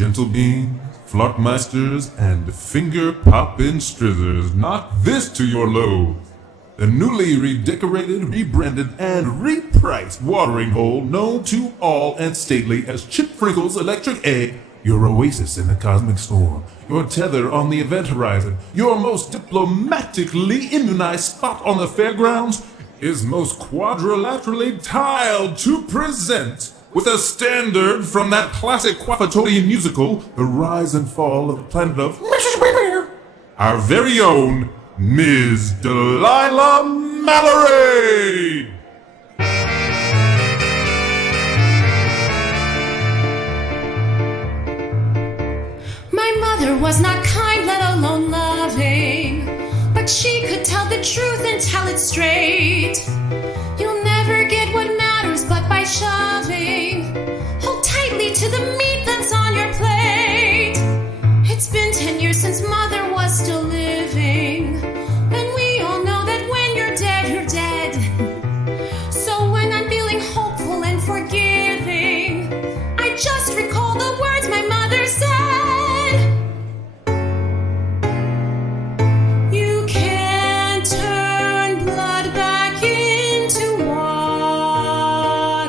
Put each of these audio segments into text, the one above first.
gentle beans, flockmeisters, and finger-poppin' strizzers, knock this to your load. The newly redecorated, rebranded, and repriced watering hole known to all and stately as Chip Frinkel's Electric Egg, your oasis in the cosmic storm, your tether on the event horizon, your most diplomatically immunized spot on the fairgrounds, is most quadrilaterally tiled to present with a standard from that classic Quaffatorian musical, The Rise and Fall of the Planet of our very own Ms. Delilah Mallory! My mother was not kind, let alone loving, but she could tell the truth and tell it straight. You'll never get what matters but by shoving. Hold tightly to the meat that's on your plate. It's been 10 years since mother was still living, and we all know that when you're dead, you're dead. So when I'm feeling hopeful and forgiving, I just recall the words my mother said. You can't turn blood back into water.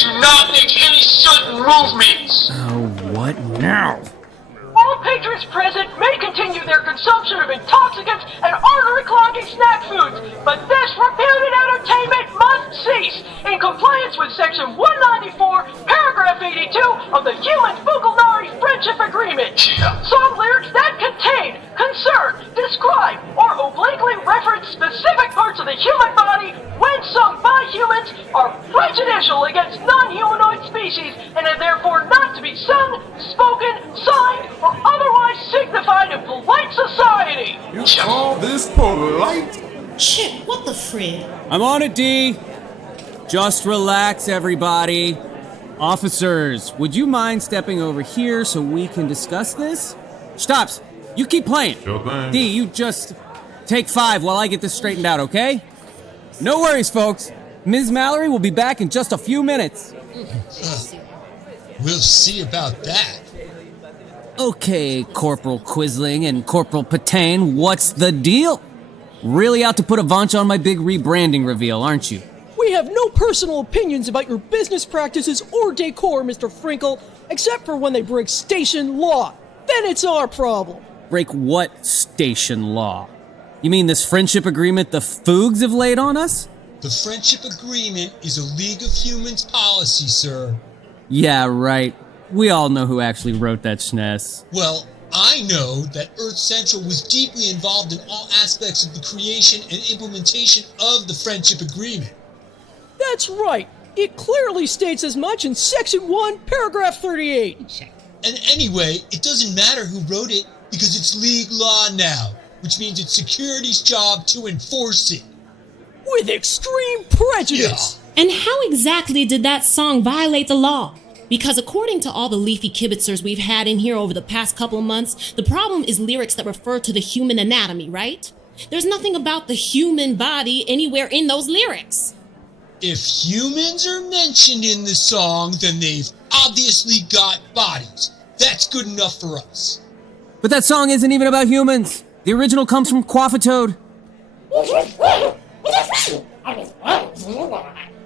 Do not make any sudden movements! Oh, what now? All patrons present may continue their consumption of intoxicants and artery-clogging snack foods, but this reputed entertainment must cease in compliance with Section 194, Paragraph 82 of the Human-Fukulnari Friendship Agreement. Song lyrics that contain, concern, describe, or obliquely reference specific parts of the human body when sung by humans are prejudicial against non-humanoid species and are therefore not to be sung, spoken, signed, or otherwise signified in polite society. You call this polite? Shit, what the frig? I'm on it, D. Just relax, everybody. Officers, would you mind stepping over here so we can discuss this? Xtopps, you keep playing. Sure thing. D, you just take 5 while I get this straightened out, okay? No worries, folks. Ms. Mallory will be back in just a few minutes. We'll see about that. Okay, Corporal Quisling and Corporal Patane, what's the deal? Really out to put a vonch on my big rebranding reveal, aren't you? We have no personal opinions about your business practices or decor, Mr. Frinkel, except for when they break station law. Then it's our problem. Break what station law? You mean this friendship agreement the Foogs have laid on us? The friendship agreement is a League of Humans policy, sir. Yeah, right. We all know who actually wrote that schness. Well, I know that Earth Central was deeply involved in all aspects of the creation and implementation of the friendship agreement. That's right. It clearly states as much in Section 1, Paragraph 38. And anyway, it doesn't matter who wrote it because it's League law now, which means it's security's job to enforce it. With extreme prejudice. And how exactly did that song violate the law? Because according to all the leafy kibitzers we've had in here over the past couple months, the problem is lyrics that refer to the human anatomy, right? There's nothing about the human body anywhere in those lyrics. If humans are mentioned in the song, then they've obviously got bodies. That's good enough for us. But that song isn't even about humans. The original comes from Quafatoad.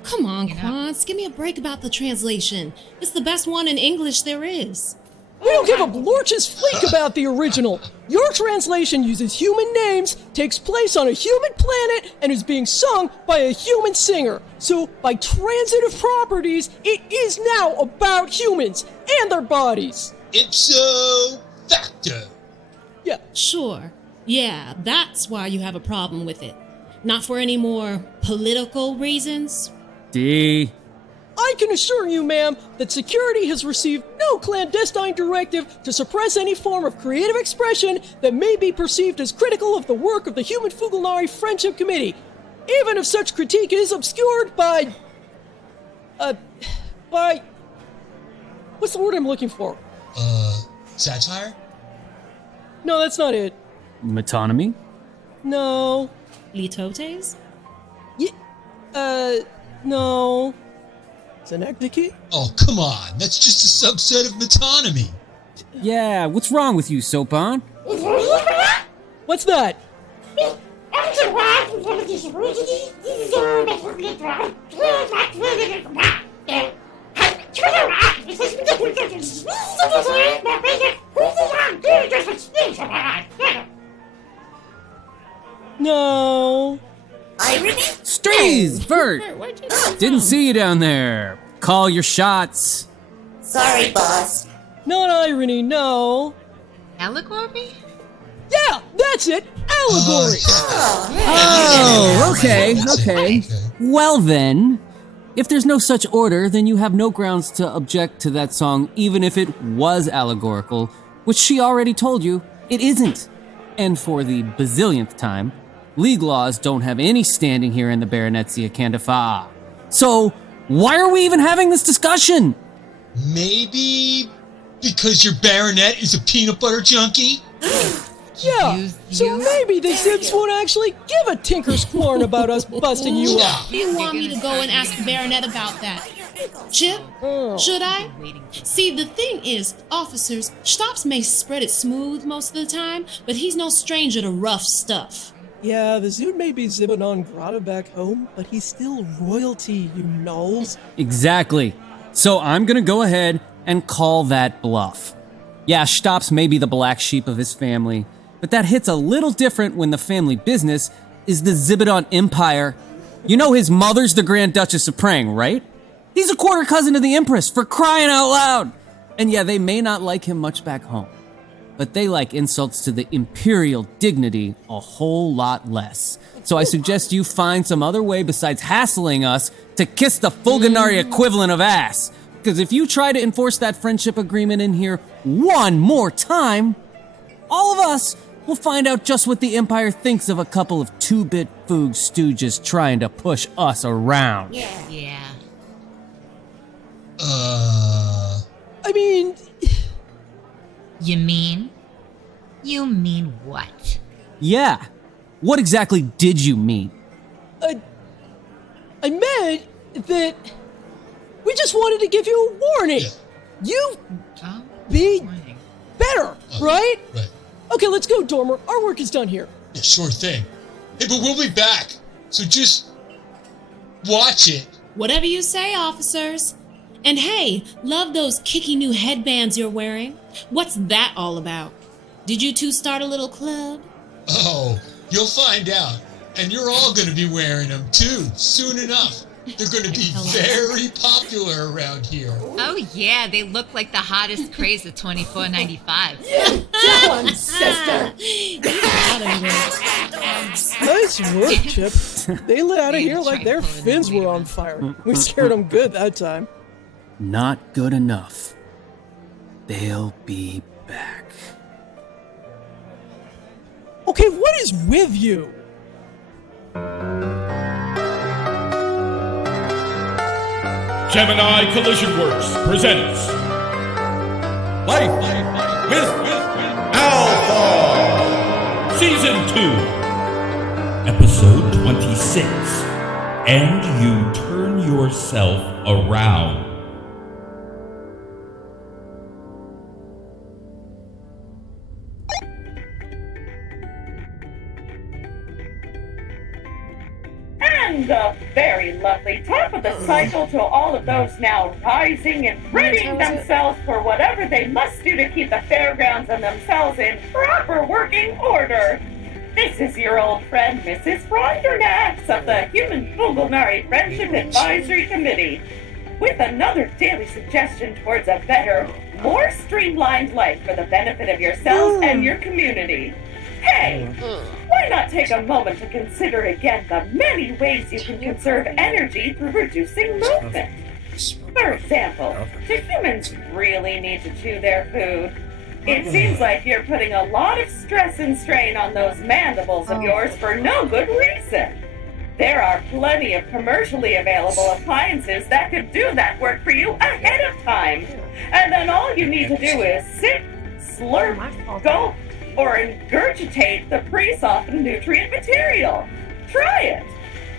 Come on, Kwontz, give me a break about the translation. It's the best one in English there is. We don't give a blorch's fleek about the original. Your translation uses human names, takes place on a human planet, and is being sung by a human singer. So, by transitive properties, it is now about humans and their bodies. Ipso facto. Yeah. Sure. Yeah, that's why you have a problem with it. Not for any more political reasons. D. I can assure you, ma'am, that security has received no clandestine directive to suppress any form of creative expression that may be perceived as critical of the work of the Human Fukulnari Friendship Committee, even if such critique is obscured by... What's the word I'm looking for? Satire? No, that's not it. Metonymy? No. Litotes? No. Synecdoche? Oh, come on. That's just a subset of metonymy. Yeah, what's wrong with you, Sopon? What's that? No. Strees, Bert! Didn't see you down there. Call your shots. Sorry, boss. Not irony, no. Allegory? Yeah, that's it! Allegory! Oh, okay. Well then, if there's no such order, then you have no grounds to object to that song, even if it was allegorical, which she already told you it isn't. And for the bazillionth time, League laws don't have any standing here in the Baronetsia Candifa. So, why are we even having this discussion? Maybe because your baronet is a peanut butter junkie? Yeah, so maybe the Zips won't actually give a tinker's corn about us busting you up. Do you want me to go and ask the Baronet about that? Chip? Should I? See, the thing is, officers, Xtopps may spread it smooth most of the time, but he's no stranger to rough stuff. Yeah, the Zood may be Zibanon Grata back home, but he's still royalty, you knolls. Exactly. So I'm gonna go ahead and call that bluff. Yeah, Xtopps may be the black sheep of his family, but that hits a little different when the family business is the Zibidon Empire. You know his mother's the Grand Duchess of Prang, right? He's a quarter cousin to the Empress, for crying out loud! And yeah, they may not like him much back home, but they like insults to the imperial dignity a whole lot less. So I suggest you find some other way besides hassling us to kiss the Fulganari equivalent of ass. Because if you try to enforce that friendship agreement in here one more time, all of us will find out just what the Empire thinks of a couple of 2-bit Foog stooges trying to push us around. Yeah. I mean... You mean? You mean what? Yeah. What exactly did you mean? I meant that we just wanted to give you a warning. Yeah. You be better, right? Right. Okay, let's go, Dormer. Our work is done here. Yeah, sure thing. Hey, but we'll be back. So just watch it. Whatever you say, officers. And hey, love those kicky new headbands you're wearing. What's that all about? Did you two start a little club? Oh, you'll find out. And you're all going to be wearing them too, soon enough. They're going to be very popular around here. Oh yeah, they look like the hottest craze of $24.95. Come on, sister. Nice work, Chip. They lit out of here like their fins were on fire. We scared them good that time. Not good enough. They'll be back. Okay, what is with you? Gemini Collision Works presents Life with Althaar, Season 2, Episode 26, and you turn yourself around. And a very lovely top of the cycle to all of those now rising and readying themselves for whatever they must do to keep the fairgrounds and themselves in proper working order. This is your old friend, Mrs. Frondrinax of the Human Fulganari Friendship Advisory Committee, with another daily suggestion towards a better, more streamlined life for the benefit of yourselves and your community. Hey, why not take a moment to consider again the many ways you can conserve energy through reducing movement? For example, do humans really need to chew their food? It seems like you're putting a lot of stress and strain on those mandibles of yours for no good reason. There are plenty of commercially available appliances that could do that work for you ahead of time. And then all you need to do is sip, slurp, gulp, or ingurgitate the pre-softened nutrient material. Try it.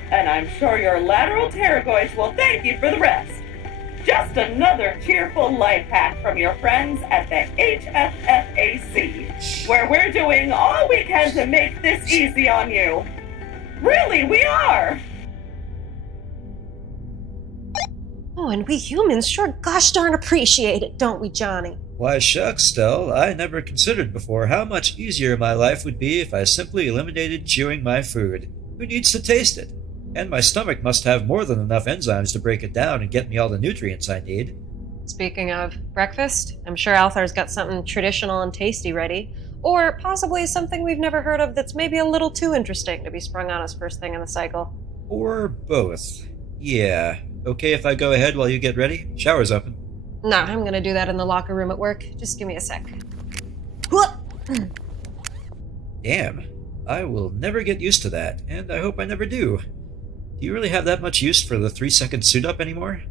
And I'm sure your lateral pterygoids will thank you for the rest. Just another cheerful life hack from your friends at the HFFAC, where we're doing all we can to make this easy on you. Really, we are. Oh, and we humans sure gosh darn appreciate it, don't we, Johnny? Why shucks, Stell, I never considered before how much easier my life would be if I simply eliminated chewing my food. Who needs to taste it? And my stomach must have more than enough enzymes to break it down and get me all the nutrients I need. Speaking of breakfast, I'm sure Althaar's got something traditional and tasty ready. Or possibly something we've never heard of that's maybe a little too interesting to be sprung on us first thing in the cycle. Or both. Yeah. Okay if I go ahead while you get ready? Shower's open. No, I'm gonna do that in the locker room at work. Just give me a sec. Damn. I will never get used to that, and I hope I never do. Do you really have that much use for the 3-second suit-up anymore?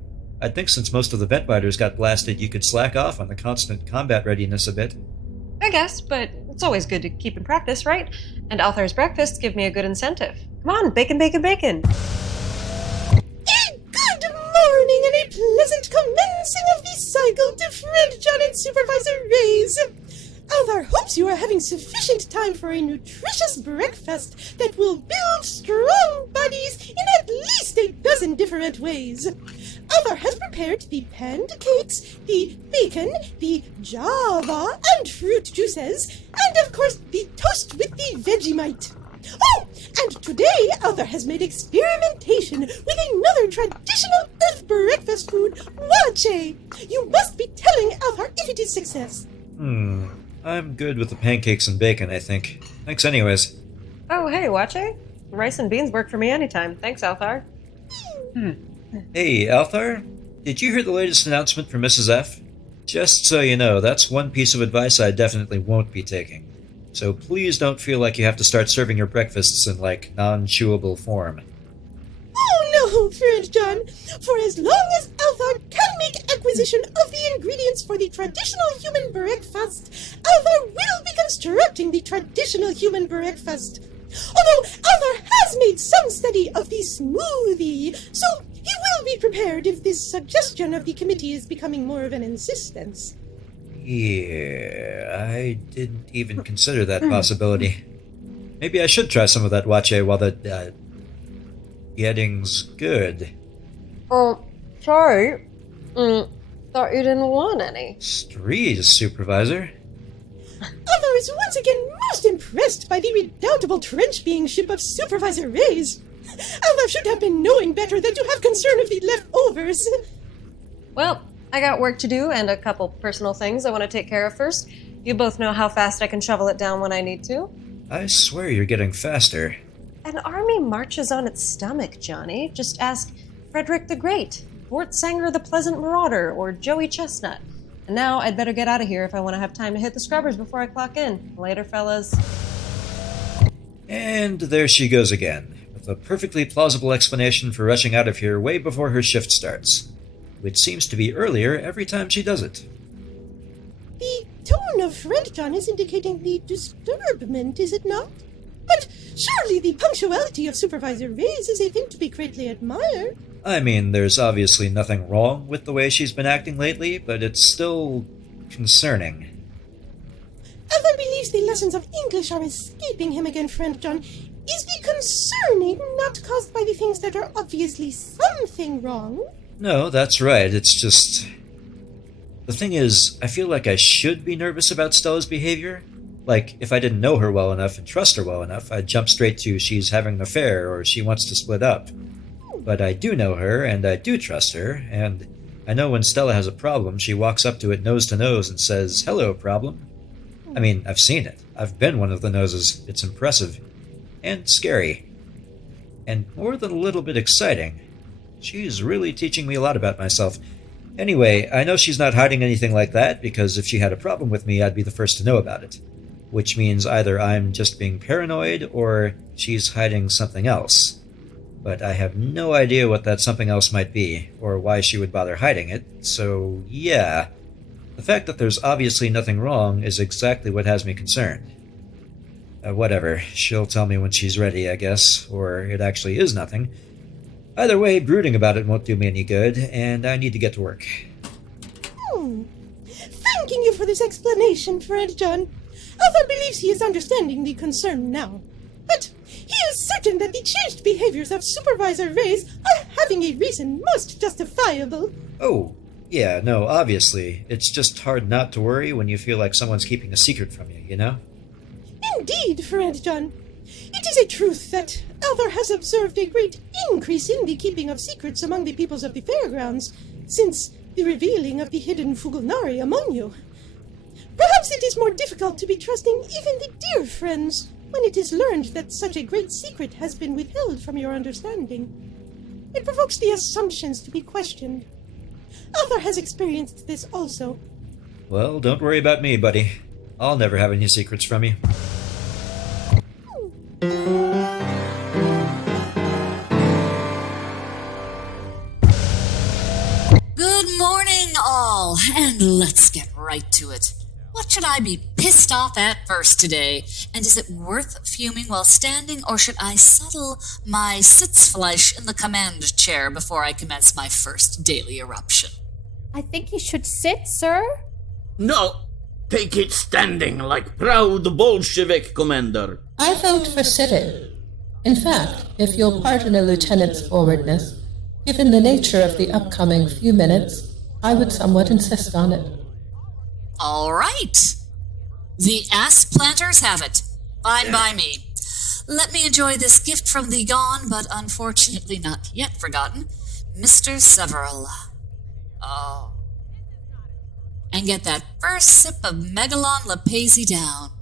I'd think since most of the vent biters got blasted, you could slack off on the constant combat readiness a bit. I guess, but it's always good to keep in practice, right? And Althaar's breakfasts give me a good incentive. Come on, bacon, bacon, bacon! Good morning and a pleasant commencing of the cycle to friend John and Supervisor Reyes. Althaar hopes you are having sufficient time for a nutritious breakfast that will build strong bodies in at least a dozen different ways. Althaar has prepared the pancakes, the bacon, the java and fruit juices, and of course the toast with the Vegemite. Oh, and today Althaar has made experimentation with another traditional Earth breakfast food, wache. You must be telling Althaar if it is success. I'm good with the pancakes and bacon, I think. Thanks anyways. Oh, hey, wache. Rice and beans work for me anytime. Thanks, Althaar. Hey, Althaar, did you hear the latest announcement from Mrs. F? Just so you know, that's one piece of advice I definitely won't be taking. So please don't feel like you have to start serving your breakfasts in, non-chewable form. Oh no, friend John. For as long as Althaar can make acquisition of the ingredients for the traditional human breakfast, Althaar will be constructing the traditional human breakfast. Although Althaar has made some study of the smoothie, so he will be prepared if this suggestion of the committee is becoming more of an insistence. Yeah, I didn't even consider that possibility. Maybe I should try some of that wache while the, getting's good. Oh, sorry. Thought you didn't want any. Strees, Supervisor. Althaar is once again most impressed by the redoubtable trench-beingship of Supervisor Reyes. Althaar should have been knowing better than to have concern of the leftovers. Well, I got work to do and a couple personal things I want to take care of first. You both know how fast I can shovel it down when I need to. I swear you're getting faster. An army marches on its stomach, Johnny. Just ask Frederick the Great, Bort Sanger the Pleasant Marauder, or Joey Chestnut. And now I'd better get out of here if I want to have time to hit the scrubbers before I clock in. Later, fellas. And there she goes again, with a perfectly plausible explanation for rushing out of here way before her shift starts, which seems to be earlier every time she does it. The tone of friend John is indicating the disturbment, is it not? But surely the punctuality of Supervisor Reyes is a thing to be greatly admired. I mean, there's obviously nothing wrong with the way she's been acting lately, but it's still concerning. Althaar believes the lessons of English are escaping him again, friend John. Is the concerning not caused by the things that are obviously something wrong? No, that's right. It's just... The thing is, I feel like I should be nervous about Stella's behavior. Like, if I didn't know her well enough and trust her well enough, I'd jump straight to she's having an affair or she wants to split up. But I do know her, and I do trust her, and I know when Stella has a problem, she walks up to it nose to nose and says, "Hello, problem." I mean, I've seen it. I've been one of the noses. It's impressive. And scary. And more than a little bit exciting. She's really teaching me a lot about myself. Anyway, I know she's not hiding anything like that, because if she had a problem with me, I'd be the first to know about it. Which means either I'm just being paranoid, or she's hiding something else. But I have no idea what that something else might be, or why she would bother hiding it, so yeah. The fact that there's obviously nothing wrong is exactly what has me concerned. Whatever, she'll tell me when she's ready, I guess, or it actually is nothing. Either way, brooding about it won't do me any good, and I need to get to work. Thanking you for this explanation, friend John. Althaar believes he is understanding the concern now. But he is certain that the changed behaviors of Supervisor Reyes are having a reason most justifiable. Oh, yeah, no, obviously. It's just hard not to worry when you feel like someone's keeping a secret from you, you know? Indeed, friend John. It is a truth that Althaar has observed a great increase in the keeping of secrets among the peoples of the fairgrounds since the revealing of the hidden Fugalnari among you. Perhaps it is more difficult to be trusting even the dear friends when it is learned that such a great secret has been withheld from your understanding. It provokes the assumptions to be questioned. Althaar has experienced this also. Well, don't worry about me, buddy. I'll never have any secrets from you. Good morning, all, and let's get right to it. What should I be pissed off at first today? And is it worth fuming while standing, or should I settle my sitzfleisch in the command chair before I commence my first daily eruption? I think you should sit, sir. No, take it standing like proud Bolshevik commander. I vote for sitting. In fact, if you'll pardon a lieutenant's forwardness, given the nature of the upcoming few minutes, I would somewhat insist on it. All right. The ass planters have it. Fine by me. Let me enjoy this gift from the gone, but unfortunately not yet forgotten, Mr. Several. Oh. And get that first sip of Megalon Lepesi down.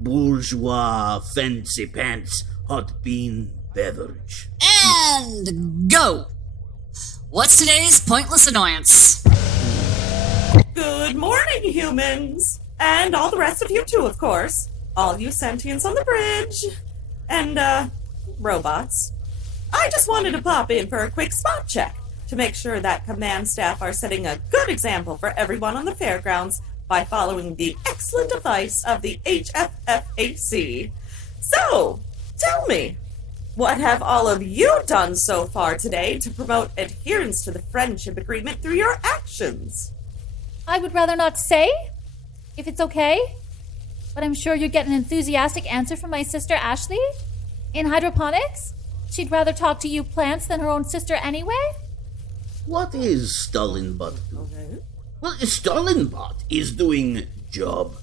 Bourgeois fancy pants hot bean beverage. And go! What's today's pointless annoyance? Good morning, humans! And all the rest of you too, of course. All you sentients on the bridge. And, robots. I just wanted to pop in for a quick spot check to make sure that command staff are setting a good example for everyone on the fairgrounds by following the excellent advice of the HFFAC. So, tell me, what have all of you done so far today to promote adherence to the friendship agreement through your actions? I would rather not say, if it's okay. But I'm sure you'd get an enthusiastic answer from my sister Ashley. In hydroponics, she'd rather talk to you plants than her own sister anyway. What is Stalinbot do? Well, Stalinbot is doing job.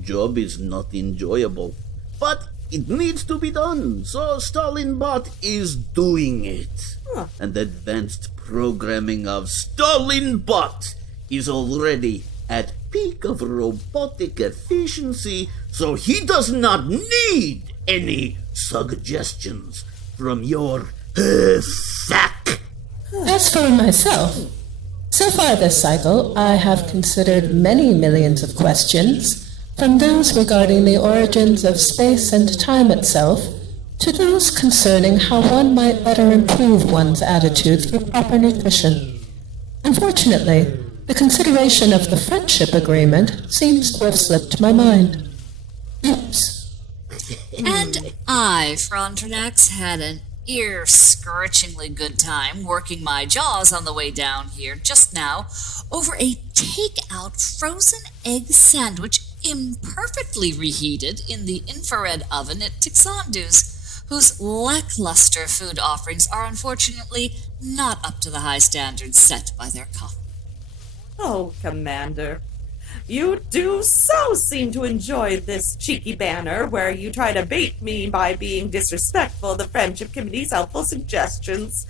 Job is not enjoyable, but it needs to be done, so Stalinbot is doing it. And advanced programming of Stalinbot is already at peak of robotic efficiency, so he does not need any suggestions from your sack. As for myself, so far this cycle, I have considered many millions of questions, from those regarding the origins of space and time itself, to those concerning how one might better improve one's attitude through proper nutrition. Unfortunately, the consideration of the friendship agreement seems to have slipped my mind. Oops. And I, Frondrinax, had an ear-scorchingly good time working my jaws on the way down here just now over a take-out frozen egg sandwich imperfectly reheated in the infrared oven at Tixandu's, whose lackluster food offerings are unfortunately not up to the high standards set by their coffee. Oh, Commander, you do so seem to enjoy this cheeky banner where you try to bait me by being disrespectful of the Friendship Committee's helpful suggestions.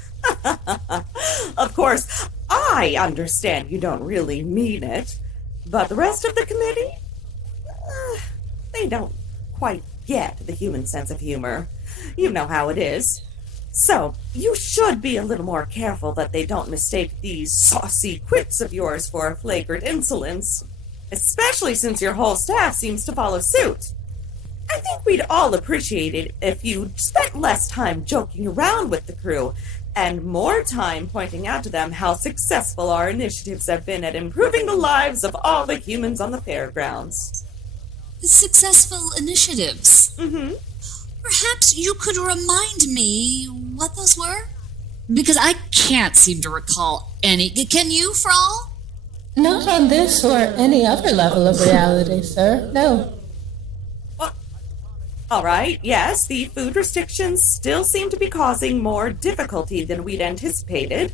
Of course, I understand you don't really mean it, but the rest of the committee? They don't quite get the human sense of humor. You know how it is. So, you should be a little more careful that they don't mistake these saucy quips of yours for flagrant insolence, especially since your whole staff seems to follow suit. I think we'd all appreciate it if you spent less time joking around with the crew and more time pointing out to them how successful our initiatives have been at improving the lives of all the humans on the fairgrounds. Successful initiatives? Mm-hmm. Perhaps you could remind me what those were? Because I can't seem to recall any. Can you, Frall? Not on this or any other level of reality, sir. No. Well, all right, yes, the food restrictions still seem to be causing more difficulty than we'd anticipated.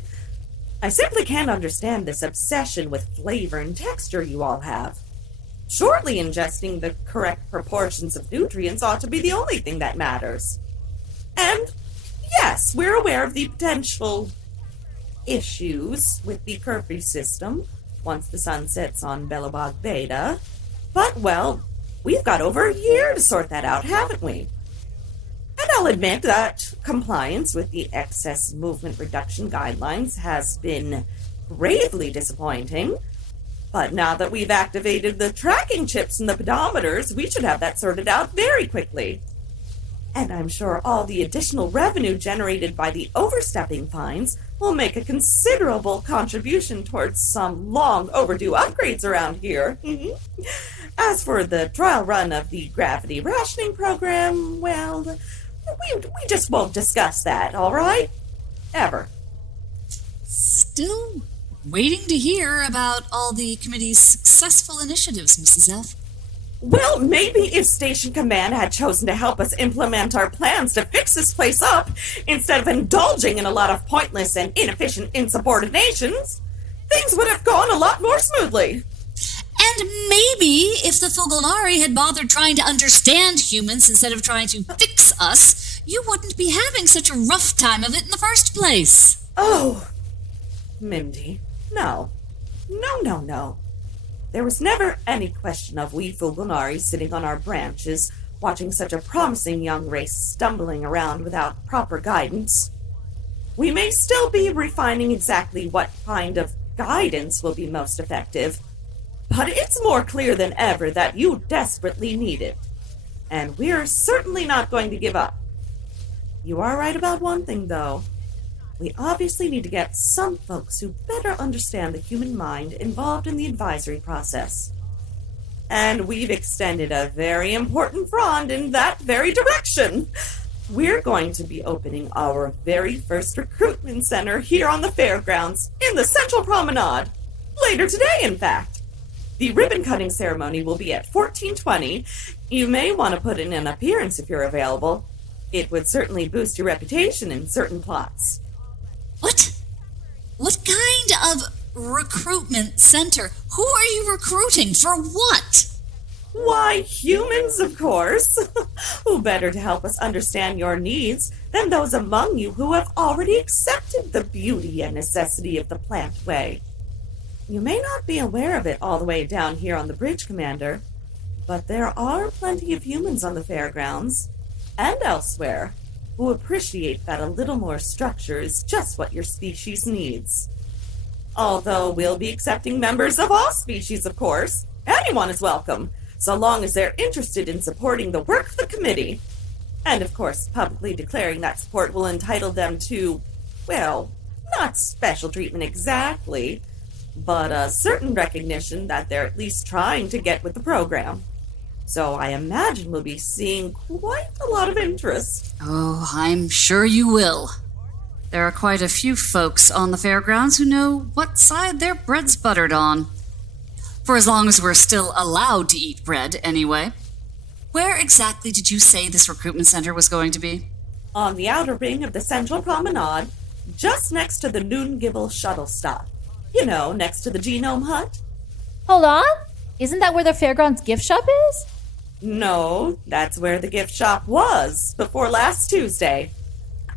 I simply can't understand this obsession with flavor and texture you all have. Surely ingesting the correct proportions of nutrients ought to be the only thing that matters. And, yes, we're aware of the potential issues with the curfew system once the sun sets on Belobog Beta. But, well, we've got over a year to sort that out, haven't we? And I'll admit that compliance with the excess movement reduction guidelines has been gravely disappointing. But now that we've activated the tracking chips in the pedometers, we should have that sorted out very quickly. And I'm sure all the additional revenue generated by the overstepping fines will make a considerable contribution towards some long overdue upgrades around here. As for the trial run of the gravity rationing program, well, we just won't discuss that, all right? Ever. Still waiting to hear about all the committee's successful initiatives, Mrs. F. Well, maybe if Station Command had chosen to help us implement our plans to fix this place up, instead of indulging in a lot of pointless and inefficient insubordinations, things would have gone a lot more smoothly. And maybe if the Fulgonari had bothered trying to understand humans instead of trying to fix us, you wouldn't be having such a rough time of it in the first place. Oh, Mindy, no. No. There was never any question of we Fulgonari sitting on our branches, watching such a promising young race stumbling around without proper guidance. We may still be refining exactly what kind of guidance will be most effective, but it's more clear than ever that you desperately need it, and we're certainly not going to give up. You are right about one thing, though. We obviously need to get some folks who better understand the human mind involved in the advisory process. And we've extended a very important frond in that very direction. We're going to be opening our very first recruitment center here on the fairgrounds in the Central Promenade. Later today, in fact. The ribbon-cutting ceremony will be at 14:20. You may want to put in an appearance if you're available. It would certainly boost your reputation in certain plots. What kind of recruitment center? Who are you recruiting? For what? Why, humans, of course. Who better to help us understand your needs than those among you who have already accepted the beauty and necessity of the plant way? You may not be aware of it all the way down here on the bridge, Commander, but there are plenty of humans on the fairgrounds, and elsewhere, who appreciate that a little more structure is just what your species needs. Although we'll be accepting members of all species, of course. Anyone is welcome, so long as they're interested in supporting the work of the committee. And, of course, publicly declaring that support will entitle them to, well, not special treatment exactly, but a certain recognition that they're at least trying to get with the program. So I imagine we'll be seeing quite a lot of interest. Oh, I'm sure you will. There are quite a few folks on the fairgrounds who know what side their bread's buttered on. For as long as we're still allowed to eat bread, anyway. Where exactly did you say this recruitment center was going to be? On the outer ring of the Central Promenade, just next to the Noongibble shuttle stop. You know, next to the Genome Hut. Hold on? Isn't that where the fairgrounds gift shop is? No, that's where the gift shop was before last Tuesday.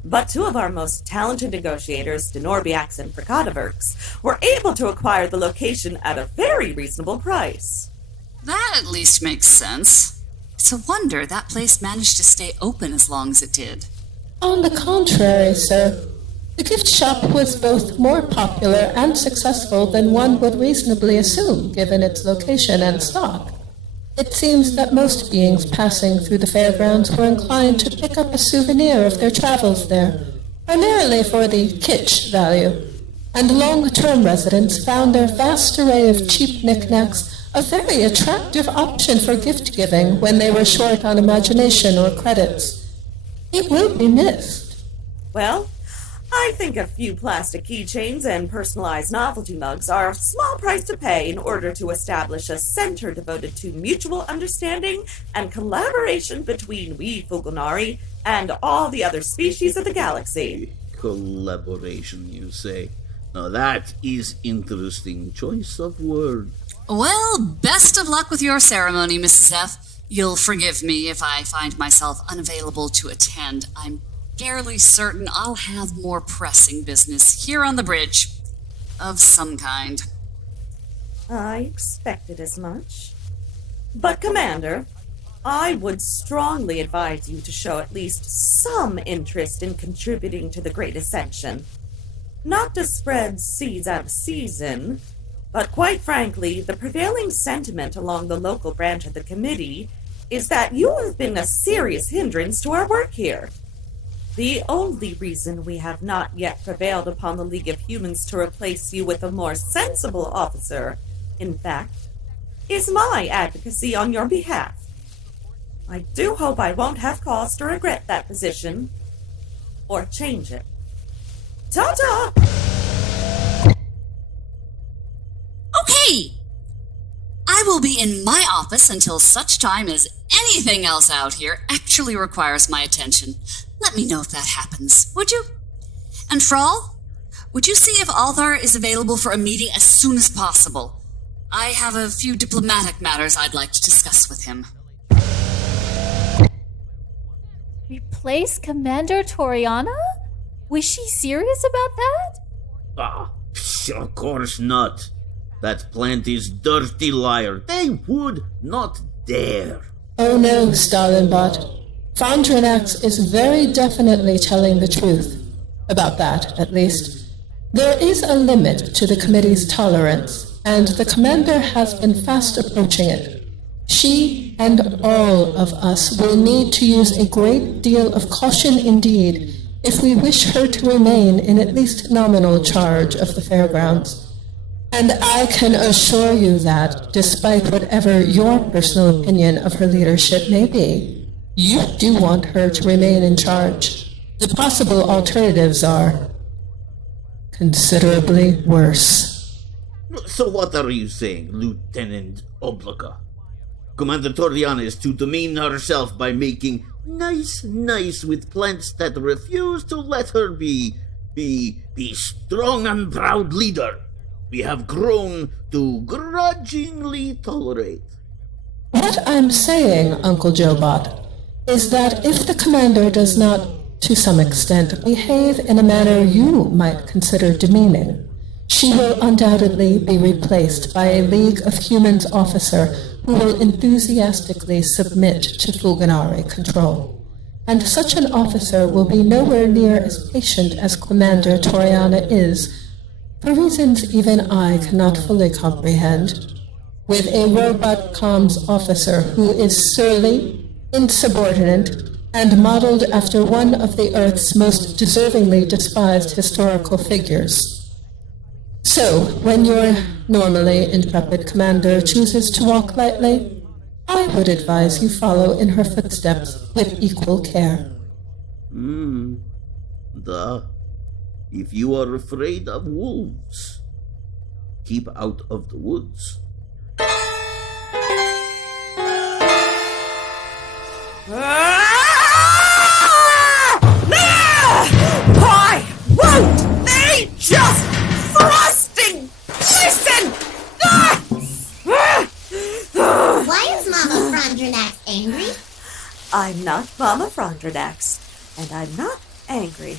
But two of our most talented negotiators, Denorbiax and Fricadaverx, were able to acquire the location at a very reasonable price. That at least makes sense. It's a wonder that place managed to stay open as long as it did. On the contrary, sir. The gift shop was both more popular and successful than one would reasonably assume, given its location and stock. It seems that most beings passing through the fairgrounds were inclined to pick up a souvenir of their travels there, primarily for the kitsch value, and long-term residents found their vast array of cheap knickknacks a very attractive option for gift-giving when they were short on imagination or credits. It will be missed. Well, I think a few plastic keychains and personalized novelty mugs are a small price to pay in order to establish a center devoted to mutual understanding and collaboration between we Fulgonari and all the other species of the galaxy. Collaboration, you say? Now that is interesting choice of word. Well, best of luck with your ceremony, Mrs. F. You'll forgive me if I find myself unavailable to attend. I'm fairly certain I'll have more pressing business here on the bridge. Of some kind. I expected as much. But, Commander, I would strongly advise you to show at least some interest in contributing to the Great Ascension. Not to spread seeds out of season, but quite frankly, the prevailing sentiment along the local branch of the committee is that you have been a serious hindrance to our work here. The only reason we have not yet prevailed upon the League of Humans to replace you with a more sensible officer, in fact, is my advocacy on your behalf. I do hope I won't have cause to regret that position, or change it. Ta-ta! me! I will be in my office until such time as anything else out here actually requires my attention. Let me know if that happens, would you? And Frall, would you see if Althaar is available for a meeting as soon as possible? I have a few diplomatic matters I'd like to discuss with him. Replace Commander Torianna? Was she serious about that? Of course not. That plant is dirty liar. They would not dare. Oh no, Stallinbot. Frondrinax is very definitely telling the truth. About that, at least. There is a limit to the committee's tolerance, and the commander has been fast approaching it. She and all of us will need to use a great deal of caution indeed if we wish her to remain in at least nominal charge of the fairgrounds. And I can assure you that, despite whatever your personal opinion of her leadership may be, you do want her to remain in charge. The possible alternatives are considerably worse. So what are you saying, Lieutenant Oblaka? Commander Torianna is to demean herself by making nice with plants that refuse to let her be strong and proud leader we have grown to grudgingly tolerate. What I'm saying, Uncle Joe-Bot, is that if the commander does not, to some extent, behave in a manner you might consider demeaning, she will undoubtedly be replaced by a League of Humans officer who will enthusiastically submit to Fulganari control. And such an officer will be nowhere near as patient as Commander Torianna is, for reasons even I cannot fully comprehend. With a robot comms officer who is surly, insubordinate, and modeled after one of the Earth's most deservingly despised historical figures. So, when your normally intrepid commander chooses to walk lightly, I would advise you follow in her footsteps with equal care. If you are afraid of wolves, keep out of the woods. Why won't they just frosting listen? Why is Mama Frondrinax angry? I'm not Mama Frondrinax, and I'm not angry.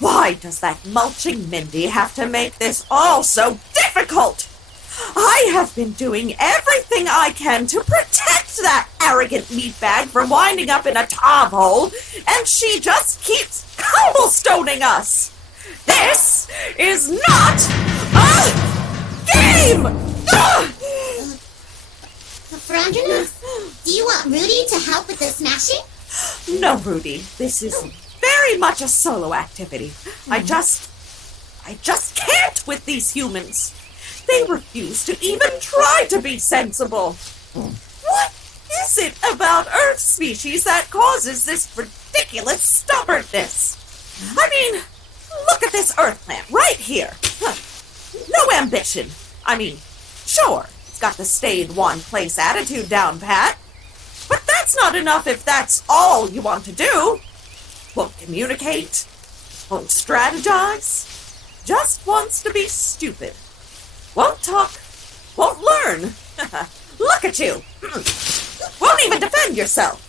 Why does that mulching Mindy have to make this all so difficult? I have been doing everything I can to protect that arrogant meatbag from winding up in a tub hole, and she just keeps cobblestoning us. This is not a game! Frondrinax, do you want Rooty to help with the smashing? No, Rooty. This is very much a solo activity. I just can't with these humans. They refuse to even try to be sensible. What is it about Earth species that causes this ridiculous stubbornness? I mean, look at this Earth plant right here. No ambition. I mean, sure, it's got the stay-in-one-place attitude down pat. But that's not enough if that's all you want to do. Won't communicate, won't strategize, just wants to be stupid. Won't talk, won't learn. Look at you. Won't even defend yourself.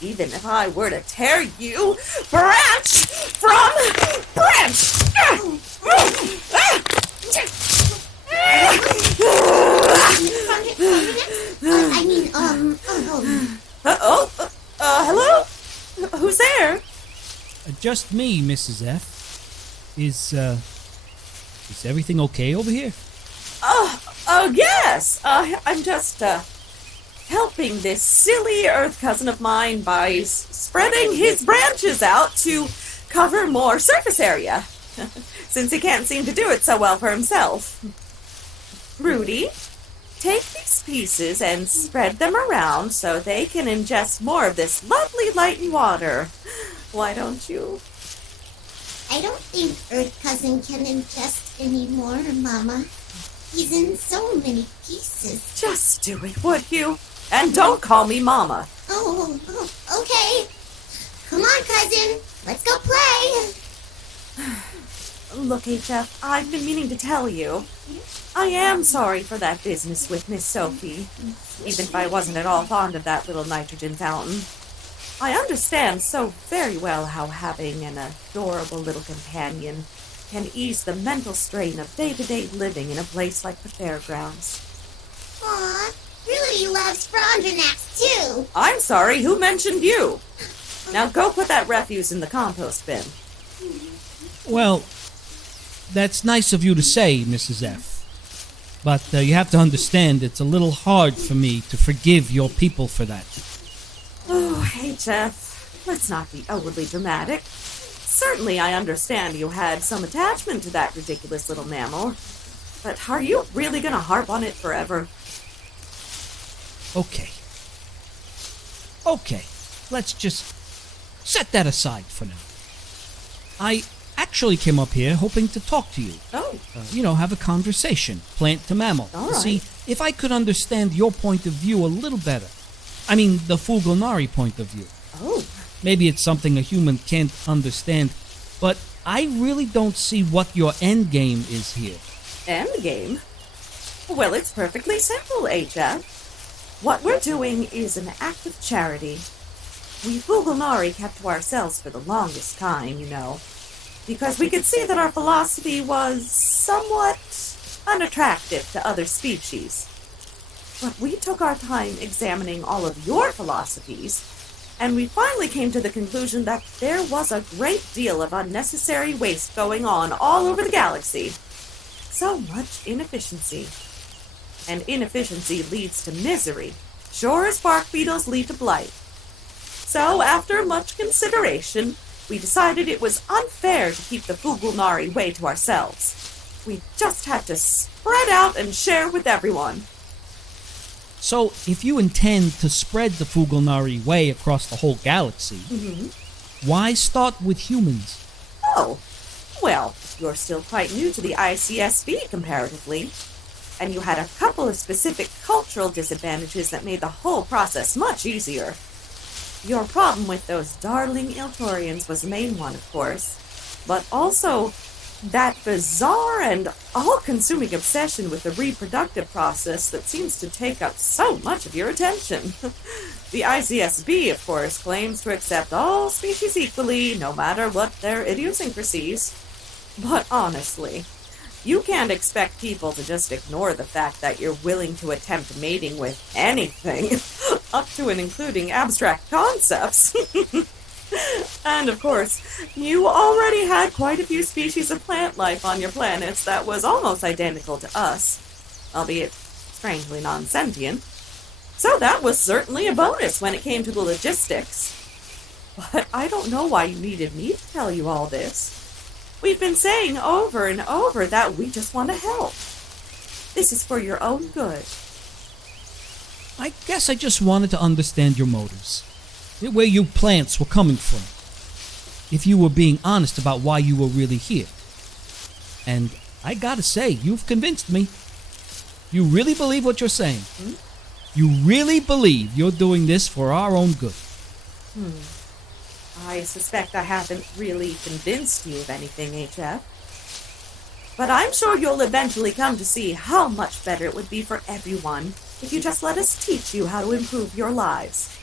Even if I were to tear you branch from branch. Hello? Who's there? Just me, Mrs. F. Is everything okay over here? Yes. I'm just, helping this silly Earth cousin of mine by spreading his branches out to cover more surface area, since he can't seem to do it so well for himself. Rooty, take these pieces and spread them around so they can ingest more of this lovely light and water. Why don't you? I don't think Earth Cousin can ingest You need more, Mama. He's in so many pieces. Just do it, would you? And don't call me Mama. Oh, okay. Come on, cousin. Let's go play. Look, HF, I've been meaning to tell you. I am sorry for that business with Miss Sophie, even if I wasn't at all fond of that little nitrogen fountain. I understand so very well how having an adorable little companion can ease the mental strain of day-to-day living in a place like the fairgrounds. Aw, Rooty loves Frondrinax too. I'm sorry, who mentioned you? Now go put that refuse in the compost bin. Well, that's nice of you to say, Mrs. F. But you have to understand it's a little hard for me to forgive your people for that. Oh, HF, let's not be overly dramatic. Certainly I understand you had some attachment to that ridiculous little mammal. But are you really going to harp on it forever? Okay. Okay, let's just set that aside for now. I actually came up here hoping to talk to you. Oh. Have a conversation, plant to mammal. All right. See, if I could understand your point of view a little better. I mean, the Fulgonari point of view. Oh. Maybe it's something a human can't understand, but I really don't see what your end game is here. End game? Well, it's perfectly simple, HF. What we're doing is an act of charity. We Fulgonari kept to ourselves for the longest time, because we could see that our philosophy was somewhat unattractive to other species. But we took our time examining all of your philosophies, and we finally came to the conclusion that there was a great deal of unnecessary waste going on all over the galaxy. So much inefficiency. And inefficiency leads to misery, sure as bark beetles lead to blight. So, after much consideration, we decided it was unfair to keep the Fulgonari way to ourselves. We just had to spread out and share with everyone. So, if you intend to spread the Fulgonari way across the whole galaxy, why start with humans? Oh, well, you're still quite new to the ICSB comparatively, and you had a couple of specific cultural disadvantages that made the whole process much easier. Your problem with those darling Iltorians was the main one, of course, but also that bizarre and all-consuming obsession with the reproductive process that seems to take up so much of your attention. The ICSB, of course, claims to accept all species equally, no matter what their idiosyncrasies. But honestly, you can't expect people to just ignore the fact that you're willing to attempt mating with anything, up to and including abstract concepts. And of course, you already had quite a few species of plant life on your planets that was almost identical to us, albeit strangely non-sentient. So that was certainly a bonus when it came to the logistics. But I don't know why you needed me to tell you all this. We've been saying over and over that we just want to help. This is for your own good. I guess I just wanted to understand your motives. Where you plants were coming from. If you were being honest about why you were really here. And I gotta say, you've convinced me. You really believe what you're saying. You really believe you're doing this for our own good. I suspect I haven't really convinced you of anything, HF. But I'm sure you'll eventually come to see how much better it would be for everyone if you just let us teach you how to improve your lives.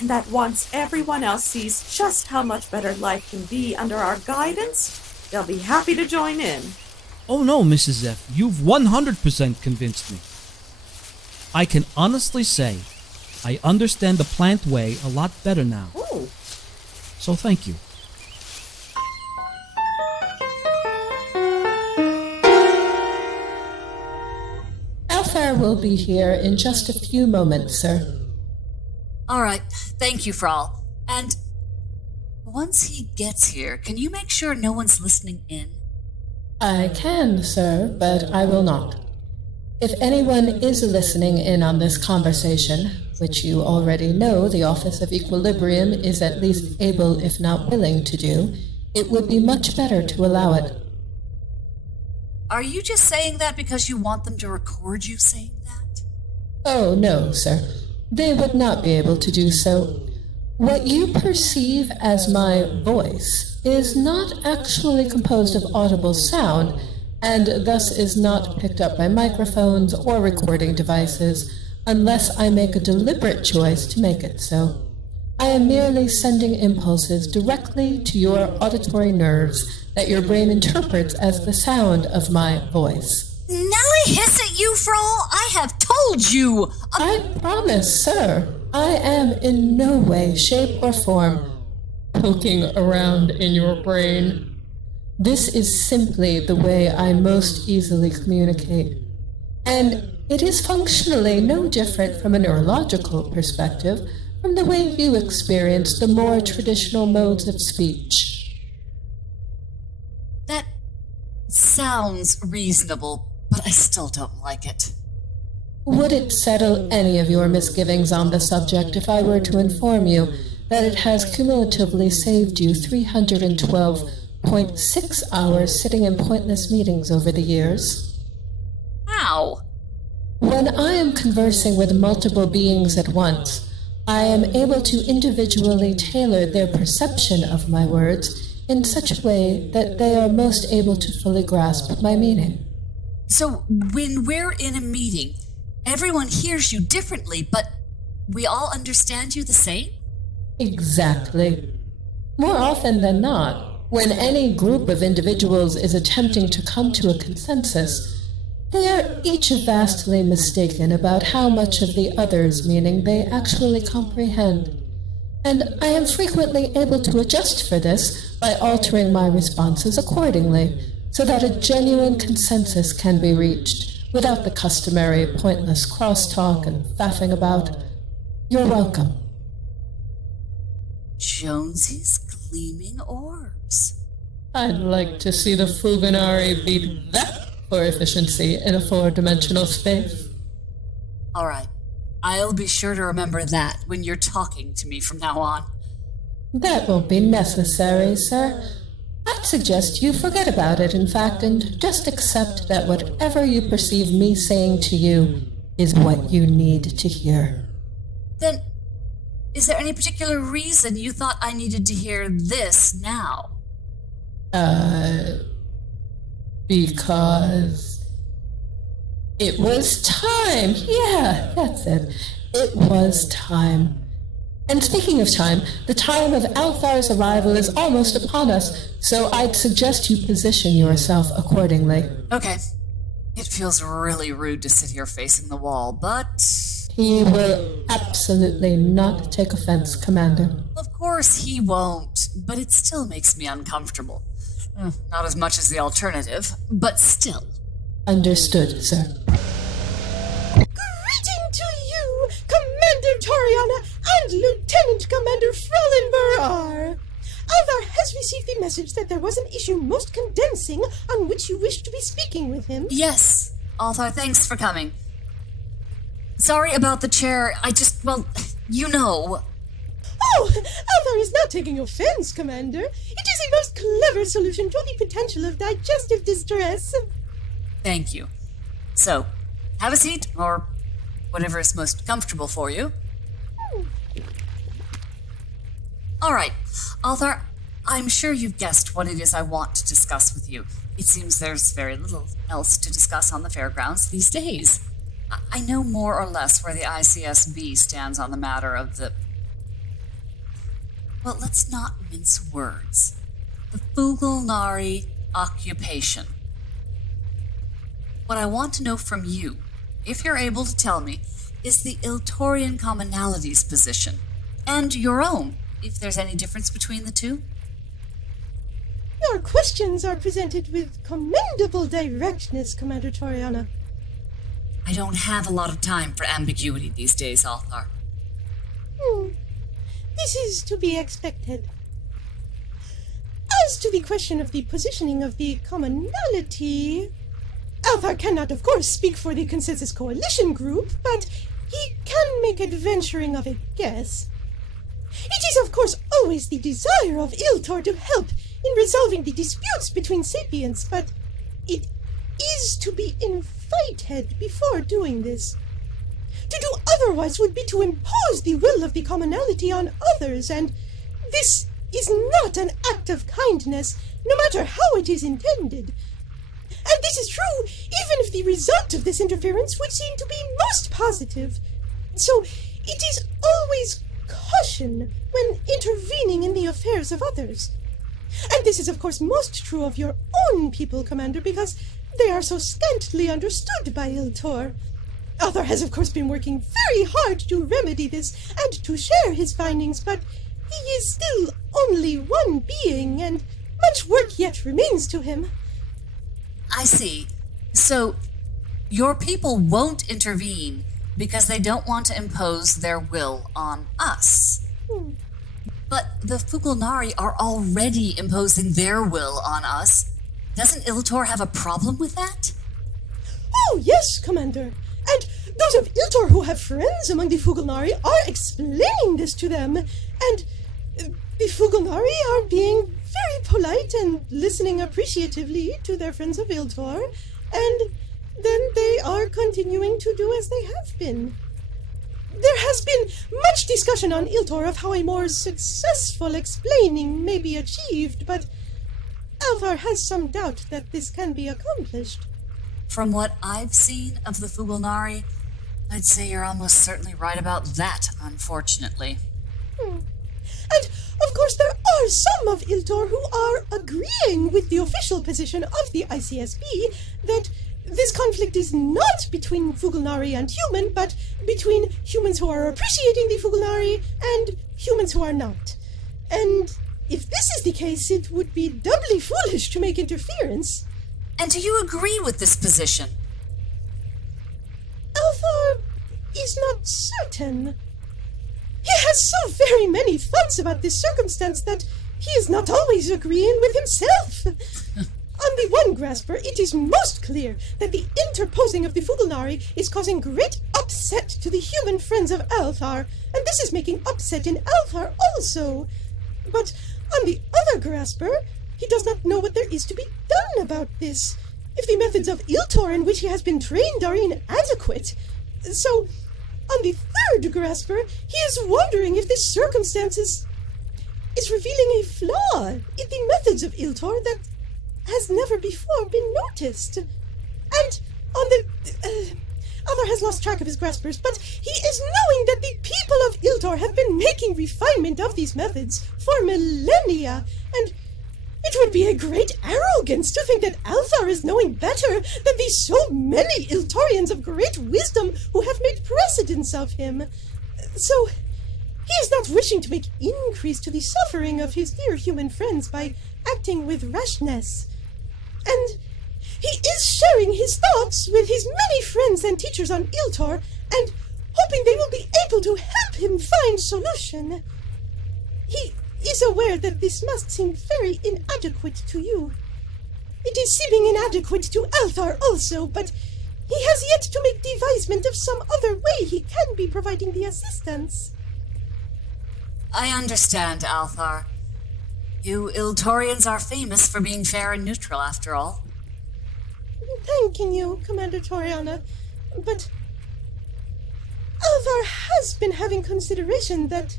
And that once everyone else sees just how much better life can be under our guidance, they'll be happy to join in. Oh no, Mrs. F, you've 100% convinced me. I can honestly say I understand the plant way a lot better now. Ooh. So thank you. Althaar will be here in just a few moments, sir. All right, thank you, Frall. And once he gets here, can you make sure no one's listening in? I can, sir, but I will not. If anyone is listening in on this conversation, which you already know the Office of Equilibrium is at least able, if not willing, to do, it would be much better to allow it. Are you just saying that because you want them to record you saying that? Oh, no, sir. They would not be able to do so. What you perceive as my voice is not actually composed of audible sound, and thus is not picked up by microphones or recording devices, unless I make a deliberate choice to make it so. I am merely sending impulses directly to your auditory nerves that your brain interprets as the sound of my voice. Nelly hiss at you, Frall! I have told you! I promise, sir, I am in no way, shape, or form poking around in your brain. This is simply the way I most easily communicate. And it is functionally no different from a neurological perspective from the way you experience the more traditional modes of speech. That sounds reasonable, but I still don't like it. Would it settle any of your misgivings on the subject if I were to inform you that it has cumulatively saved you 312.6 hours sitting in pointless meetings over the years? How? When I am conversing with multiple beings at once, I am able to individually tailor their perception of my words in such a way that they are most able to fully grasp my meaning. So when we're in a meeting, everyone hears you differently, but we all understand you the same? Exactly. More often than not, when any group of individuals is attempting to come to a consensus, they are each vastly mistaken about how much of the other's meaning they actually comprehend. And I am frequently able to adjust for this by altering my responses accordingly, so that a genuine consensus can be reached, without the customary pointless crosstalk and faffing about. You're welcome. Jonesy's gleaming orbs. I'd like to see the Fulganari beat that for efficiency in a four-dimensional space. All right. I'll be sure to remember that when you're talking to me from now on. That won't be necessary, sir. I'd suggest you forget about it, in fact, and just accept that whatever you perceive me saying to you is what you need to hear. Then, is there any particular reason you thought I needed to hear this now? Because it was time. Yeah, that's it. It was time. And speaking of time, the time of Althaar's arrival is almost upon us, so I'd suggest you position yourself accordingly. Okay. It feels really rude to sit here facing the wall, but... He will absolutely not take offense, Commander. Of course he won't, but it still makes me uncomfortable. Not as much as the alternative, but still. Understood, sir. Greeting to you, Commander Torianna and Lieutenant Commander Frallen-Br'ar. Althaar has received the message that there was an issue most condensing on which you wish to be speaking with him. Yes, Althaar, thanks for coming. Sorry about the chair, you know. Oh, Althaar is not taking offense, Commander. It is a most clever solution to the potential of digestive distress. Thank you. So, have a seat, or whatever is most comfortable for you. All right, Althaar, I'm sure you've guessed what it is I want to discuss with you. It seems there's very little else to discuss on the fairgrounds these days. I know more or less where the ICSB stands on the matter of the... Well, let's not mince words. The Fulganari occupation. What I want to know from you, if you're able to tell me, is the Iltorian commonalities position, and your own, if there's any difference between the two. Your questions are presented with commendable directness, Commander Torianna. I don't have a lot of time for ambiguity these days, Althaar. This is to be expected. As to the question of the positioning of the commonality, Althaar cannot, of course, speak for the Consensus Coalition group, but he can make adventuring of a guess. It is, of course, always the desire of Iltor to help in resolving the disputes between sapients, but it is to be invited before doing this. To do otherwise would be to impose the will of the commonalty on others, and this is not an act of kindness, no matter how it is intended. And this is true even if the result of this interference would seem to be most positive. So it is always caution when intervening in the affairs of others. And this is of course most true of your own people, Commander, because they are so scantily understood by Althaar. Althaar has of course been working very hard to remedy this and to share his findings, but he is still only one being, and much work yet remains to him. I see. So, your people won't intervene because they don't want to impose their will on us. But the Fukulnari are already imposing their will on us. Doesn't Iltor have a problem with that? Oh, yes, Commander. And those of Iltor who have friends among the Fukulnari are explaining this to them. And the Fukulnari are being very polite and listening appreciatively to their friends of Iltor. And then they are continuing to do as they have been. There has been much discussion on Iltor of how a more successful explaining may be achieved, but Althaar has some doubt that this can be accomplished. From what I've seen of the Fukulnari, I'd say you're almost certainly right about that, unfortunately. And, of course, there are some of Iltor who are agreeing with the official position of the ICSB that this conflict is not between Fukulnari and human, but between humans who are appreciating the Fukulnari and humans who are not. And if this is the case, it would be doubly foolish to make interference. And do you agree with this position? Althaar is not certain. He has so very many thoughts about this circumstance that he is not always agreeing with himself. On the one grasper, it is most clear that the interposing of the Fukulnari is causing great upset to the human friends of Althaar, and this is making upset in Althaar also. But on the other grasper, he does not know what there is to be done about this, if the methods of Iltor in which he has been trained are inadequate. So, on the third grasper, he is wondering if this circumstance is revealing a flaw in the methods of Iltor that has never before been noticed. And on the... Althaar has lost track of his graspers, but he is knowing that the people of Iltor have been making refinement of these methods for millennia, and it would be a great arrogance to think that Althaar is knowing better than the so many Iltorians of great wisdom who have made precedence of him. So, he is not wishing to make increase to the suffering of his dear human friends by acting with rashness. And he is sharing his thoughts with his many friends and teachers on Iltor, and hoping they will be able to help him find solution. He is aware that this must seem very inadequate to you. It is seeming inadequate to Althaar also, but he has yet to make devisement of some other way he can be providing the assistance. I understand, Althaar. You Iltorians are famous for being fair and neutral, after all. Thanking you, Commander Torianna, but Althaar has been having consideration that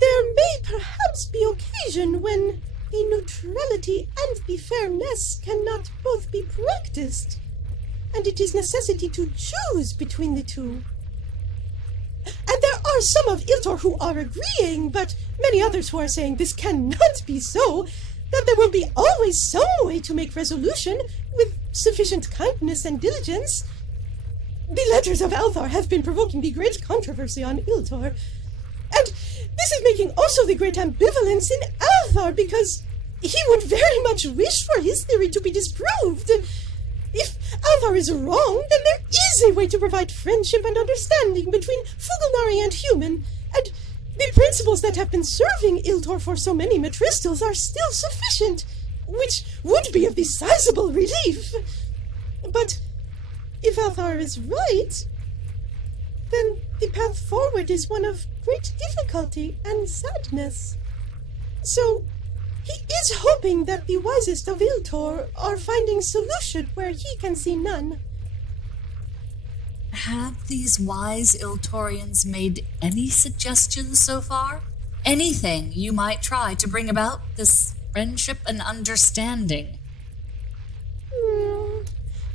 there may perhaps be occasion when the neutrality and the fairness cannot both be practiced, and it is necessity to choose between the two. And there are some of Iltor who are agreeing, but many others who are saying this cannot be so, that there will be always some way to make resolution with sufficient kindness and diligence. The letters of Althaar have been provoking the great controversy on Iltor, and this is making also the great ambivalence in Althaar, because he would very much wish for his theory to be disproved. If Althaar is wrong, then there is a way to provide friendship and understanding between Fukulnari and human, and the principles that have been serving Iltor for so many Matristals are still sufficient, which would be of decisible relief. But if Althaar is right, then the path forward is one of great difficulty and sadness. So He is hoping that the wisest of Iltor are finding solution where he can see none. Have these wise Iltorians made any suggestions so far? Anything you might try to bring about this friendship and understanding?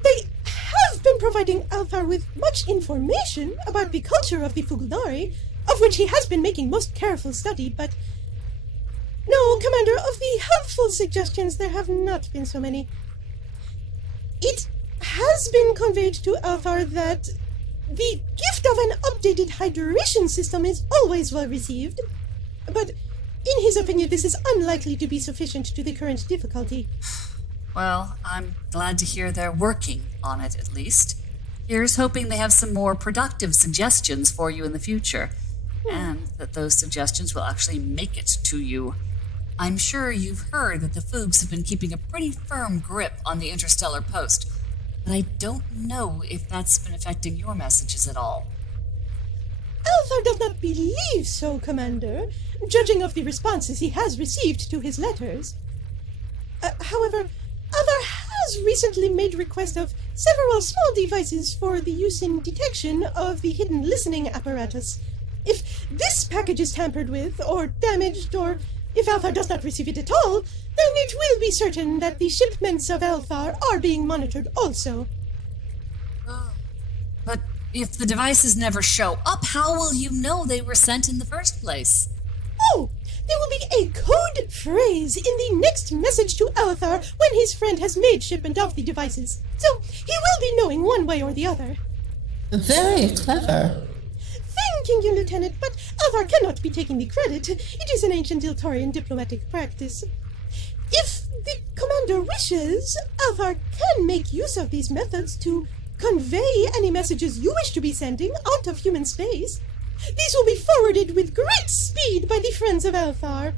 They have been providing Althaar with much information about the culture of the Fuglnari, of which he has been making most careful study, but... No, Commander, of the helpful suggestions there have not been so many. It has been conveyed to Althaar that the gift of an updated hydration system is always well received, but in his opinion this is unlikely to be sufficient to the current difficulty. Well, I'm glad to hear they're working on it at least. Here's hoping they have some more productive suggestions for you in the future, and that those suggestions will actually make it to you. I'm sure you've heard that the Fugs have been keeping a pretty firm grip on the interstellar post, but I don't know if that's been affecting your messages at all. Althaar does not believe so, Commander, judging of the responses he has received to his letters. However, Althaar has recently made request of several small devices for the use in detection of the hidden listening apparatus. If this package is tampered with, or damaged, or if Althaar does not receive it at all, then it will be certain that the shipments of Althaar are being monitored also. But if the devices never show up, how will you know they were sent in the first place? Oh, there will be a code phrase in the next message to Althaar when his friend has made shipment of the devices. So he will be knowing one way or the other. Very clever. Thanking you, Lieutenant, but Althaar cannot be taking the credit. It is an ancient Iltorian diplomatic practice. If the Commander wishes, Althaar can make use of these methods to convey any messages you wish to be sending out of human space. These will be forwarded with great speed by the friends of Althaar.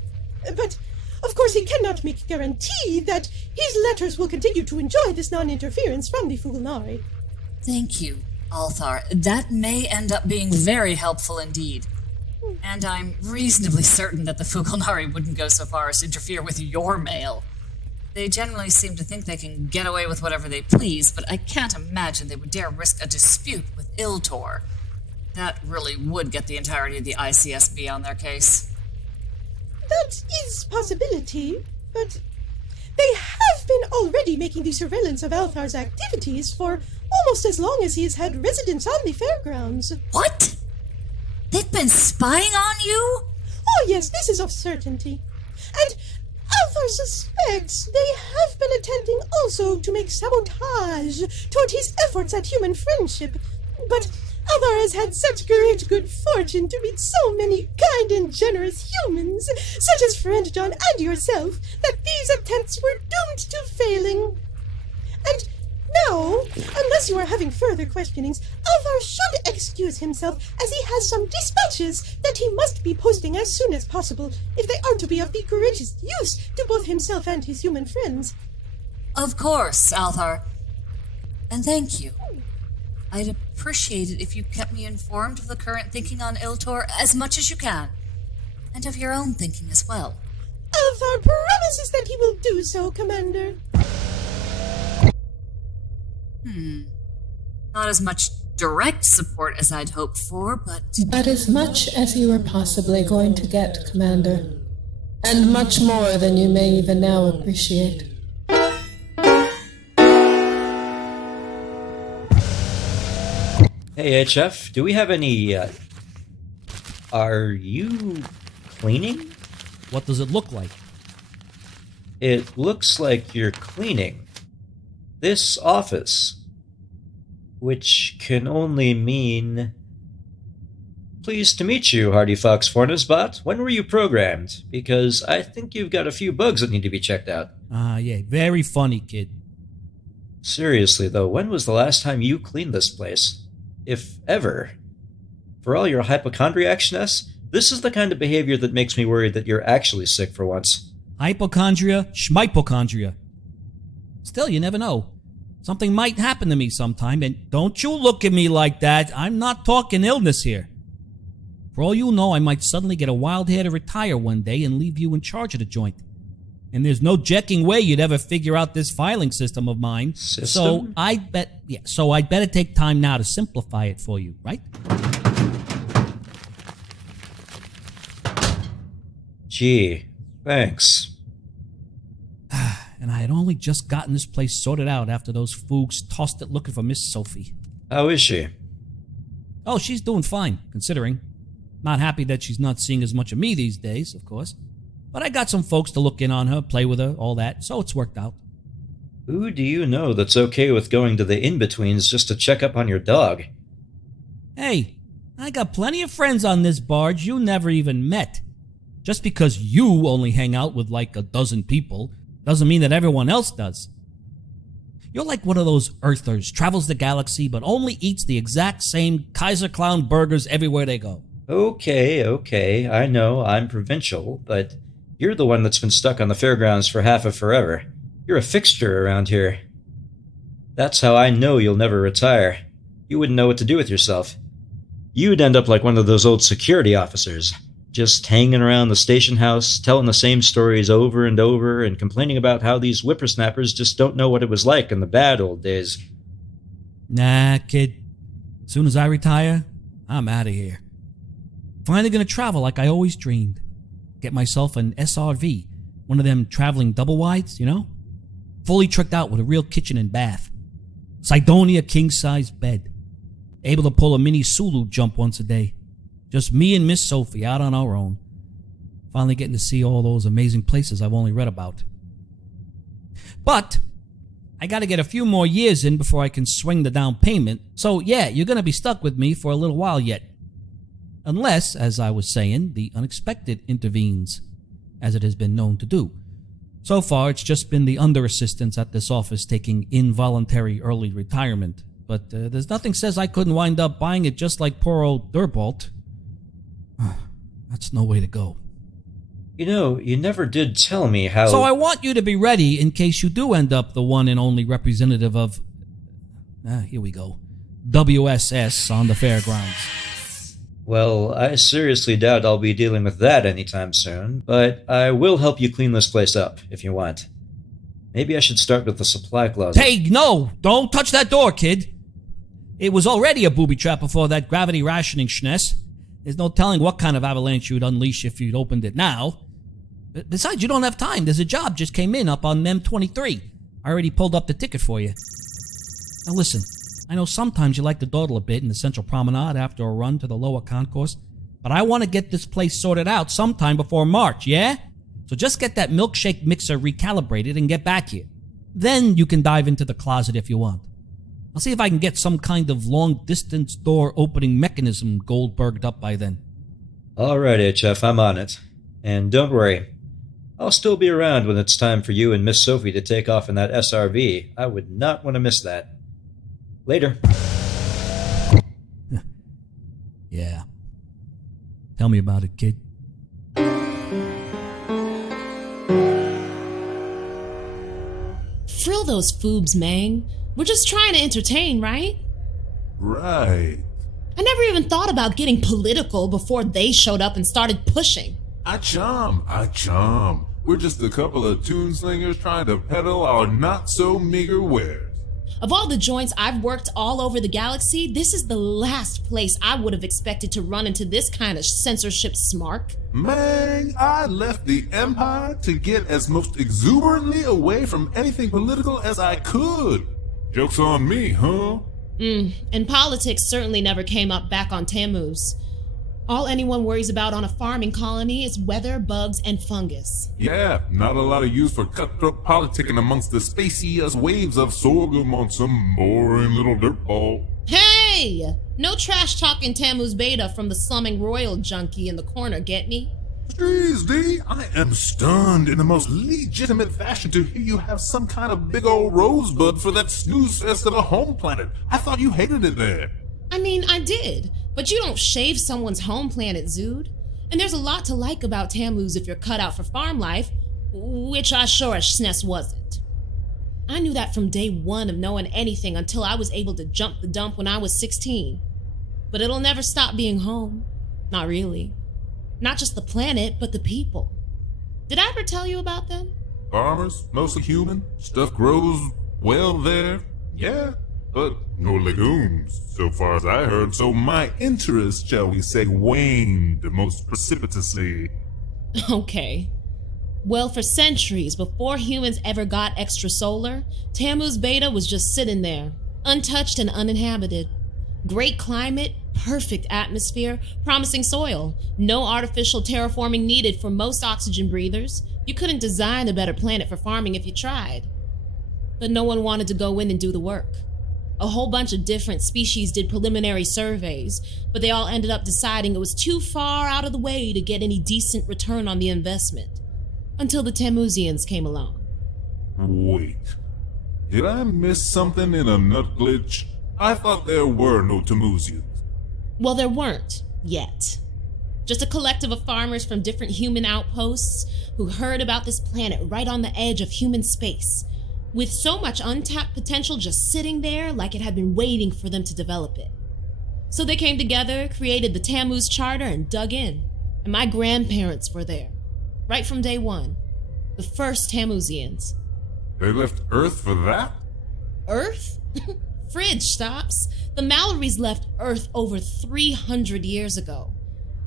But, of course, he cannot make guarantee that his letters will continue to enjoy this non-interference from the Fuglnari. Thank you, Althaar. That may end up being very helpful indeed. And I'm reasonably certain that the Fuglnari wouldn't go so far as to interfere with your mail. They generally seem to think they can get away with whatever they please, but I can't imagine they would dare risk a dispute with Iltor. That really would get the entirety of the ICSB on their case. That is a possibility, but they have been already making the surveillance of Althaar's activities for almost as long as he has had residence on the fairgrounds. What? They've been spying on you? Oh yes, this is of certainty. And Althaar suspects they have been attempting also to make sabotage toward his efforts at human friendship. But Althaar has had such great good fortune to meet so many kind and generous humans, such as Friend John and yourself, that these attempts were doomed to failing. And now, unless you are having further questionings, Althaar should excuse himself, as he has some dispatches that he must be posting as soon as possible, if they are to be of the greatest use to both himself and his human friends. Of course, Althaar. And thank you. I'd appreciate it if you kept me informed of the current thinking on Iltor as much as you can, and of your own thinking as well. Althaar promises that he will do so, Commander. Not as much direct support as I'd hoped for, but as much as you were possibly going to get, Commander. And much more than you may even now appreciate. Hey, HF, do we have any, are you cleaning? What does it look like? It looks like you're cleaning this office, which can only mean... Pleased to meet you, Hardyfox Fornes, but when were you programmed? Because I think you've got a few bugs that need to be checked out. Yeah, very funny, kid. Seriously, though, when was the last time you cleaned this place? If ever. For all your hypochondriacness, this is the kind of behavior that makes me worried that you're actually sick for once. Hypochondria, schmypochondria. Still, you never know. Something might happen to me sometime, and don't you look at me like that. I'm not talking illness here. For all you know, I might suddenly get a wild hair to retire one day and leave you in charge of the joint. And there's no jecking way you'd ever figure out this filing system of mine. So I'd better take time now to simplify it for you, right? Gee, thanks. And I had only just gotten this place sorted out after those foogs tossed it looking for Miss Sophie. How is she? Oh, she's doing fine, considering. Not happy that she's not seeing as much of me these days, of course. But I got some folks to look in on her, play with her, all that, so it's worked out. Who do you know that's okay with going to the in-betweens just to check up on your dog? Hey, I got plenty of friends on this barge you never even met. Just because you only hang out with like a dozen people doesn't mean that everyone else does. You're like one of those Earthers, travels the galaxy but only eats the exact same Kaiser Clown burgers everywhere they go. Okay, I know I'm provincial, but you're the one that's been stuck on the fairgrounds for half of forever. You're a fixture around here. That's how I know you'll never retire. You wouldn't know what to do with yourself. You'd end up like one of those old security officers, just hanging around the station house, telling the same stories over and over, and complaining about how these whippersnappers just don't know what it was like in the bad old days. Nah, kid. As soon as I retire, I'm out of here. Finally gonna travel like I always dreamed. Get myself an SRV, one of them traveling double wides, you know? Fully tricked out with a real kitchen and bath. Sidonia king-size bed. Able to pull a mini Sulu jump once a day. Just me and Miss Sophie out on our own. Finally getting to see all those amazing places I've only read about. But I gotta get a few more years in before I can swing the down payment, so yeah, you're gonna be stuck with me for a little while yet. Unless, as I was saying, the unexpected intervenes, as it has been known to do. So far, it's just been the under-assistants at this office taking involuntary early retirement, but there's nothing says I couldn't wind up buying it just like poor old Durbolt. That's no way to go. You know, you never did tell me how... So I want you to be ready in case you do end up the one and only representative of... here we go. WSS on the fairgrounds. Well, I seriously doubt I'll be dealing with that anytime soon, but I will help you clean this place up, if you want. Maybe I should start with the supply closet. Hey, no! Don't touch that door, kid! It was already a booby trap before that gravity rationing schness. There's no telling what kind of avalanche you'd unleash if you'd opened it now. Besides, you don't have time. There's a job just came in up on M23. I already pulled up the ticket for you. Now listen, I know sometimes you like to dawdle a bit in the central promenade after a run to the lower concourse, but I want to get this place sorted out sometime before March, yeah? So just get that milkshake mixer recalibrated and get back here. Then you can dive into the closet if you want. I'll see if I can get some kind of long-distance door opening mechanism Goldberged up by then. All right, HF, I'm on it. And don't worry, I'll still be around when it's time for you and Miss Sophie to take off in that SRV. I would not want to miss that. Later. Yeah. Tell me about it, kid. Frill those foobs, Mang. We're just trying to entertain, right? Right. I never even thought about getting political before they showed up and started pushing. I charm. We're just a couple of tune slingers trying to peddle our not-so-meager wares. Of all the joints I've worked all over the galaxy, this is the last place I would have expected to run into this kind of censorship smark. Man, I left the Empire to get as most exuberantly away from anything political as I could. Joke's on me, huh? And politics certainly never came up back on Tammuz. All anyone worries about on a farming colony is weather, bugs, and fungus. Yeah, not a lot of use for cutthroat politicking amongst the spacious waves of sorghum on some boring little dirtball. Hey! No trash talking Tammuz Beta from the slumming royal junkie in the corner, get me? Jeez, D, I am stunned in the most legitimate fashion to hear you have some kind of big old rosebud for that snooze fest of a home planet. I thought you hated it there. I mean, I did, but you don't shave someone's home planet, Zood. And there's a lot to like about Tammuz if you're cut out for farm life, which I sure as Ness wasn't. I knew that from day one of knowing anything until I was able to jump the dump when I was 16. But it'll never stop being home. Not really. Not just the planet, but the people. Did I ever tell you about them? Farmers, mostly human. Stuff grows well there, yeah, but no legumes, so far as I heard. So my interest, shall we say, waned most precipitously. Okay. Well, for centuries, before humans ever got extrasolar, Tammuz Beta was just sitting there, untouched and uninhabited. Great climate, perfect atmosphere, promising soil, no artificial terraforming needed for most oxygen breathers. You couldn't design a better planet for farming if you tried. But no one wanted to go in and do the work. A whole bunch of different species did preliminary surveys, but they all ended up deciding it was too far out of the way to get any decent return on the investment. Until the Tammuzians came along. Wait. Did I miss something in a nut glitch? I thought there were no Tammuzians. Well, there weren't, yet. Just a collective of farmers from different human outposts who heard about this planet right on the edge of human space, with so much untapped potential just sitting there like it had been waiting for them to develop it. So they came together, created the Tammuz Charter, and dug in. And my grandparents were there. Right from day one. The first Tammuzians. They left Earth for that? Earth? Fridge stops. The Mallorys left Earth over 300 years ago.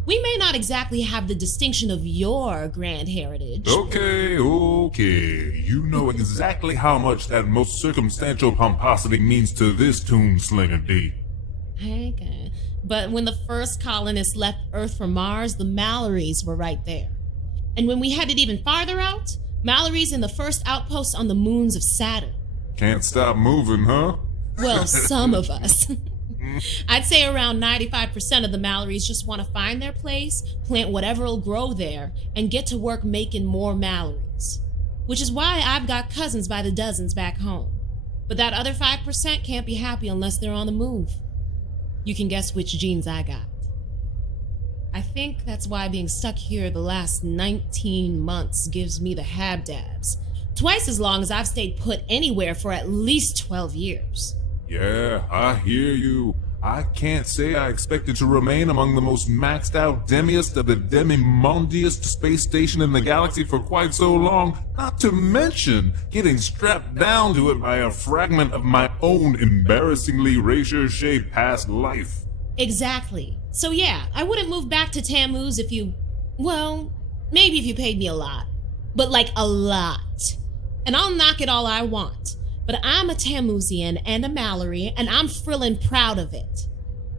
We may not exactly have the distinction of your grand heritage. Okay. You know exactly how much that most circumstantial pomposity means to this tombslinger D. Okay. But when the first colonists left Earth for Mars, the Mallorys were right there. And when we headed even farther out, Mallory's in the first outpost on the moons of Saturn. Can't stop moving, huh? Well, some of us. I'd say around 95% of the Mallorys just want to find their place, plant whatever'll grow there, and get to work making more Mallorys. Which is why I've got cousins by the dozens back home. But that other 5% can't be happy unless they're on the move. You can guess which genes I got. I think that's why being stuck here the last 19 months gives me the habdabs. Twice as long as I've stayed put anywhere for at least 12 years. Yeah, I hear you. I can't say I expected to remain among the most maxed out demiest of the demimondiest space station in the galaxy for quite so long, not to mention getting strapped down to it by a fragment of my own embarrassingly razor-shaped past life. Exactly. So yeah, I wouldn't move back to Tammuz if you... well, maybe if you paid me a lot. But like a lot. And I'll knock it all I want. But I'm a Tammuzian and a Mallory, and I'm frillin' proud of it.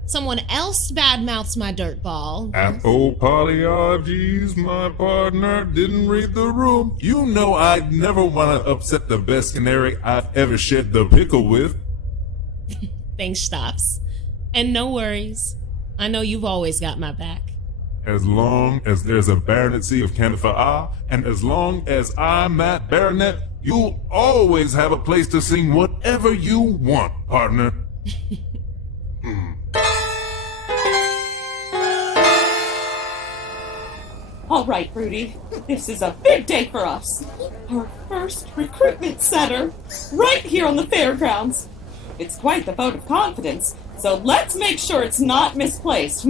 Someone else badmouths my dirtball. Apologies, my partner didn't read the room. You know I'd never want to upset the best canary I've ever shared the pickle with. Thanks, Xtopps. And no worries. I know you've always got my back. As long as there's a baronetcy of Candifa, and as long as I'm that baronet, you'll always have a place to sing whatever you want, partner. All right, Rooty. This is a big day for us. Our first recruitment center, right here on the fairgrounds. It's quite the vote of confidence, so let's make sure it's not misplaced,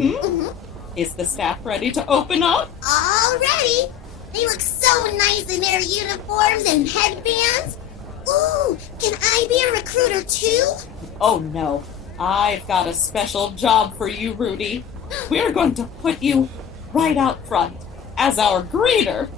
Is the staff ready to open up? All ready. They look so nice in their uniforms and headbands. Ooh, can I be a recruiter too? Oh no, I've got a special job for you, Rooty. We're going to put you right out front as our greeter.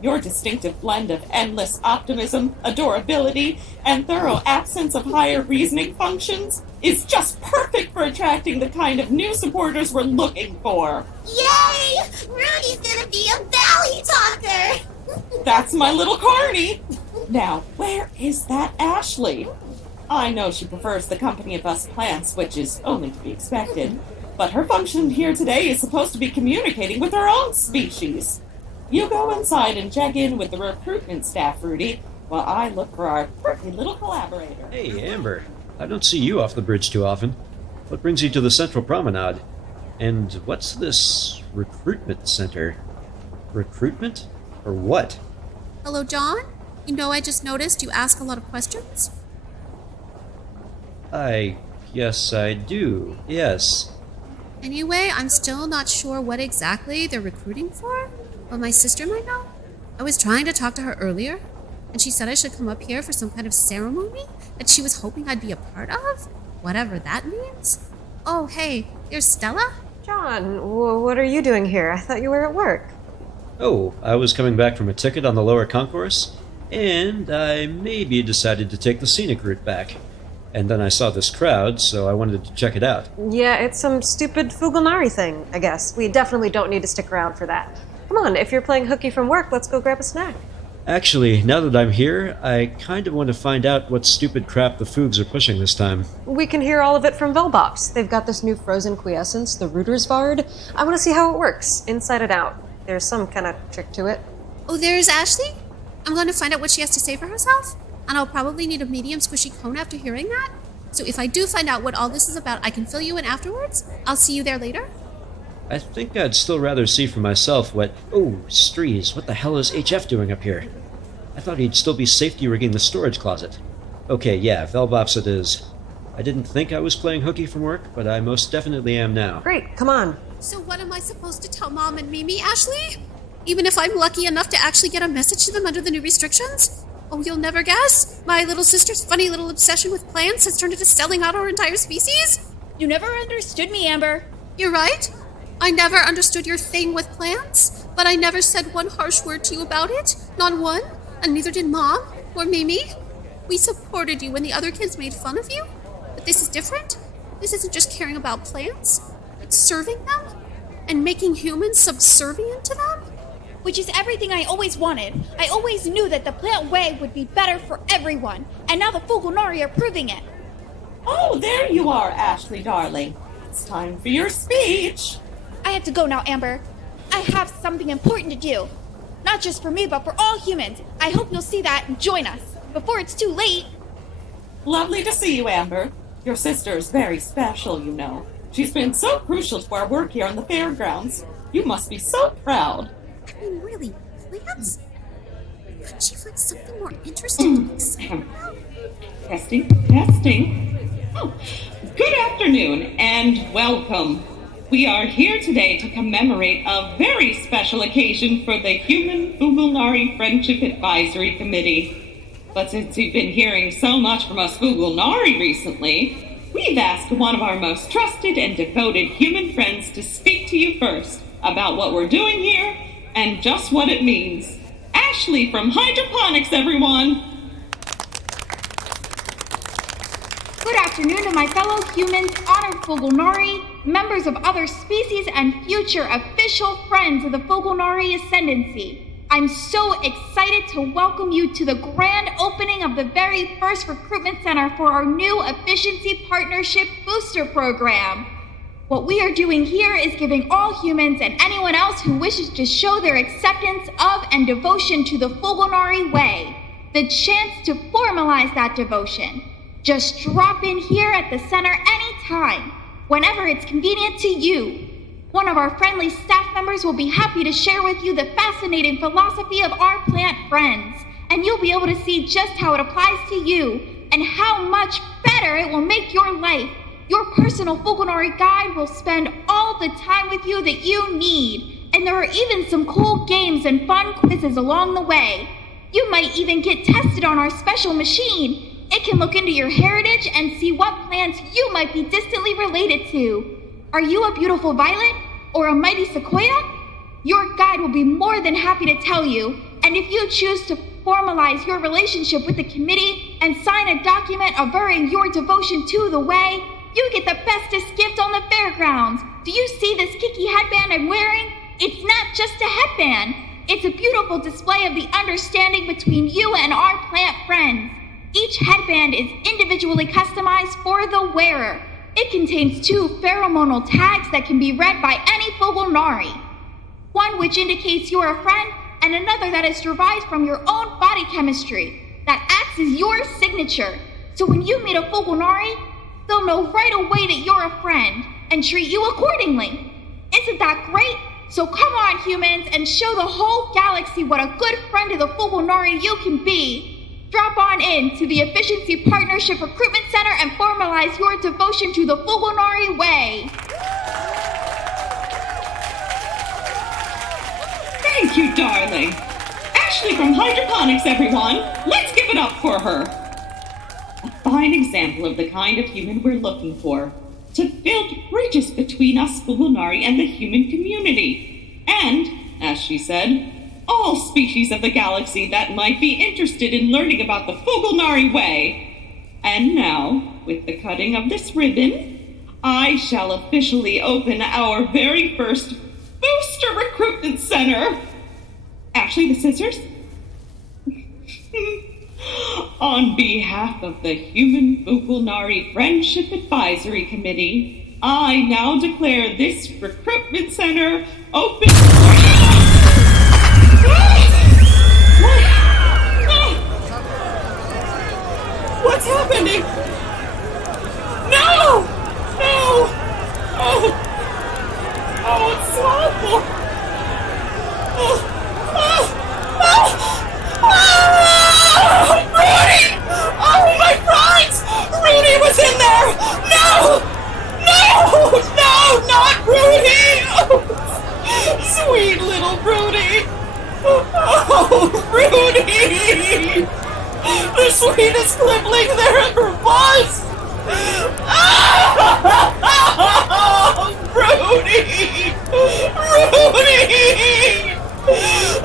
Your distinctive blend of endless optimism, adorability, and thorough absence of higher reasoning functions is just perfect for attracting the kind of new supporters we're looking for. Yay! Rooty's gonna be a valley talker! That's my little carny! Now, where is that Ashley? I know she prefers the company of us plants, which is only to be expected, but her function here today is supposed to be communicating with her own species. You go inside and check in with the recruitment staff, Rooty, while I look for our pretty little collaborator. Hey, Amber. I don't see you off the bridge too often. What brings you to the Central Promenade? And what's this recruitment center? Recruitment? For what? Hello, John? You know, I just noticed you ask a lot of questions. Yes, I do. Yes. Anyway, I'm still not sure what exactly they're recruiting for, but my sister might know. I was trying to talk to her earlier. and she said I should come up here for some kind of ceremony that she was hoping I'd be a part of, whatever that means. Oh, hey, here's Stella? John, what are you doing here? I thought you were at work. Oh, I was coming back from a ticket on the lower concourse, and I maybe decided to take the scenic route back. And then I saw this crowd, so I wanted to check it out. Yeah, it's some stupid Fugalnari thing, I guess. We definitely don't need to stick around for that. Come on, if you're playing hooky from work, let's go grab a snack. Actually, now that I'm here, I kind of want to find out what stupid crap the Foogs are pushing this time. We can hear all of it from Velbox. They've got this new frozen quiescence, the Rootersvard. I want to see how it works, inside and out. There's some kind of trick to it. Oh, there's Ashley? I'm going to find out what she has to say for herself, and I'll probably need a medium squishy cone after hearing that. So if I do find out what all this is about, I can fill you in afterwards. I'll see you there later. I think I'd still rather see for myself what... Oh, Strees, what the hell is HF doing up here? I thought he'd still be safety rigging the storage closet. Okay, yeah, Velbox it is. I didn't think I was playing hooky from work, but I most definitely am now. Great, come on. So what am I supposed to tell Mom and Mimi, Ashley? Even if I'm lucky enough to actually get a message to them under the new restrictions? Oh, you'll never guess? My little sister's funny little obsession with plants has turned into selling out our entire species? You never understood me, Amber. You're right. I never understood your thing with plants, but I never said one harsh word to you about it. Not one. And neither did Mom or Mimi. We supported you when the other kids made fun of you. But this is different. This isn't just caring about plants. It's serving them and making humans subservient to them. Which is everything I always wanted. I always knew that the plant way would be better for everyone. And now the Fugalnari are proving it. Oh, there you are, Ashley, darling. It's time for your speech. I have to go now, Amber. I have something important to do. Not just for me, but for all humans. I hope you'll see that and join us before it's too late. Lovely to see you, Amber. Your sister's very special, you know. She's been so crucial to our work here on the fairgrounds. You must be so proud. I mean, really, plants? Couldn't she find something more interesting to be saying about? Testing. Oh, good afternoon and welcome. We are here today to commemorate a very special occasion for the Human Fugalnari Friendship Advisory Committee. But since you've been hearing so much from us Fugalnari recently, we've asked one of our most trusted and devoted human friends to speak to you first about what we're doing here and just what it means. Ashley from Hydroponics, everyone! Good afternoon to my fellow humans, honored Fugalnari, members of other species, and future official friends of the Fugalnari Ascendancy. I'm so excited to welcome you to the grand opening of the very first recruitment center for our new Efficiency Partnership Booster Program. What we are doing here is giving all humans and anyone else who wishes to show their acceptance of and devotion to the Fugalnari way the chance to formalize that devotion. Just drop in here at the center anytime, whenever it's convenient to you. One of our friendly staff members will be happy to share with you the fascinating philosophy of our plant friends, and you'll be able to see just how it applies to you and how much better it will make your life. Your personal Fugalnari guide will spend all the time with you that you need, and there are even some cool games and fun quizzes along the way. You might even get tested on our special machine. It can look into your heritage and see what plants you might be distantly related to. Are you a beautiful violet or a mighty sequoia? Your guide will be more than happy to tell you, and if you choose to formalize your relationship with the committee and sign a document averring your devotion to the way, you get the bestest gift on the fairgrounds. Do you see this kiki headband I'm wearing? It's not just a headband. It's a beautiful display of the understanding between you and our plant friends. Each headband is individually customized for the wearer. It contains 2 pheromonal tags that can be read by any Fugalnari. One which indicates you're a friend, and another that is derived from your own body chemistry, that acts as your signature. So when you meet a Fugalnari, they'll know right away that you're a friend, and treat you accordingly. Isn't that great? So come on, humans, and show the whole galaxy what a good friend of the Fugalnari you can be. Drop on in to the Efficiency Partnership Recruitment Center and formalize your devotion to the Fugalnari way. Thank you, darling. Ashley from Hydroponics, everyone! Let's give it up for her! A fine example of the kind of human we're looking for, to build bridges between us Fulgunari and the human community. And, as she said, all species of the galaxy that might be interested in learning about the Fulgunari way. And now, with the cutting of this ribbon, I shall officially open our very first Booster Recruitment Center. Ashley, the scissors? On behalf of the Human Fulgunari Friendship Advisory Committee, I now declare this recruitment center open. What's happening? No! No! Oh, it's awful! Rooty! Oh, my friends! Rooty was in there! No! No! No, not Rooty! Oh, sweet little Rooty! Oh, Rooty! The sweetest clippling there ever was! Oh, Rooty! Rooty!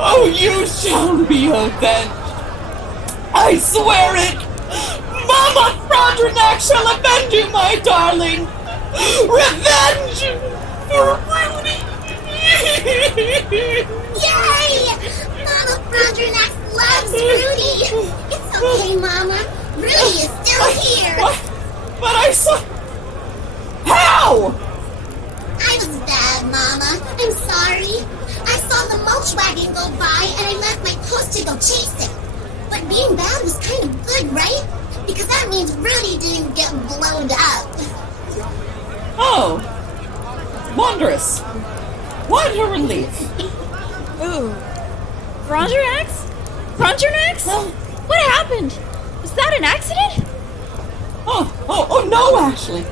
Oh, you shall be avenged! I swear it! Mama Frondrinax shall avenge you, my darling! Revenge for Rooty! Yay! Mama Frondrinax loves Rooty! It's okay, Mama. Rooty is still here! But I saw... How? I was bad, Mama. I'm sorry. I saw the mulch wagon go by and I left my post to go chase it. But being bad was kind of good, right? Because that means Rooty didn't get blown up. Oh. Wondrous. What a relief. Ooh. Frondrinax? Frondrinax? What happened? Was that an accident? Oh, no, Ashley.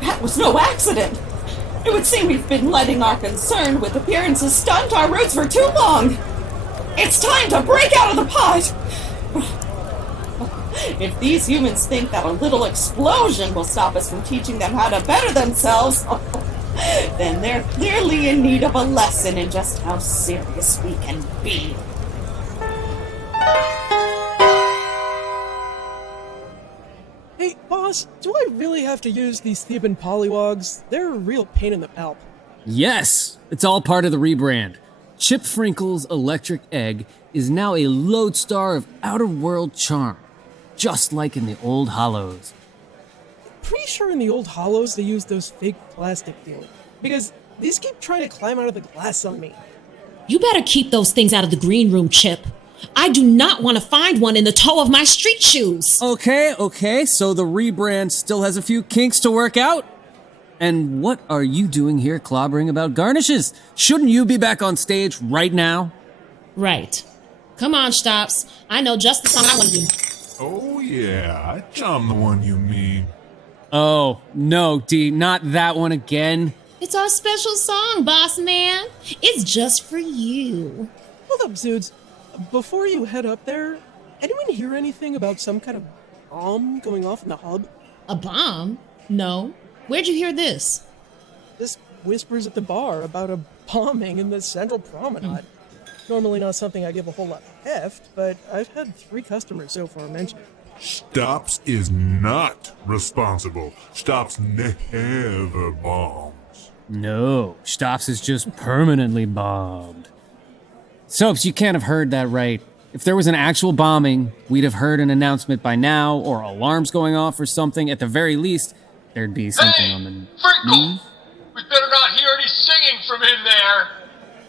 That was no accident. It would seem we've been letting our concern with appearances stunt our roots for too long. It's time to break out of the pot. If these humans think that a little explosion will stop us from teaching them how to better themselves, then they're clearly in need of a lesson in just how serious we can be. Hey, boss, do I really have to use these Theban polywogs? They're a real pain in the palp. Yes, it's all part of the rebrand. Chip Frinkel's Electric Egg is now a lodestar of outer-world charm, just like in the old Hollows. Pretty sure in the old Hollows they used those fake plastic things, because these keep trying to climb out of the glass on me. You better keep those things out of the green room, Chip. I do not want to find one in the toe of my street shoes. Okay, so the rebrand still has a few kinks to work out? And what are you doing here clobbering about garnishes? Shouldn't you be back on stage right now? Right. Come on, Xtopps. I know just the song I want to do. Oh yeah, I'm the one you mean. Oh, no, D, not that one again. It's our special song, boss man. It's just for you. Hold up, Zudes. Before you head up there, anyone hear anything about some kind of bomb going off in the hub? A bomb? No. Where'd you hear this? Just whispers at the bar about a bombing in the central promenade. Normally not something I give a whole lot of heft, but I've had 3 customers so far mention it. Xtopps is not responsible. Xtopps never bombs. No, Xtopps is just permanently bombed. Soaps, you can't have heard that right. If there was an actual bombing, we'd have heard an announcement by now, or alarms going off or something. At the very least, there'd be something on the... Frinkel! We better not hear any singing from in there!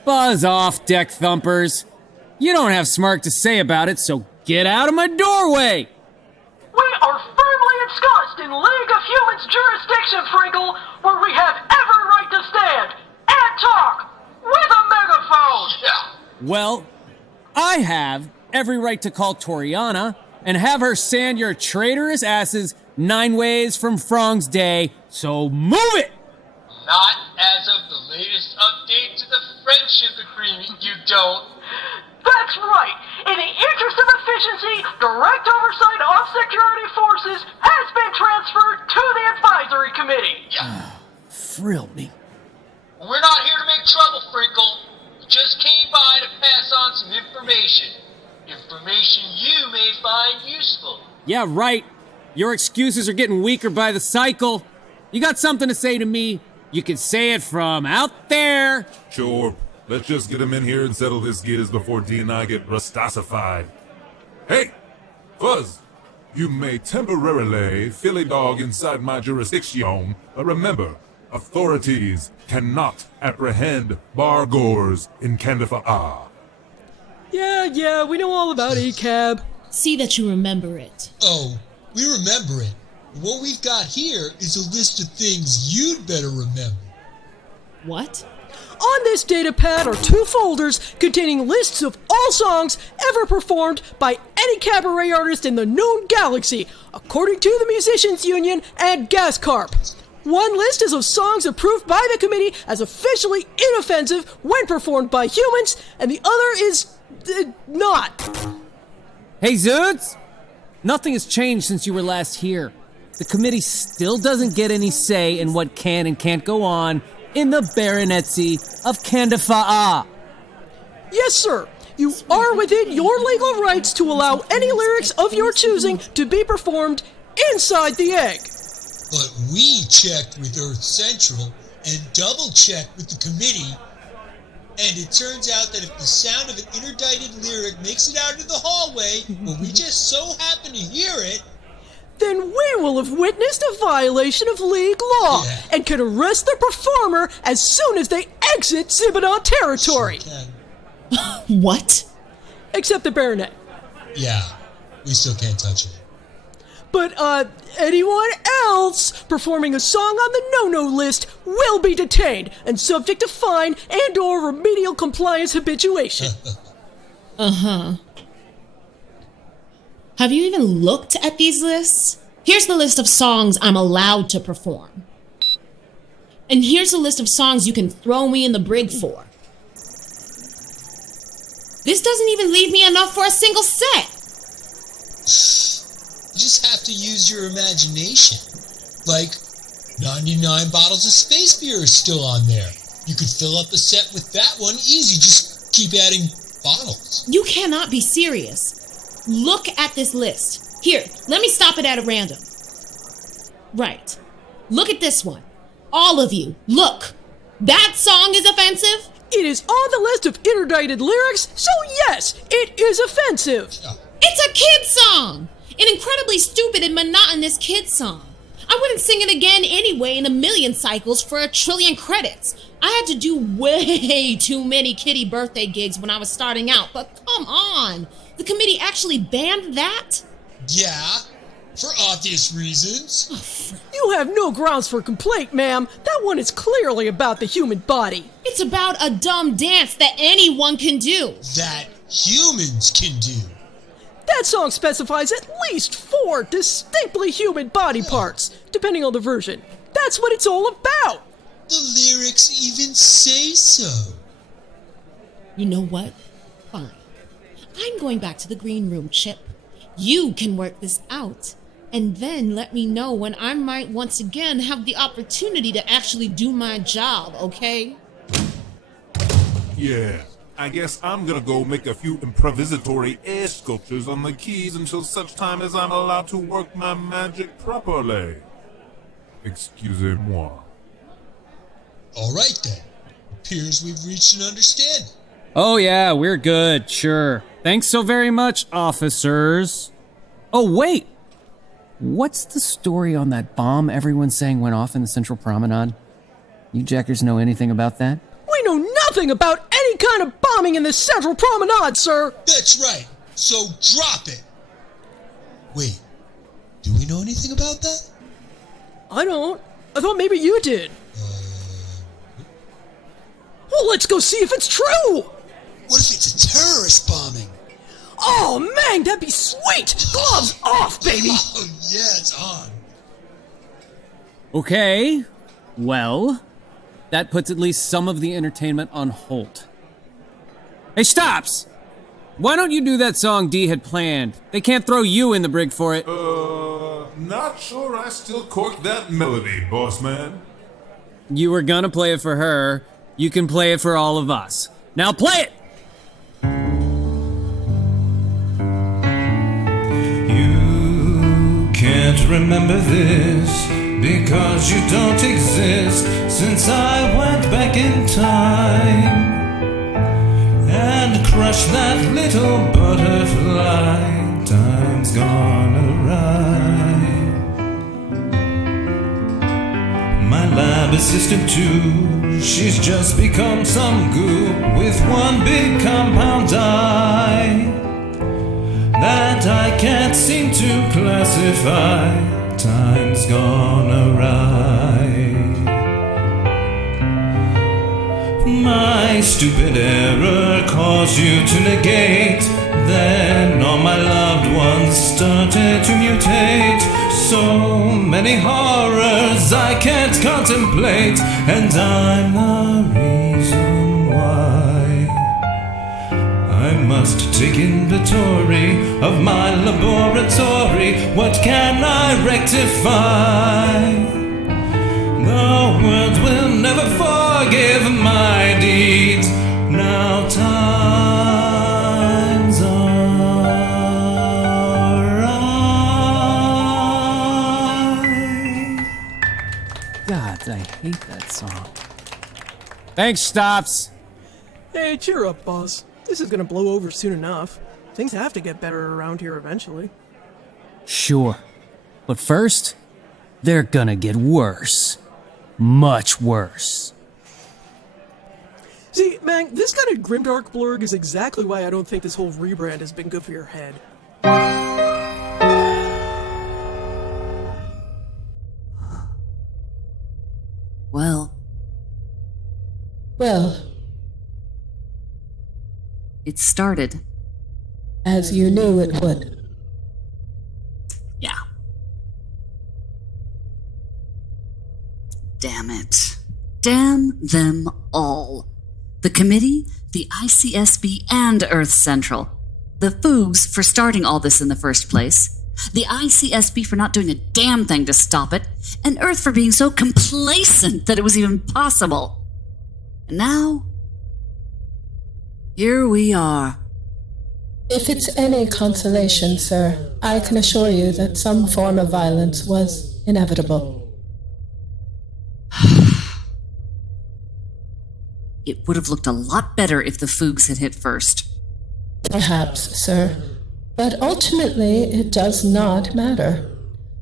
Buzz off, deck thumpers. You don't have smart to say about it, so get out of my doorway! We are firmly ensconced in League of Humans jurisdiction, Frinkel, where we have every right to stand and talk with a megaphone! Yeah. Well, I have every right to call Torianna and have her sand your traitorous asses 9 ways from Frong's Day, so move it! Not as of the latest update to the friendship agreement, you don't. That's right! In the Direct oversight of security forces has been transferred to the advisory committee. Frill me. We're not here to make trouble, Frinkel. We just came by to pass on some information. Information you may find useful. Yeah, right. Your excuses are getting weaker by the cycle. You got something to say to me, you can say it from out there. Sure. Let's just get him in here and settle this giz before D and I get rustasified. Hey, Fuzz, you may temporarily filly dog inside my jurisdiction, but remember, authorities cannot apprehend bargors in Candifa. Yeah, we know all about ACAB. See that you remember it. Oh, we remember it. What we've got here is a list of things you'd better remember. What? On this data pad are 2 folders containing lists of all songs ever performed by any cabaret artist in the known galaxy, according to the Musicians Union and Gascarp. One list is of songs approved by the committee as officially inoffensive when performed by humans, and the other is not. Hey, Zoots! Nothing has changed since you were last here. The committee still doesn't get any say in what can and can't go on in the baronetcy of Candifa. Yes, sir. You are within your legal rights to allow any lyrics of your choosing to be performed inside the egg. But we checked with Earth Central and double-checked with the committee, and it turns out that if the sound of an interdicted lyric makes it out into the hallway, or we just so happen to hear it, then we will have witnessed a violation of league law and can arrest the performer as soon as they exit Zibanon territory. What? Except the baronet. Yeah, we still can't touch it. But, anyone else performing a song on the no-no list will be detained and subject to fine and/or remedial compliance habituation. Uh-huh. Have you even looked at these lists? Here's the list of songs I'm allowed to perform. And here's a list of songs you can throw me in the brig for. This doesn't even leave me enough for a single set. You just have to use your imagination. Like, 99 bottles of space beer is still on there. You could fill up a set with that one easy, just keep adding bottles. You cannot be serious. Look at this list. Here, let me stop it at a random. Right. Look at this one. All of you, look. That song is offensive? It is on the list of interdicted lyrics, so yes, it is offensive. It's a kid song! An incredibly stupid and monotonous kid song. I wouldn't sing it again anyway in a million cycles for 1 trillion credits. I had to do way too many kiddie birthday gigs when I was starting out, but come on. The committee actually banned that? Yeah, for obvious reasons. You have no grounds for complaint, ma'am. That one is clearly about the human body. It's about a dumb dance that anyone can do. That humans can do. That song specifies at least 4 distinctly human body parts, depending on the version. That's what it's all about. The lyrics even say so. You know what? Fine. I'm going back to the green room, Chip. You can work this out, and then let me know when I might once again have the opportunity to actually do my job, okay? Yeah, I guess I'm gonna go make a few improvisatory air sculptures on the keys until such time as I'm allowed to work my magic properly. Excusez-moi. All right then. Appears we've reached an understanding. Oh yeah, we're good, sure. Thanks so very much, officers. Oh wait! What's the story on that bomb everyone's saying went off in the Central Promenade? You jackers know anything about that? We know nothing about any kind of bombing in the Central Promenade, sir! That's right, so drop it! Wait, do we know anything about that? I don't. I thought maybe you did. Well, let's go see if it's true! What if it's a terrorist bombing? Oh man, that'd be sweet! Gloves off, baby! Oh yeah, it's on. Okay, well, that puts at least some of the entertainment on hold. Hey, Xtopps! Why don't you do that song Dee had planned? They can't throw you in the brig for it. Not sure I still corked that melody, boss man. You were gonna play it for her. You can play it for all of us. Now play it! You can't remember this because you don't exist since I went back in time and crushed that little butterfly. Time's gone awry. My lab assistant too, she's just become some goo with one big compound dye that I can't seem to classify. Time's gone awry. My stupid error caused you to negate. Then all my loved ones started to mutate. So many horrors I can't contemplate, and I'm the reason why. I must take inventory of my laboratory. What can I rectify? The world will never forgive my deeds. Now time's alright. God, I hate that song. Thanks, Xtopps. Hey, cheer up, boss. This is gonna blow over soon enough. Things have to get better around here eventually. Sure. But first, they're gonna get worse. Much worse. See, man, this kind of grimdark blurg is exactly why I don't think this whole rebrand has been good for your head. Well. It started. As you knew it would. Yeah. Damn it. Damn them all. The committee, the ICSB, and Earth Central. The Foogs for starting all this in the first place. The ICSB for not doing a damn thing to stop it. And Earth for being so complacent that it was even possible. And now, here we are. If it's any consolation, sir, I can assure you that some form of violence was inevitable. It would have looked a lot better if the Foogs had hit first. Perhaps, sir. But ultimately, it does not matter.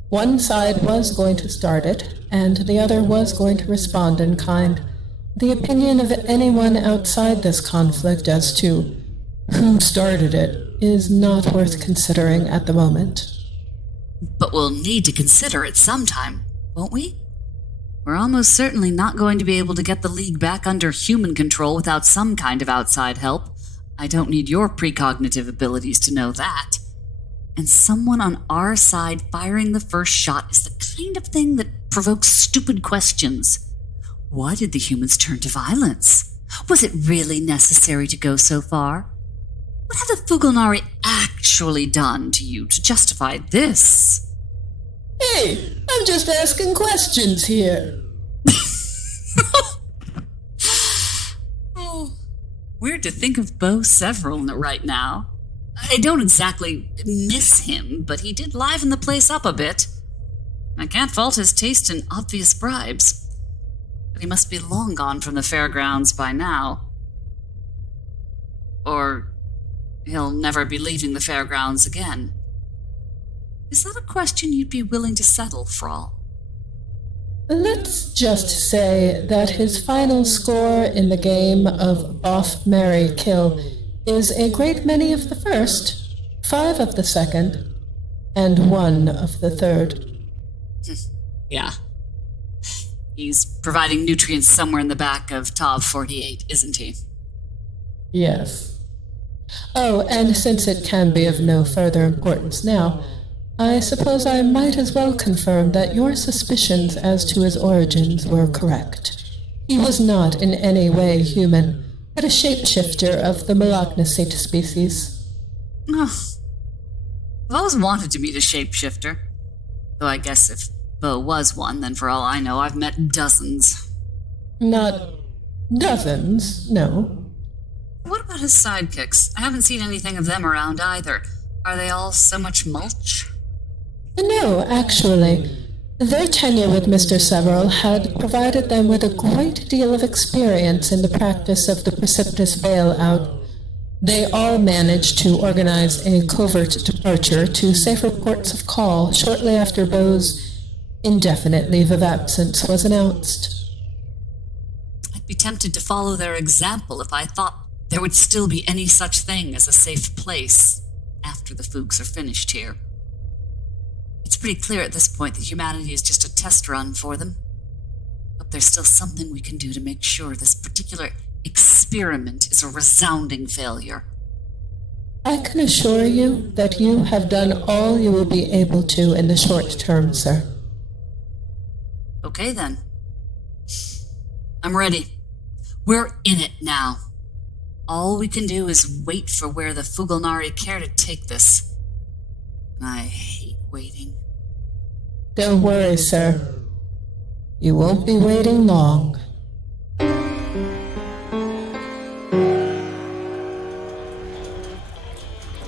One side was going to start it, and the other was going to respond in kind. The opinion of anyone outside this conflict as to who started it is not worth considering at the moment. But we'll need to consider it sometime, won't we? We're almost certainly not going to be able to get the League back under human control without some kind of outside help. I don't need your precognitive abilities to know that. And someone on our side firing the first shot is the kind of thing that provokes stupid questions. Why did the humans turn to violence? Was it really necessary to go so far? What have the Fugalnari actually done to you to justify this? Hey, I'm just asking questions here. Oh, weird to think of Beau Several right now. I don't exactly miss him, but he did liven the place up a bit. I can't fault his taste in obvious bribes. But he must be long gone from the fairgrounds by now. Or he'll never be leaving the fairgrounds again. Is that a question you'd be willing to settle, Frall? Let's just say that his final score in the game of Off, Marry, Kill is a great many of the first, 5 of the second, and 1 of the third. Yeah. He's providing nutrients somewhere in the back of Tav 48, isn't he? Yes. Oh, and since it can be of no further importance now, I suppose I might as well confirm that your suspicions as to his origins were correct. He was not in any way human, but a shapeshifter of the Malachnacete species. Ugh. I've always wanted to meet a shapeshifter. Though I guess if Bo was one, then for all I know, I've met dozens. Not dozens, no. What about his sidekicks? I haven't seen anything of them around either. Are they all so much mulch? No, actually. Their tenure with Mr. Several had provided them with a great deal of experience in the practice of the precipitous bailout. They all managed to organize a covert departure to safer ports of call shortly after Bo's indefinite leave of absence was announced. I'd be tempted to follow their example if I thought there would still be any such thing as a safe place after the Fuchs are finished here. It's pretty clear at this point that humanity is just a test run for them. But there's still something we can do to make sure this particular experiment is a resounding failure. I can assure you that you have done all you will be able to in the short term, sir. Okay then. I'm ready. We're in it now. All we can do is wait for where the Fugalnari care to take this. And I hate waiting. Don't worry, sir. You won't be waiting long.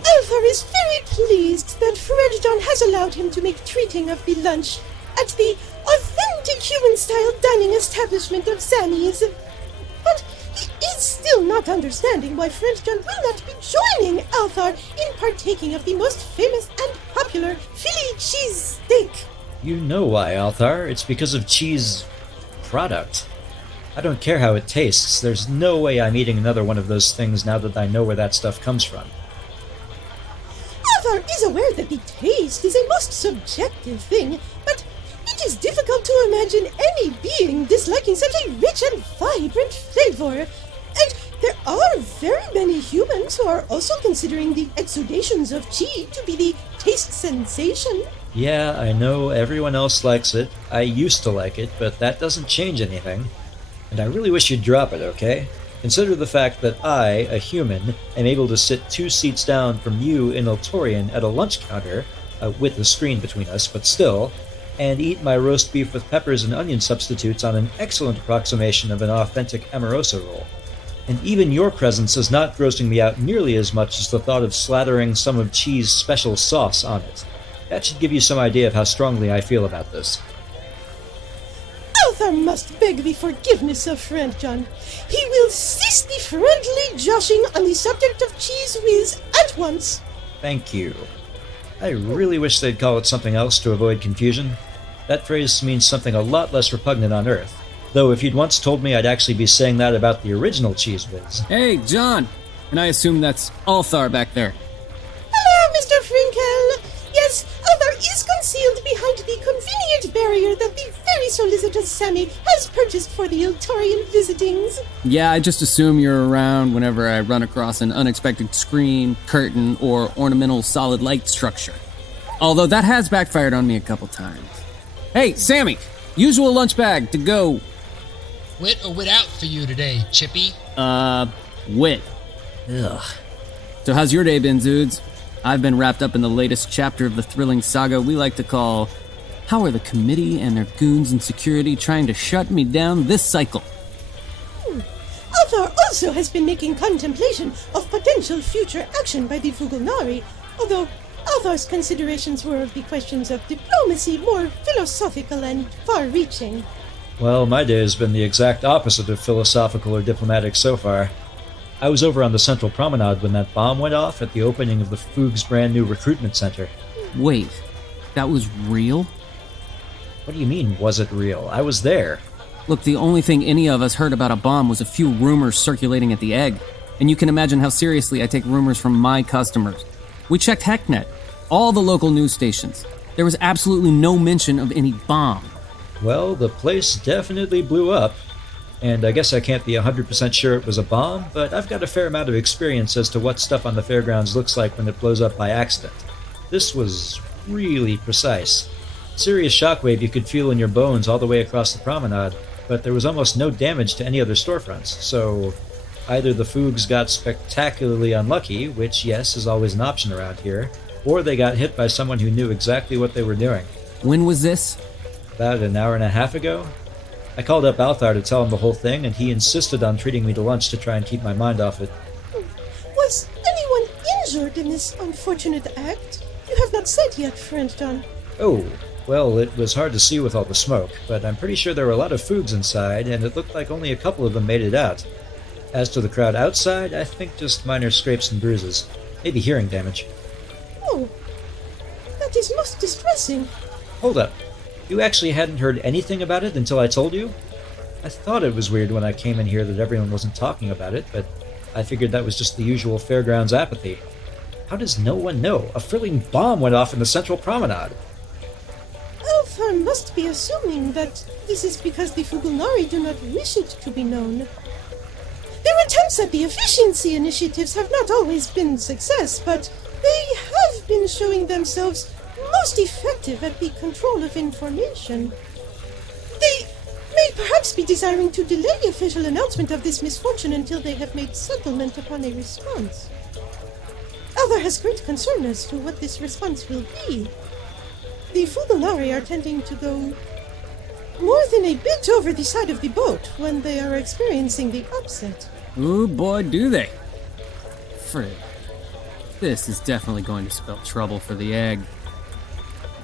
Althaar is very pleased that Frendjon has allowed him to make treating of the lunch at the authentic human-style dining establishment of Sammy's. But he is still not understanding why Frendjon will not be joining Althaar in partaking of the most famous and popular Philly cheese steak. You know why, Althaar. It's because of cheese product. I don't care how it tastes. There's no way I'm eating another one of those things now that I know where that stuff comes from. Althaar is aware that the taste is a most subjective thing, but it is difficult to imagine any being disliking such a rich and vibrant flavor. And there are very many humans who are also considering the exudations of chi to be the taste sensation. Yeah, I know everyone else likes it. I used to like it, but that doesn't change anything. And I really wish you'd drop it, okay? Consider the fact that I, a human, am able to sit 2 seats down from you in Eltorian at a lunch counter, with a screen between us, but still, and eat my roast beef with peppers and onion substitutes on an excellent approximation of an authentic Amorosa roll. And even your presence is not grossing me out nearly as much as the thought of slathering some of Chi's special sauce on it. That should give you some idea of how strongly I feel about this. Althaar must beg the forgiveness of Frendjon. He will cease the friendly joshing on the subject of cheese whiz at once. Thank you. I really wish they'd call it something else to avoid confusion. That phrase means something a lot less repugnant on Earth. Though if you'd once told me I'd actually be saying that about the original cheese whiz. Hey, John! And I assume that's Althaar back there. Hello, Mr. Frinkel. Yes, Althaar is concealed behind the convenient barrier that the very solicitous Sammy has purchased for the Eltorian visitings. Yeah, I just assume you're around whenever I run across an unexpected screen, curtain, or ornamental solid light structure. Although that has backfired on me a couple times. Hey, Sammy! Usual lunch bag to go. Wit or wit out for you today, Chippy? Wit. Ugh. So how's your day been, Zoods? I've been wrapped up in the latest chapter of the thrilling saga we like to call How Are the Committee and Their Goons in Security Trying to Shut Me Down This Cycle? Althaar also has been making contemplation of potential future action by the Fugalnari, although Althaar's considerations were of the questions of diplomacy, more philosophical and far-reaching. Well, my day has been the exact opposite of philosophical or diplomatic so far. I was over on the Central Promenade when that bomb went off at the opening of the Foog's brand new recruitment center. Wait, that was real? What do you mean, was it real? I was there. Look, the only thing any of us heard about a bomb was a few rumors circulating at the Egg. And you can imagine how seriously I take rumors from my customers. We checked HeckNet, all the local news stations. There was absolutely no mention of any bomb. Well, the place definitely blew up. And I guess I can't be 100% sure it was a bomb, but I've got a fair amount of experience as to what stuff on the fairgrounds looks like when it blows up by accident. This was really precise. Serious shockwave you could feel in your bones all the way across the promenade, but there was almost no damage to any other storefronts, so Either the Foogs got spectacularly unlucky, which, yes, is always an option around here, or they got hit by someone who knew exactly what they were doing. When was this? About an hour and a half ago. I called up Althaar to tell him the whole thing, and he insisted on treating me to lunch to try and keep my mind off it. Was anyone injured in this unfortunate act? You have not said yet, friend John. Oh, well, it was hard to see with all the smoke, but I'm pretty sure there were a lot of Foogs inside, and it looked like only a couple of them made it out. As to the crowd outside, I think just minor scrapes and bruises. Maybe hearing damage. Oh, that is most distressing. Hold up. You actually hadn't heard anything about it until I told you? I thought it was weird when I came in here that everyone wasn't talking about it, but I figured that was just the usual fairgrounds apathy. How does no one know? A frigging bomb went off in the central promenade. Althaar must be assuming that this is because the Fulgulnari do not wish it to be known. Their attempts at the efficiency initiatives have not always been success, but they have been showing themselves most effective at the control of information. They may perhaps be desiring to delay official announcement of this misfortune until they have made settlement upon a response. Althaar has great concern as to what this response will be. The Fulgulnari are tending to go more than a bit over the side of the boat when they are experiencing the upset. Ooh, boy, do they. Frig. This is definitely going to spell trouble for the egg.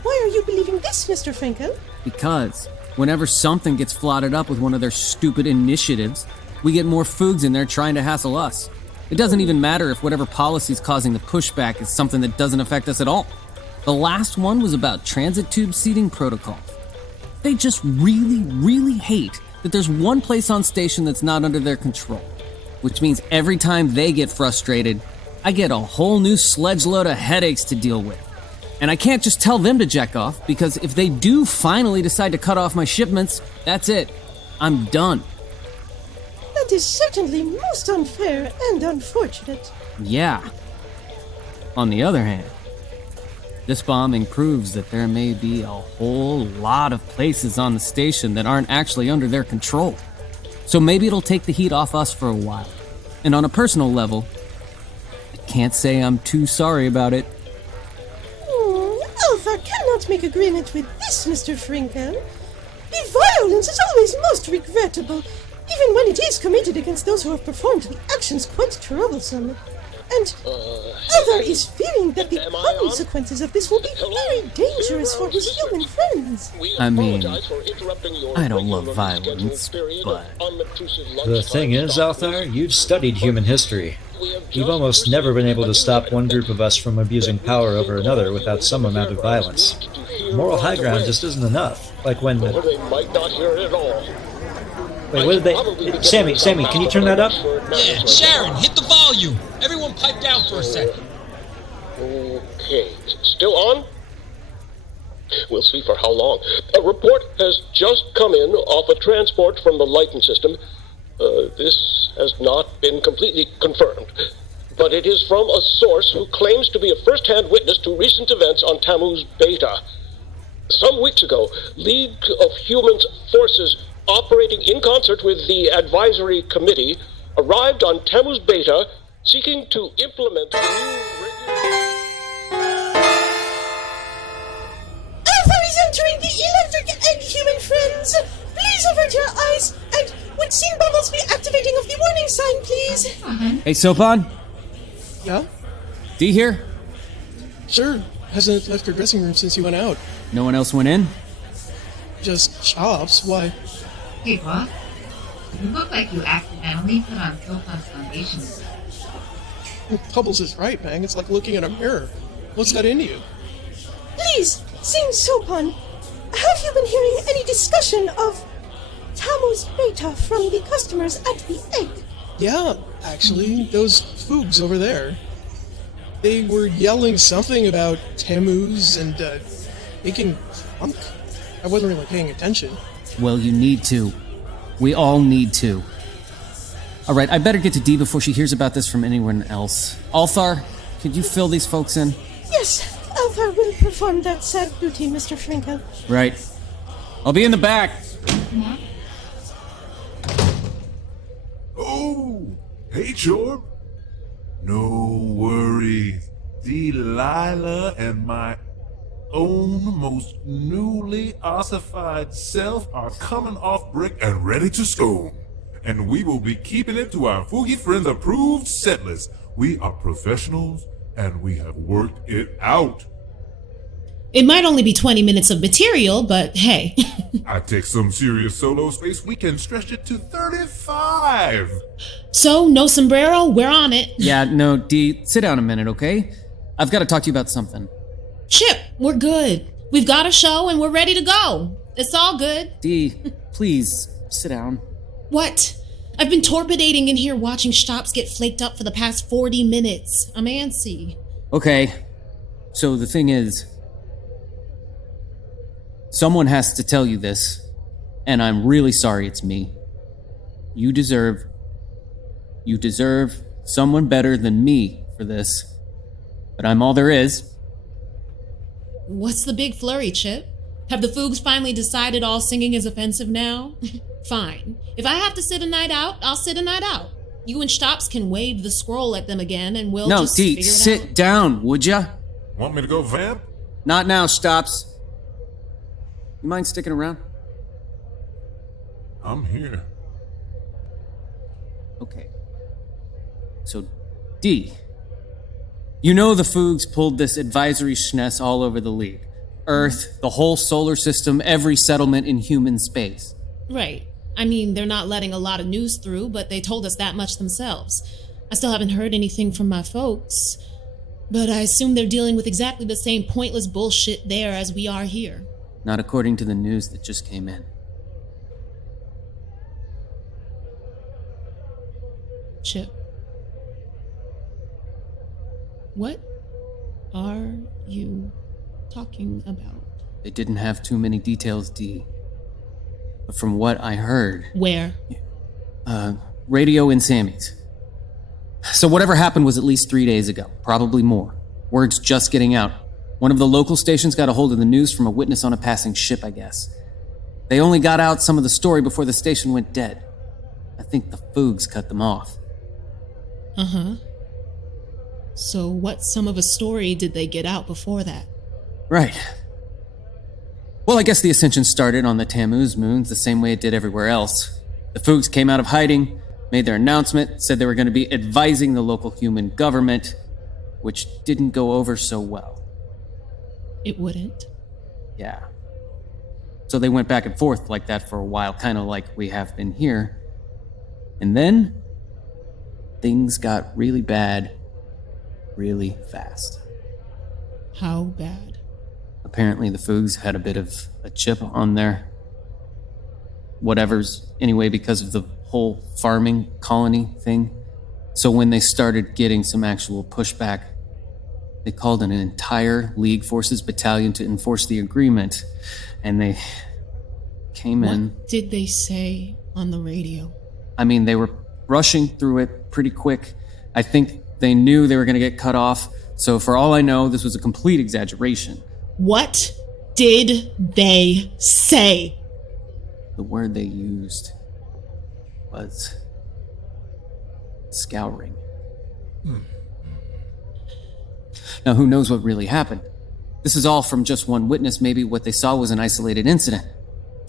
Why are you believing this, Mr. Frinkel? Because whenever something gets floated up with one of their stupid initiatives, we get more Foogs in there trying to hassle us. It doesn't even matter if whatever policy's causing the pushback is something that doesn't affect us at all. The last one was about transit tube seating protocols. They just really, really hate that there's one place on station that's not under their control. Which means every time they get frustrated, I get a whole new sledge load of headaches to deal with. And I can't just tell them to jack off, because if they do finally decide to cut off my shipments, that's it. I'm done. That is certainly most unfair and unfortunate. Yeah. On the other hand, this bombing proves that there may be a whole lot of places on the station that aren't actually under their control. So maybe it'll take the heat off us for a while. And on a personal level, I can't say I'm too sorry about it. Althaar cannot make agreement with this, Mr. Frinkel. The violence is always most regrettable, even when it is committed against those who have performed the actions quite troublesome. And Althaar is fearing that the consequences of this will be very dangerous for his human friends. I mean, I don't love violence, but... The thing is, Althaar, you've studied human history. You've almost never been able to stop one group of us from abusing power over another without some amount of violence. Moral high ground just isn't enough. Like when the... They might not hear it at all. Wait, what did they... Sammy, can you turn that up? Yeah, Sharon, hit the volume. Everyone pipe down for a second. Okay, still on? We'll see for how long. A report has just come in off a transport from the Lighten system. This has not been completely confirmed, but it is from a source who claims to be a first-hand witness to recent events on Tammuz Beta. Some weeks ago, League of Humans forces operating in concert with the Advisory Committee arrived on Tammuz Beta seeking to implement the new Althaar is entering the Electric Egg, human friends! Please avert your eyes, and would scene bubbles be activating of the warning sign, please? Hey, Sopon? Yeah? D here? Sure. Hasn't left her dressing room since you went out. No one else went in? Just Xtopps. Why? Hey, boss. You look like you accidentally put on Sopon's foundation. Bubbles is right, Bang. It's like looking at a mirror. What's got into you? Please, Scene Sopon, have you been hearing any discussion of Tammuz Beta from the customers at the egg? Yeah, actually, those Foogs over there. They were yelling something about Tammuz and, making funk. I wasn't really paying attention. Well, you need to. We all need to. Alright, I better get to Dee before she hears about this from anyone else. Althaar, could you fill these folks in? Yes, Althaar will perform that sad duty, Mr. Frinkel. Right. I'll be in the back. Oh, hey chore? No worries. Delilah and my own most newly ossified self are coming off brick and ready to scone. And we will be keeping it to our Foogie Friends approved set list. We are professionals and we have worked it out. It might only be 20 minutes of material, but hey. I take some serious solo space. We can stretch it to 35. So, no sombrero, we're on it. Yeah, no, Dee, sit down a minute, okay? I've got to talk to you about something. Chip, we're good. We've got a show and we're ready to go. It's all good. Dee, please, sit down. What? I've been torpedating in here watching Xtopps get flaked up for the past 40 minutes. I'm antsy. Okay, so the thing is, someone has to tell you this, and I'm really sorry it's me. You deserve someone better than me for this. But I'm all there is. What's the big flurry, Chip? Have the Foogs finally decided all singing is offensive now? Fine. If I have to sit a night out, I'll sit a night out. You and Xtopps can wave the scroll at them again, and we'll just figure it out. No, Dee, sit down, would ya? Want me to go vamp? Not now, Xtopps. You mind sticking around? I'm here. Okay. So, Dee, you know the Foogs pulled this advisory schness all over the League. Earth, the whole solar system, every settlement in human space. Right. I mean, they're not letting a lot of news through, but they told us that much themselves. I still haven't heard anything from my folks, but I assume they're dealing with exactly the same pointless bullshit there as we are here. Not according to the news that just came in. Chip. What are you talking about? They didn't have too many details, Dee. But from what I heard... Where? Radio in Sammy's. So whatever happened was at least 3 days ago, probably more. Word's just getting out. One of the local stations got a hold of the news from a witness on a passing ship, I guess. They only got out some of the story before the station went dead. I think the Foogs cut them off. Uh-huh. So what some of a story did they get out before that? Right. Well, I guess the ascension started on the Tammuz moons the same way it did everywhere else. The Foogs came out of hiding, made their announcement, said they were going to be advising the local human government, which didn't go over so well. It wouldn't? Yeah. So they went back and forth like that for a while, kind of like we have been here. And then, things got really bad, really fast. How bad? Apparently the Foogs had a bit of a chip on their whatevers anyway because of the whole farming colony thing. So when they started getting some actual pushback, they called in an entire League Forces battalion to enforce the agreement, and they came in. What did they say on the radio? I mean, they were rushing through it pretty quick. I think they knew they were going to get cut off, so for all I know, this was a complete exaggeration. What did they say? The word they used was scouring. Now, who knows what really happened? This is all from just one witness. Maybe what they saw was an isolated incident.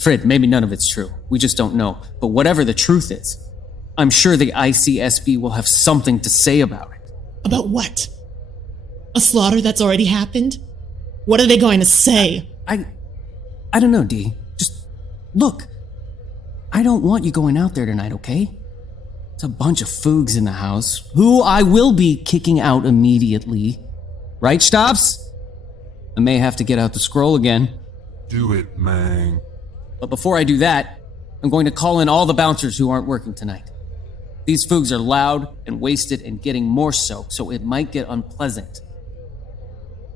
Fred, maybe none of it's true. We just don't know. But whatever the truth is, I'm sure the ICSB will have something to say about it. About what? A slaughter that's already happened? What are they going to say? I don't know, Dee. Just look. I don't want you going out there tonight, okay? It's a bunch of Foogs in the house, who I will be kicking out immediately. Right, Xtopps? I may have to get out the scroll again. Do it, man. But before I do that, I'm going to call in all the bouncers who aren't working tonight. These Foogs are loud and wasted and getting more so it might get unpleasant.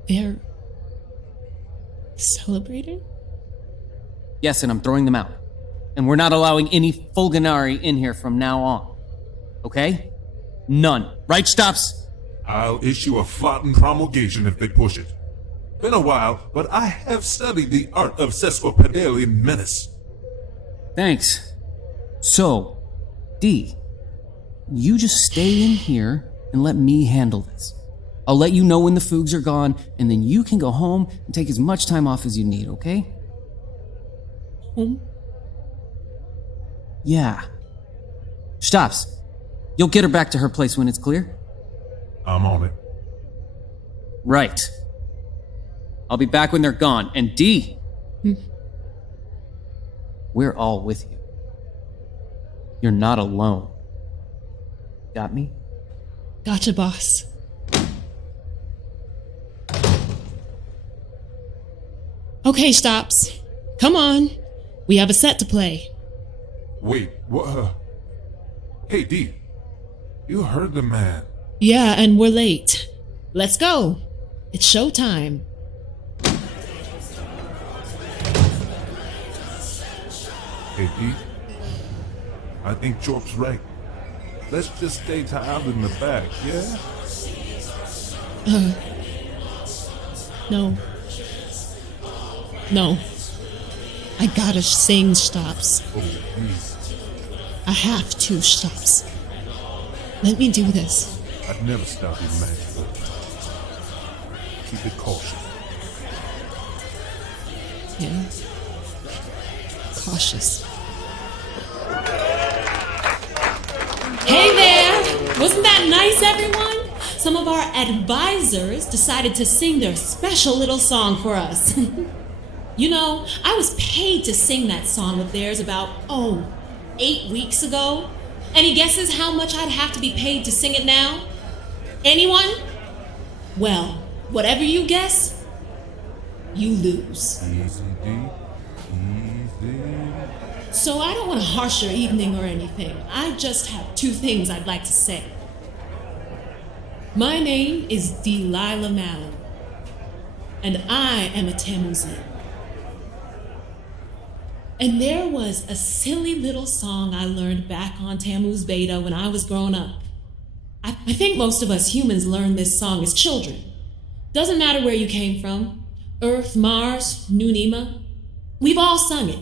They're celebrating? Yes, and I'm throwing them out. And we're not allowing any Fulganari in here from now on. Okay? None. Right, Xtopps? I'll issue a Flotten promulgation if they push it. Been a while, but I have studied the art of sesquipedalian menace. Thanks. So, Dee, you just stay in here and let me handle this. I'll let you know when the Foogs are gone, and then you can go home and take as much time off as you need, okay? Home? Yeah. Xtopps, you'll get her back to her place when it's clear? I'm on it. Right. I'll be back when they're gone. And D, we're all with you. You're not alone. Got me? Gotcha, boss. Okay, Xtopps. Come on. We have a set to play. Wait, what? Hey, D. You heard the man. Yeah, and we're late. Let's go. It's showtime. Hey, D. I think Chorp's right. Let's just stay tiled in the back, yeah? No. No. I gotta sing, Xtopps. Oh, please. I have to, Xtopps. Let me do this. I'd never stop you, man. Keep it cautious. Yeah. Cautious. Hey there! Wasn't that nice, everyone? Some of our advisors decided to sing their special little song for us. You know, I was paid to sing that song of theirs about, 8 weeks ago. Any guesses how much I'd have to be paid to sing it now? Anyone? Well, whatever you guess, you lose. Easy, D. Easy. So I don't want to harsh your evening or anything. I just have 2 things I'd like to say. My name is Delilah Mallory, and I am a Tamusian. And there was a silly little song I learned back on Tammuz Beta when I was growing up. I think most of us humans learned this song as children. Doesn't matter where you came from, Earth, Mars, New Nima. We've all sung it.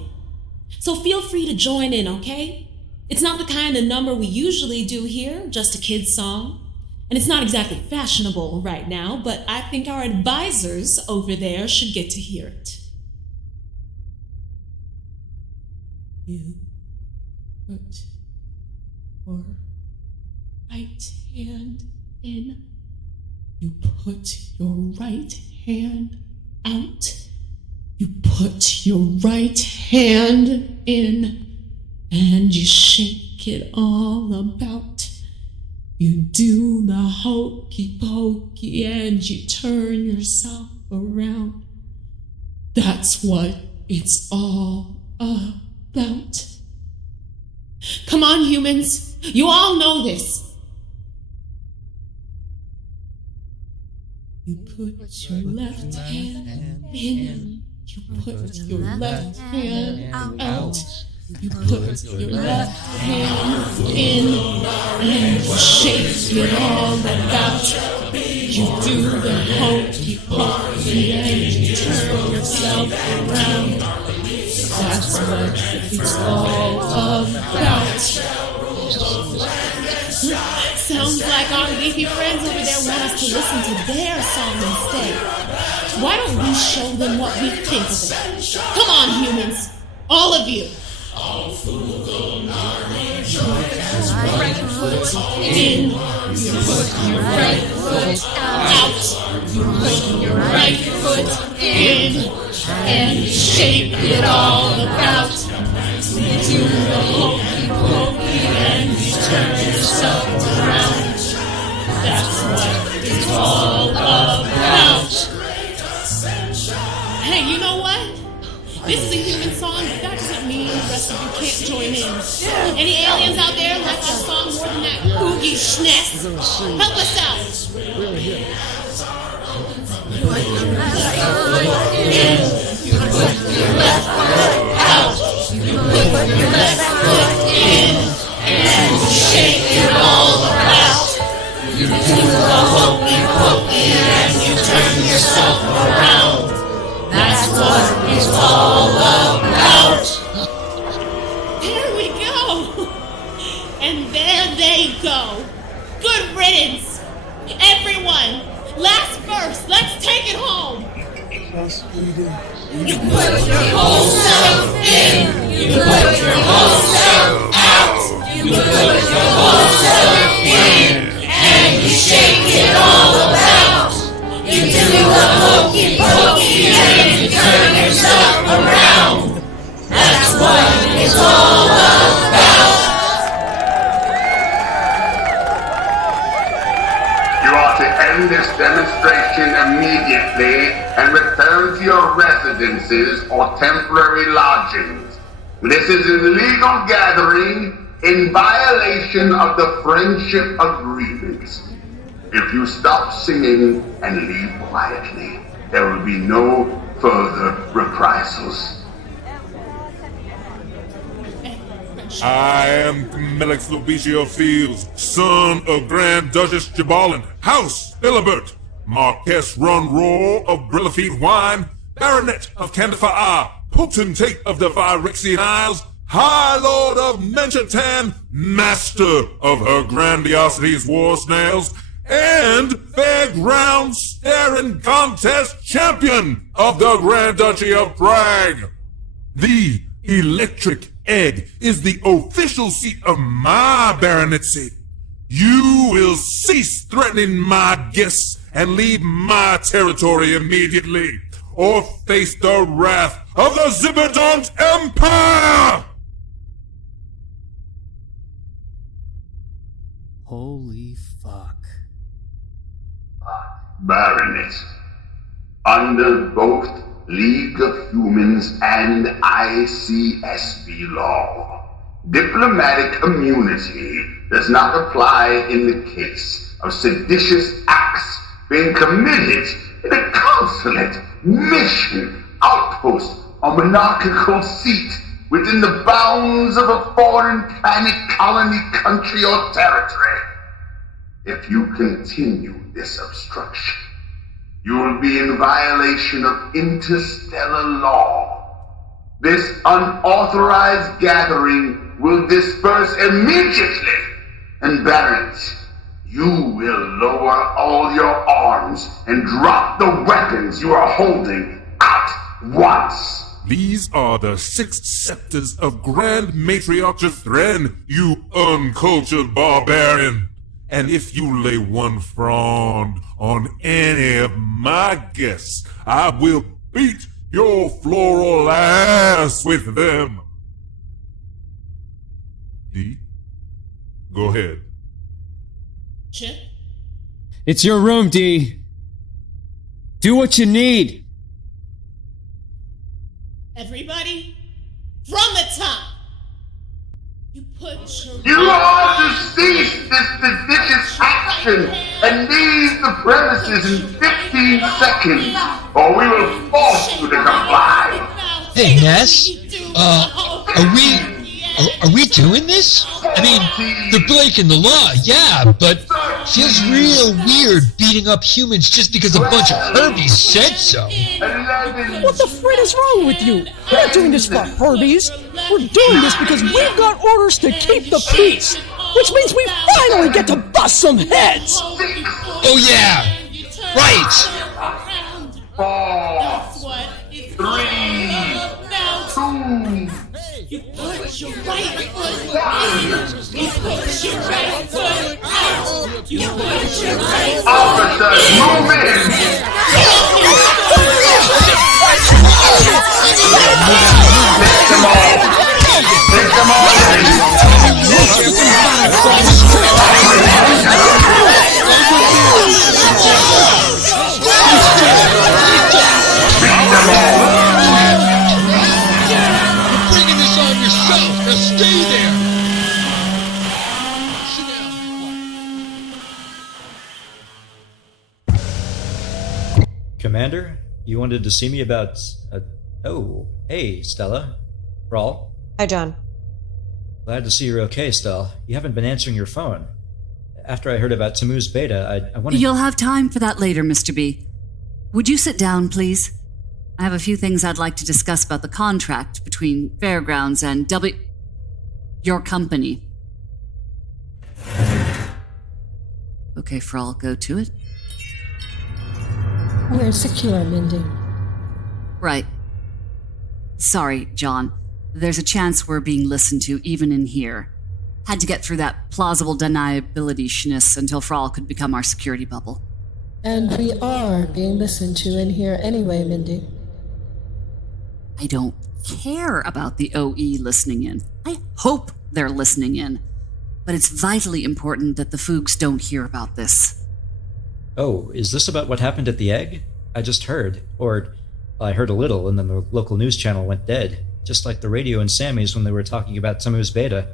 So feel free to join in, okay? It's not the kind of number we usually do here, just a kid's song. And it's not exactly fashionable right now, but I think our advisors over there should get to hear it. You put your right hand in. You put your right hand out. You put your right hand in. And you shake it all about. You do the hokey pokey and you turn yourself around. That's what it's all about. Come on, humans. You all know this. You put your left hand in. You put your left hand out. You put your left hand in and you shake it all about. You do the hokey pokey and you turn yourself around. That's what it's all about. Sounds like our leafy friends over there want us to listen to their song instead. Why don't we show them what we think of it? Come on, humans. All of you. You put your right foot in. You put your right foot out. You put your right foot in. And you shake it all about. You do the hokey pokey and you turn yourself around. That's what it's all about. Hey, you know what? This is a human song, but that doesn't mean the rest of you can't join in. Any aliens out there like our song more than that oogie schness? Help us out. You put your left foot in. You put your left foot out. You put your left foot in. And you shake it all about. You do the hokey pokey and you turn yourself around. That's what it's all about. There we go. And there they go. us. You put your whole self in. You put your whole self out. You put your whole self in. And you shake it all about. You do the hokey pokey and you turn yourself around. That's what it's all about. You are to end this demonstration immediately and return to your residences or temporary lodgings. This is an illegal gathering in violation of the friendship agreement. If you stop singing and leave quietly, there will be no further reprisals. I am Melix Lubicio Fields, son of Grand Duchess Jabalin, House Philibert, Marquess Runroar of Brillafeet Wine, Baronet of Candifar, Potentate of the Phyrexian Isles, High Lord of Menchatan, Master of Her Grandiosity's War Snails, and Fairground Staring Contest Champion of the Grand Duchy of Prague. The Electric Egg is the official seat of my baronetcy. You will cease threatening my guests and leave my territory immediately, or face the wrath of the Zibberdont Empire! Holy fuck. Baronet, under both League of Humans and ICSB law, diplomatic immunity does not apply in the case of seditious acts being committed in a consulate, mission, outpost, or monarchical seat within the bounds of a foreign planet, colony, country, or territory. If you continue this obstruction, you will be in violation of interstellar law. This unauthorized gathering will disperse immediately, and Barrett, you will lower all your arms and drop the weapons you are holding at once. These are the 6 scepters of Grand Matriarch Jethren, you uncultured barbarian. And if you lay one frond on any of my guests, I will beat your floral ass with them. D, go ahead. Chip? It's your room, D. Do what you need. Everybody, from the top. You put your... You are to cease this seditious action and leave the premises in 15 seconds, or we will force you to comply. Hey, Ness, are we doing this? I mean, they're breaking the law, yeah, but feels real weird beating up humans just because a bunch of Herbies said so. What the frit is wrong with you? We're not doing this for Herbies. We're doing this because we've got orders to keep the peace, which means we finally get to bust some heads. Oh yeah, right. 4, 3, 2. You put your right foot in. You put your right foot out. You put your right foot Officers, move in. Take them all. Take them all in. Stay there! Sit down. Commander, you wanted to see me about... Oh, hey, Stella. Rawl. Hi, John. Glad to see you're okay, Stella. You haven't been answering your phone. After I heard about Tamu's beta, I wanted... You'll have time for that later, Mr. B. Would you sit down, please? I have a few things I'd like to discuss about the contract between Fairgrounds and your company. Okay, Frall, go to it. We're secure, Mindy. Right. Sorry, John. There's a chance we're being listened to even in here. Had to get through that plausible deniability-shness until Frall could become our security bubble. And we are being listened to in here anyway, Mindy. I don't care about the OE listening in. I hope they're listening in. But it's vitally important that the Foogs don't hear about this. Oh, is this about what happened at the egg? I just heard. Or I heard a little, and then the local news channel went dead. Just like the radio in Sammy's when they were talking about Tammuz Beta.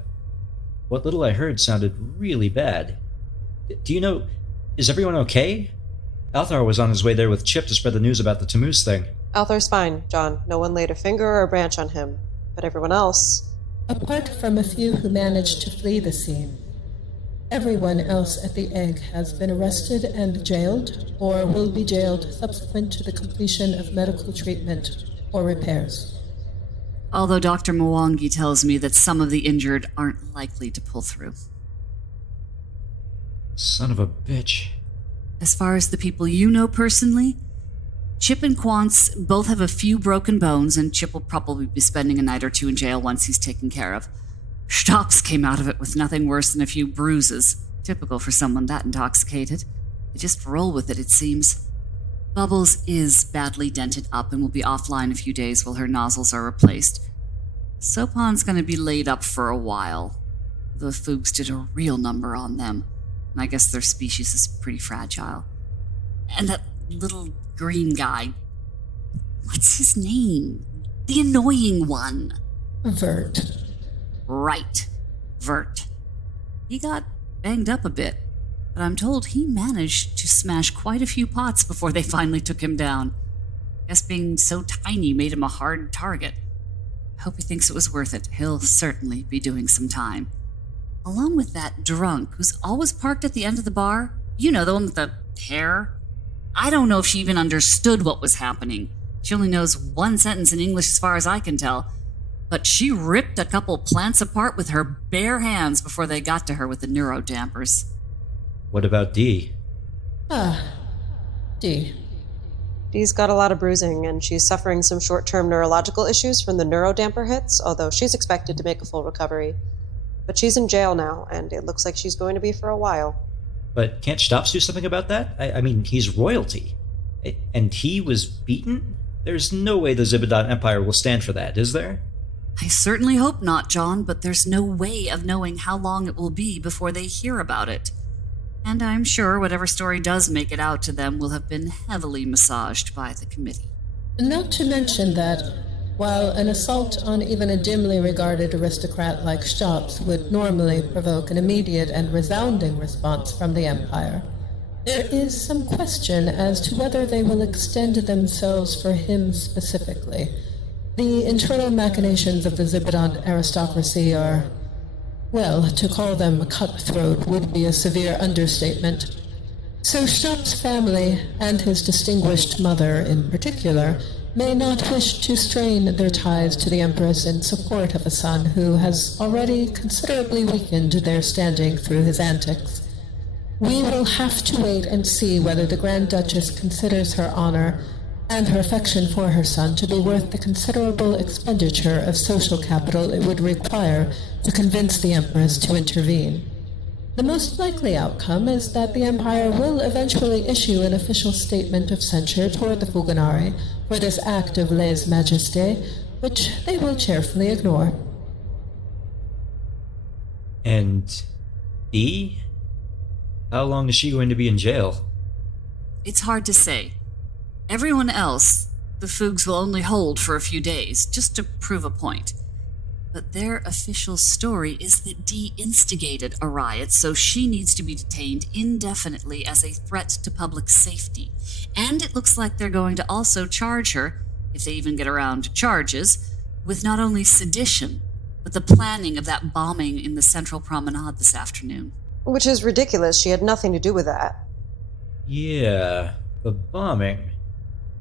What little I heard sounded really bad. Do you know, is everyone okay? Althaar was on his way there with Chip to spread the news about the Tammuz thing. Althaar's fine, John. No one laid a finger or a branch on him. But everyone else... Apart from a few who managed to flee the scene, everyone else at the egg has been arrested and jailed, or will be jailed subsequent to the completion of medical treatment or repairs. Although Dr. Mwangi tells me that some of the injured aren't likely to pull through. Son of a bitch. As far as the people you know personally, Chip and Kwontz both have a few broken bones, and Chip will probably be spending a night or two in jail once he's taken care of. Xtopps came out of it with nothing worse than a few bruises, typical for someone that intoxicated. They just roll with it, it seems. Bubbles is badly dented up and will be offline a few days while her nozzles are replaced. Sopon's going to be laid up for a while. The Foogs did a real number on them, and I guess their species is pretty fragile. And that little green guy, what's his name? The annoying one. Vert. Right, Vert. He got banged up a bit, but I'm told he managed to smash quite a few pots before they finally took him down. Guess being so tiny made him a hard target. Hope he thinks it was worth it. He'll certainly be doing some time. Along with that drunk who's always parked at the end of the bar. You know, the one with the hair. I don't know if she even understood what was happening. She only knows one sentence in English as far as I can tell. But she ripped a couple plants apart with her bare hands before they got to her with the neurodampers. What about Dee? Dee. Dee's got a lot of bruising, and she's suffering some short-term neurological issues from the neurodamper hits, although she's expected to make a full recovery. But she's in jail now, and it looks like she's going to be for a while. But can't Xtopps do something about that? I mean, he's royalty. And he was beaten? There's no way the Zibidon Empire will stand for that, is there? I certainly hope not, John, but there's no way of knowing how long it will be before they hear about it. And I'm sure whatever story does make it out to them will have been heavily massaged by the committee. Not to mention that, while an assault on even a dimly regarded aristocrat like Xtopps would normally provoke an immediate and resounding response from the Empire, there is some question as to whether they will extend themselves for him specifically. The internal machinations of the Zibidon aristocracy are, well, to call them cutthroat would be a severe understatement. So Xtopps' family, and his distinguished mother in particular, may not wish to strain their ties to the Empress in support of a son who has already considerably weakened their standing through his antics. We will have to wait and see whether the Grand Duchess considers her honor and her affection for her son to be worth the considerable expenditure of social capital it would require to convince the Empress to intervene. The most likely outcome is that the Empire will eventually issue an official statement of censure toward the Fuganari for this act of lèse-majesté, which they will cheerfully ignore. And Dee? How long is she going to be in jail? It's hard to say. Everyone else, the Foogs will only hold for a few days, just to prove a point. But their official story is that Dee instigated a riot, so she needs to be detained indefinitely as a threat to public safety. And it looks like they're going to also charge her, if they even get around to charges, with not only sedition, but the planning of that bombing in the Central Promenade this afternoon. Which is ridiculous. She had nothing to do with that. Yeah, the bombing.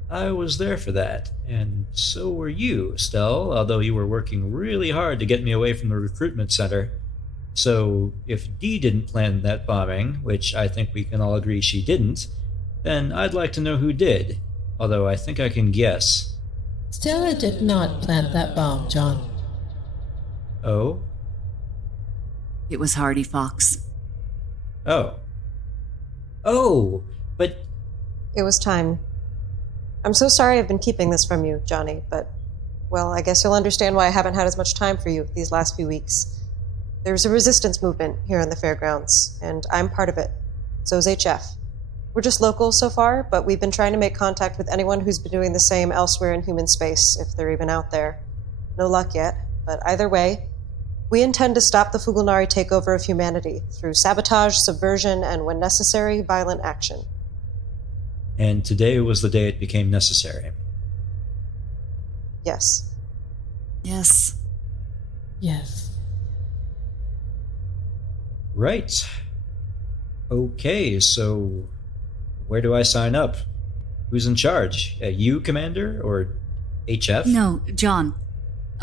I was there for that, and so were you, Stell, although you were working really hard to get me away from the recruitment center. So, if Dee didn't plan that bombing, which I think we can all agree she didn't, then I'd like to know who did, although I think I can guess. Stella did not plant that bomb, John. Oh? It was Hardyfox. Oh. Oh, but... It was time. I'm so sorry I've been keeping this from you, Johnny, but, well, I guess you'll understand why I haven't had as much time for you these last few weeks. There's a resistance movement here in the fairgrounds, and I'm part of it. So's HF. We're just local so far, but we've been trying to make contact with anyone who's been doing the same elsewhere in human space, if they're even out there. No luck yet, but either way, we intend to stop the Fugalnari takeover of humanity through sabotage, subversion, and, when necessary, violent action. And today was the day it became necessary. Yes. Yes. Yes. Right. Okay, so where do I sign up? Who's in charge? You, Commander, or HF? No, John.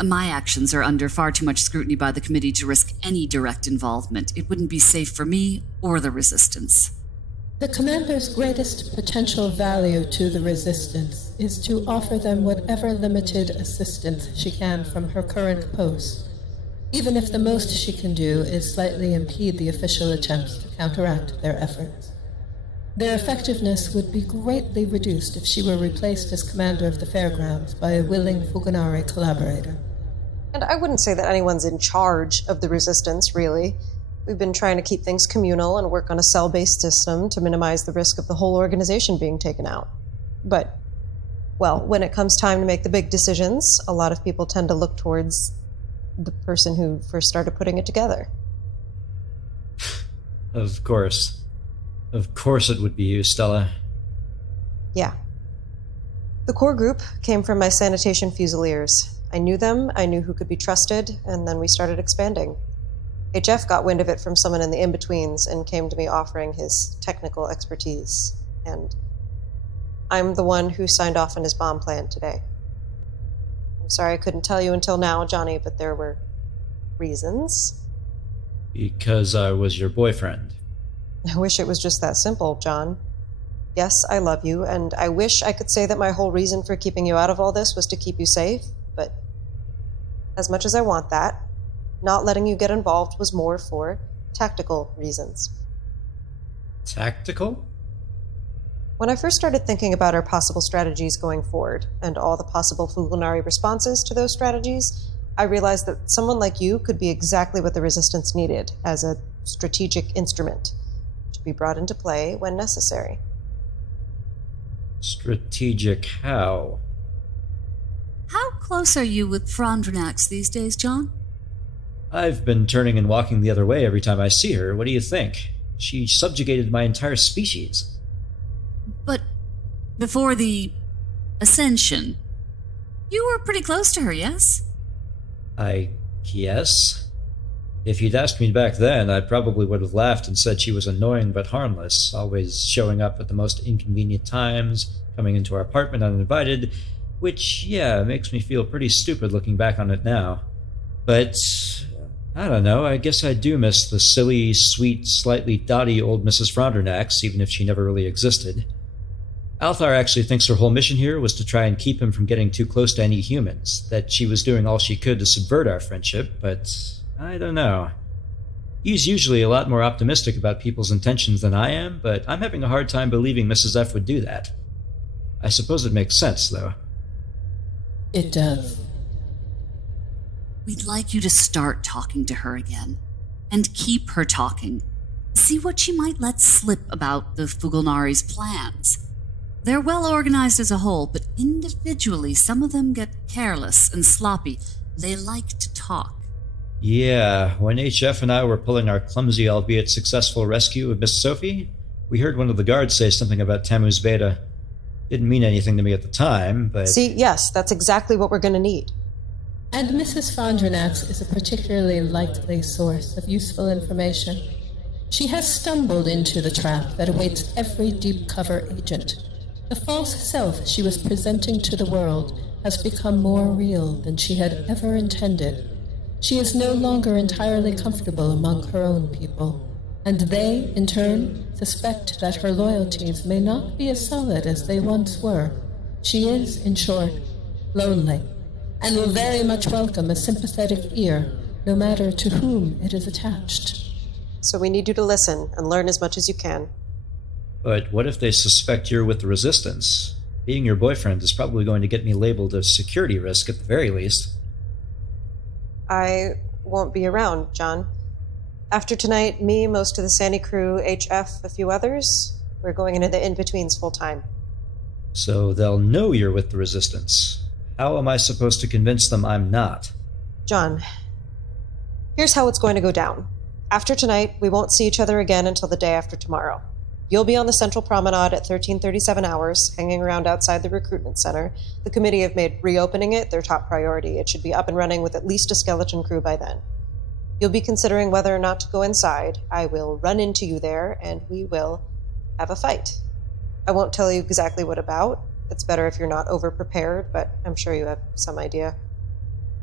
My actions are under far too much scrutiny by the committee to risk any direct involvement. It wouldn't be safe for me or the Resistance. The Commander's greatest potential value to the Resistance is to offer them whatever limited assistance she can from her current post, even if the most she can do is slightly impede the official attempts to counteract their efforts. Their effectiveness would be greatly reduced if she were replaced as commander of the fairgrounds by a willing Fugalnari collaborator. And I wouldn't say that anyone's in charge of the Resistance, really. We've been trying to keep things communal and work on a cell-based system to minimize the risk of the whole organization being taken out. But, well, when it comes time to make the big decisions, a lot of people tend to look towards the person who first started putting it together. Of course. Of course it would be you, Stella. Yeah. The core group came from my sanitation fusiliers. I knew them, I knew who could be trusted, and then we started expanding. HF got wind of it from someone in the in-betweens and came to me offering his technical expertise. And I'm the one who signed off on his bomb plan today. I'm sorry I couldn't tell you until now, Johnny, but there were reasons. Because I was your boyfriend. I wish it was just that simple, John. Yes, I love you, and I wish I could say that my whole reason for keeping you out of all this was to keep you safe, but as much as I want that, not letting you get involved was more for tactical reasons. Tactical? When I first started thinking about our possible strategies going forward, and all the possible Fugalnari responses to those strategies, I realized that someone like you could be exactly what the Resistance needed as a strategic instrument to be brought into play when necessary. Strategic how? How close are you with Frondrinax these days, John? I've been turning and walking the other way every time I see her. What do you think? She subjugated my entire species. But before the Ascension, you were pretty close to her, yes? I guess. If you'd asked me back then, I probably would have laughed and said she was annoying but harmless, always showing up at the most inconvenient times, coming into our apartment uninvited, which, yeah, makes me feel pretty stupid looking back on it now. But I don't know, I guess I do miss the silly, sweet, slightly dotty old Mrs. Frondrinax, even if she never really existed. Althaar actually thinks her whole mission here was to try and keep him from getting too close to any humans, that she was doing all she could to subvert our friendship, but I don't know. He's usually a lot more optimistic about people's intentions than I am, but I'm having a hard time believing Mrs. F would do that. I suppose it makes sense, though. It does. We'd like you to start talking to her again, and keep her talking. See what she might let slip about the Fugalnari's plans. They're well organized as a whole, but individually some of them get careless and sloppy. They like to talk. Yeah, when HF and I were pulling our clumsy albeit successful rescue of Miss Sophie, we heard one of the guards say something about Tammuz Beta. Didn't mean anything to me at the time, but... See, yes, that's exactly what we're going to need. And Mrs. Frondrinax is a particularly likely source of useful information. She has stumbled into the trap that awaits every deep cover agent. The false self she was presenting to the world has become more real than she had ever intended. She is no longer entirely comfortable among her own people, and they, in turn, suspect that her loyalties may not be as solid as they once were. She is, in short, lonely, and will very much welcome a sympathetic ear, no matter to whom it is attached. So we need you to listen and learn as much as you can. But what if they suspect you're with the Resistance? Being your boyfriend is probably going to get me labeled a security risk at the very least. I won't be around, John. After tonight, me, most of the Sandy crew, HF, a few others, we're going into the in-betweens full-time. So they'll know you're with the Resistance. How am I supposed to convince them I'm not? John, here's how it's going to go down. After tonight, we won't see each other again until the day after tomorrow. You'll be on the Central Promenade at 1337 hours, hanging around outside the recruitment center. The committee have made reopening it their top priority. It should be up and running with at least a skeleton crew by then. You'll be considering whether or not to go inside. I will run into you there, and we will have a fight. I won't tell you exactly what about. It's better if you're not over-prepared, but I'm sure you have some idea.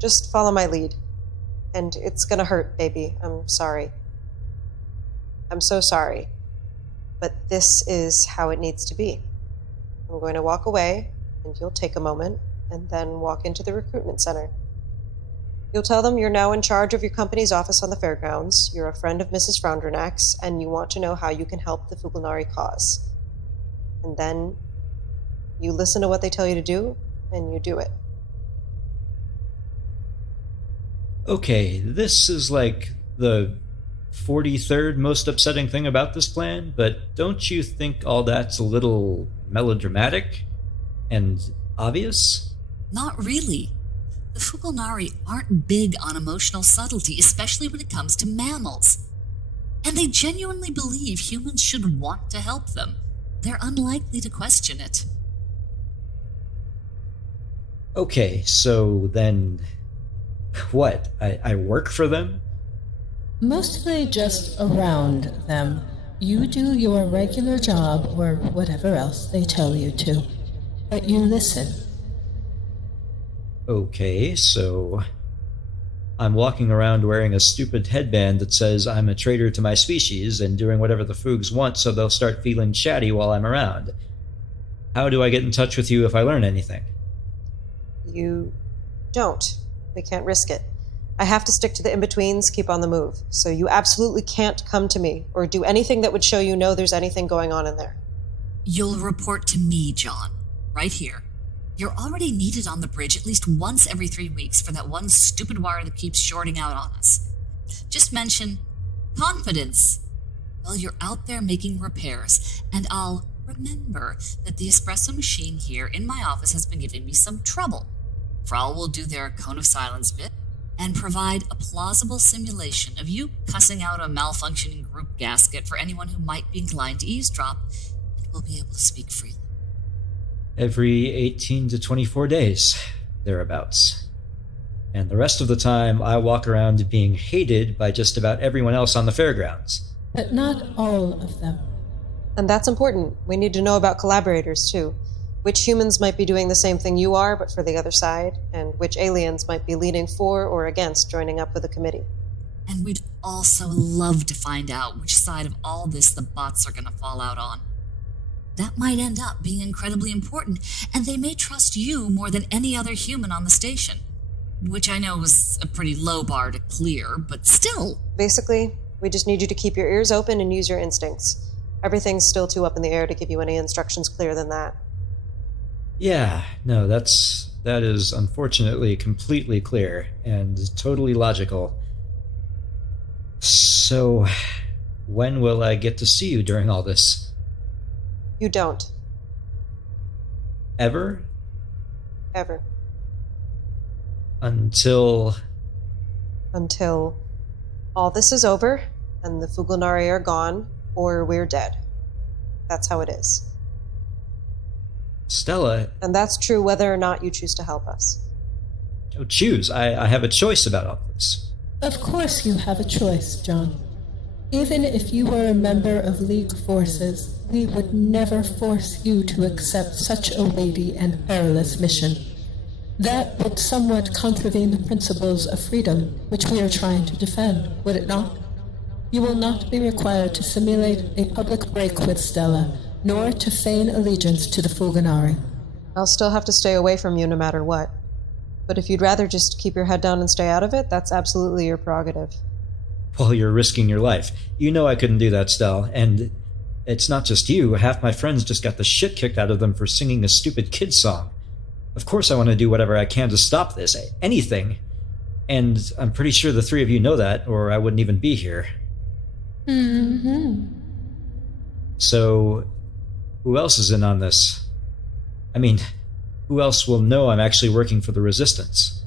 Just follow my lead. And it's gonna hurt, baby. I'm sorry. I'm so sorry. But this is how it needs to be. I'm going to walk away, and you'll take a moment, and then walk into the recruitment center. You'll tell them you're now in charge of your company's office on the fairgrounds, you're a friend of Mrs. Frondrinax, and you want to know how you can help the Fugalnari cause. And then you listen to what they tell you to do, and you do it. Okay, this is like the 43rd most upsetting thing about this plan, but don't you think all that's a little melodramatic and obvious? Not really. The Fugalnari aren't big on emotional subtlety, especially when it comes to mammals. And they genuinely believe humans should want to help them. They're unlikely to question it. Okay, so then what? I work for them? Mostly just around them. You do your regular job or whatever else they tell you to. But you listen. Okay, so I'm walking around wearing a stupid headband that says I'm a traitor to my species and doing whatever the Foogs want so they'll start feeling chatty while I'm around. How do I get in touch with you if I learn anything? You don't. We can't risk it. I have to stick to the in-betweens, keep on the move. So you absolutely can't come to me or do anything that would show you know there's anything going on in there. You'll report to me, John. Right here. You're already needed on the bridge at least once every 3 weeks for that one stupid wire that keeps shorting out on us. Just mention confidence while you're out there making repairs, and I'll remember that the espresso machine here in my office has been giving me some trouble. Frau will do their cone of silence bit and provide a plausible simulation of you cussing out a malfunctioning group gasket for anyone who might be inclined to eavesdrop, and we'll be able to speak freely. Every 18 to 24 days, thereabouts. And the rest of the time, I walk around being hated by just about everyone else on the fairgrounds. But not all of them. And that's important. We need to know about collaborators, too. Which humans might be doing the same thing you are, but for the other side, and which aliens might be leaning for or against joining up with a committee. And we'd also love to find out which side of all this the bots are going to fall out on. That might end up being incredibly important, and they may trust you more than any other human on the station. Which I know was a pretty low bar to clear, but still. Basically, we just need you to keep your ears open and use your instincts. Everything's still too up in the air to give you any instructions clearer than that. Yeah, no, that is unfortunately completely clear and totally logical. So, when will I get to see you during all this? You don't. Ever? Ever. Until all this is over and the Fugalnari are gone or we're dead. That's how it is. Stella... And that's true whether or not you choose to help us. Oh, choose. I have a choice about all this. Of course you have a choice, John. Even if you were a member of League forces, we would never force you to accept such a weighty and perilous mission. That would somewhat contravene the principles of freedom, which we are trying to defend, would it not? You will not be required to simulate a public break with Stella, nor to feign allegiance to the Fugalnari. I'll still have to stay away from you no matter what. But if you'd rather just keep your head down and stay out of it, that's absolutely your prerogative. Well, you're risking your life. You know I couldn't do that, Stell. And it's not just you. Half my friends just got the shit kicked out of them for singing a stupid kid song. Of course I want to do whatever I can to stop this. Anything. And I'm pretty sure the three of you know that, or I wouldn't even be here. Mm-hmm. So, who else is in on this? I mean, who else will know I'm actually working for the Resistance?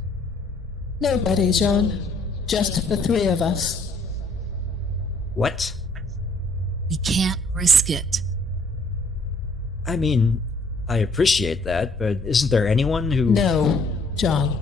Nobody, John. Just the three of us. What? We can't risk it. I mean, I appreciate that, but isn't there anyone who... No, John.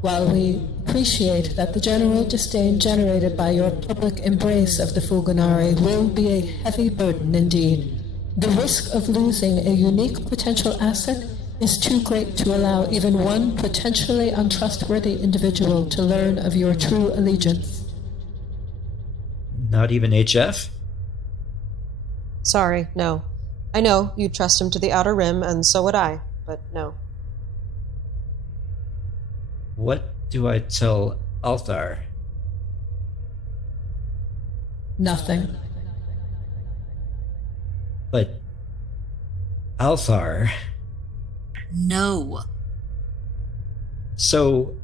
While we appreciate that the general disdain generated by your public embrace of the Fulgunari will be a heavy burden indeed, the risk of losing a unique potential asset is too great to allow even one potentially untrustworthy individual to learn of your true allegiance. Not even HF? Sorry, no. I know you'd trust him to the Outer Rim, and so would I, but no. What do I tell Althaar? Nothing. But... Althaar... No. So,